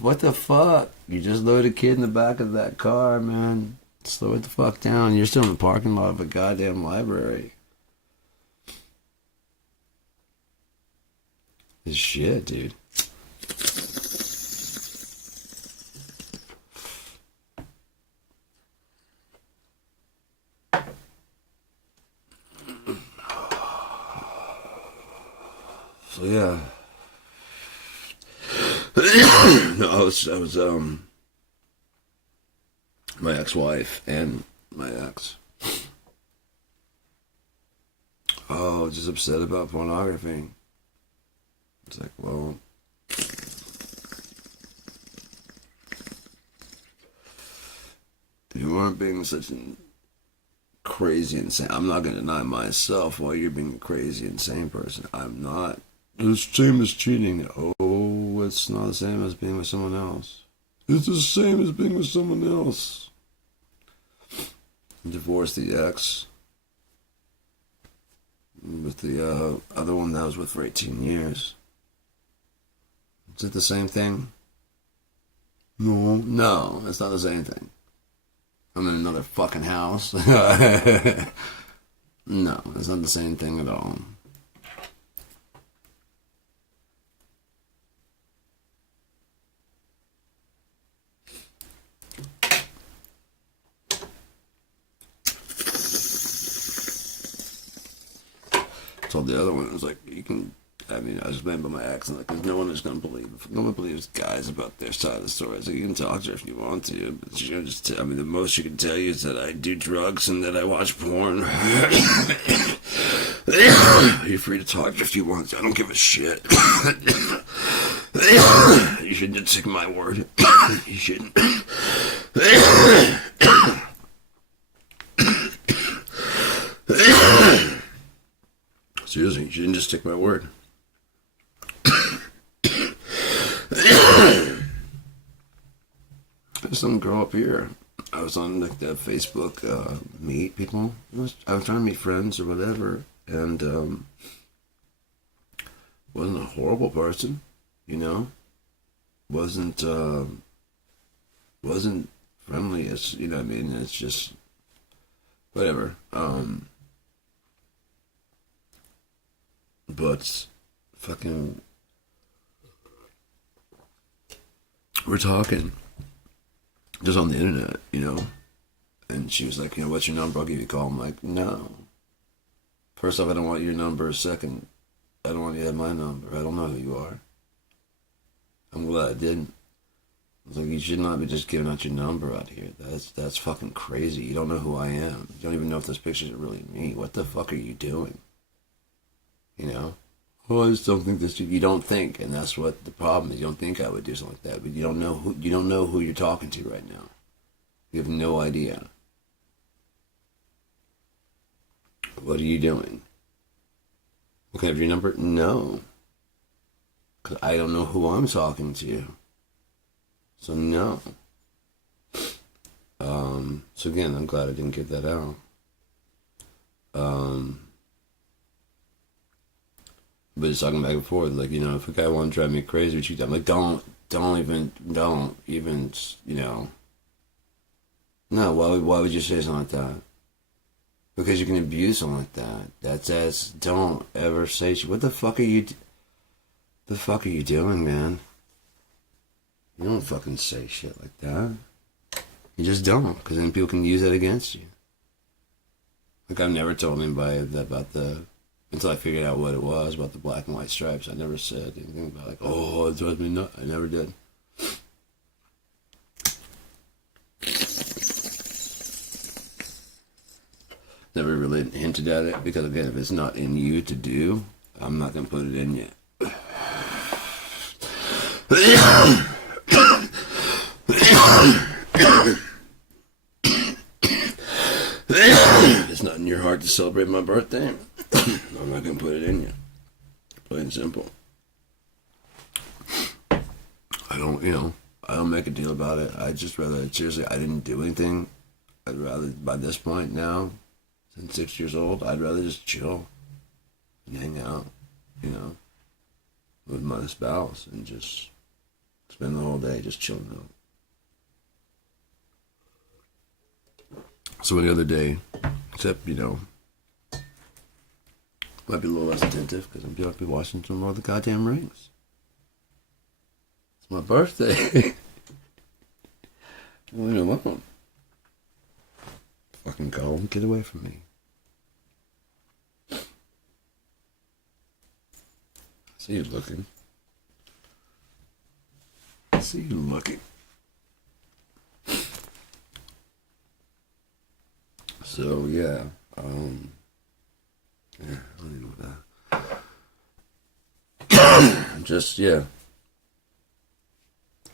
what the fuck? You just loaded a kid in the back of that car, man. Slow it the fuck down. You're still in the parking lot of a goddamn library. This shit, dude. So yeah. No, I was my ex-wife and my ex. Oh, just upset about pornography. It's like, well, you weren't being such a crazy insane. I'm not gonna deny myself while you're being a crazy insane person. I'm not. It's the same as cheating. Oh, it's not the same as being with someone else. It's the same as being with someone else. Divorced the ex. With the other one that I was with for 18 years. Is it the same thing? No, it's not the same thing. I'm in another fucking house. No, it's not the same thing at all. Told the other one, I was like, you can, I was mad by my accent, like, because no one is going to believe, no one believes guys about their side of the story. So you can talk to her if you want to, but she's going to just tell me, the most she can tell you is that I do drugs and that I watch porn. You're free to talk if you want. I don't give a shit. You shouldn't take my word. You shouldn't. Seriously, you shouldn't just take my word. There's some girl up here. I was on like the Facebook meet people. I was trying to meet friends or whatever, and wasn't a horrible person, you know. Wasn't friendly. It's, you know what I mean. It's just whatever. But fucking, we're talking just on the internet, you know. And she was like, you know, what's your number? I'll give you a call. I'm like, no. First off, I don't want your number. Second, I don't want you to have my number. I don't know who you are. I'm glad I didn't. I was like, you should not be just giving out your number out here. That's fucking crazy. You don't know who I am. You don't even know if those pictures are really me. What the fuck are you doing? You know? Oh, I just don't think this. You don't think, and that's what the problem is. You don't think I would do something like that, but you don't know who you're talking to right now. You have no idea. What are you doing? Well, can I have your number? No. Because I don't know who I'm talking to. So no. So again, I'm glad I didn't get that out. But it's talking back and forth, like, you know, if a guy wants to drive me crazy, what you do? I'm like, don't even, you know. No, why would you say something like that? Because you can abuse someone like that. That's don't ever say shit. What the fuck are you doing, man? You don't fucking say shit like that. You just don't, because then people can use that against you. Like, I've never told anybody until I figured out what it was about the black and white stripes. I never said anything about, like, oh, it drives me nuts. I never did. Never really hinted at it, because again, if it's not in you to do, I'm not going to put it in you. It's not in your heart to celebrate my birthday. I'm not going to put it in you. Plain and simple. I don't make a deal about it. I just rather, seriously, I didn't do anything. I'd rather, by this point now, since 6 years old, I'd rather just chill and hang out, you know, with my spouse and just spend the whole day just chilling out. So any other day, except, you know, might be a little less attentive because I'm going to be watching some more of the goddamn rings. It's my birthday. Well, you know what? Fucking go and get away from me. I see you looking. So yeah, I don't even know that. Just, yeah.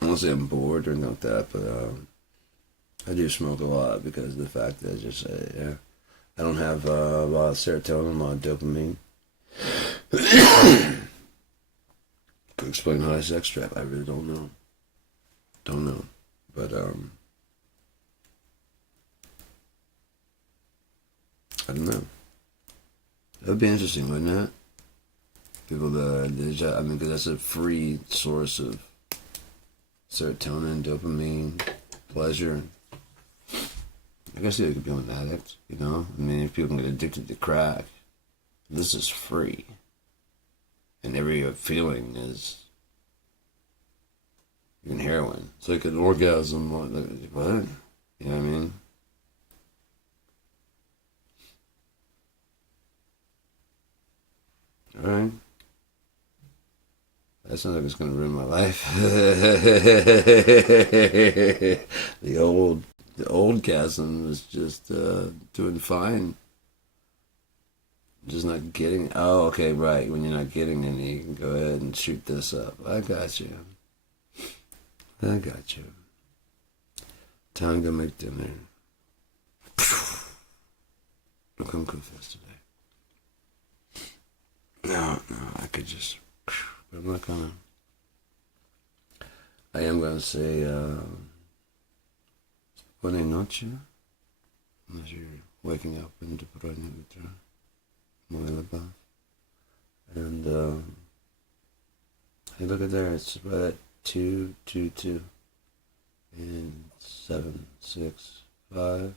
I won't say I'm bored or anything like that, but I do smoke a lot because of the fact that I don't have a lot of serotonin, a lot of dopamine. Could explain how I sex trap. I really don't know. But I don't know. That would be interesting, wouldn't it? People because that's a free source of serotonin, dopamine, pleasure. I guess they could be an addict, you know? I mean, if people can get addicted to crack, this is free. And every feeling is even heroin. It's like an orgasm. What? You know what I mean? Alright. That sounds like it's going to ruin my life. The old chasm is just doing fine. Just not getting. Oh, okay, right. When you're not getting any, you can go ahead and shoot this up. I got you. I got you. Time to make dinner. Look, I'm confessed today. No, I could just. But I'm not gonna. I am gonna say buenas noches. Unless you're waking up in Dobronya Utra, Moilabov. And hey, look at there. It's about at 2, 2, 2. And 7, 6, 5.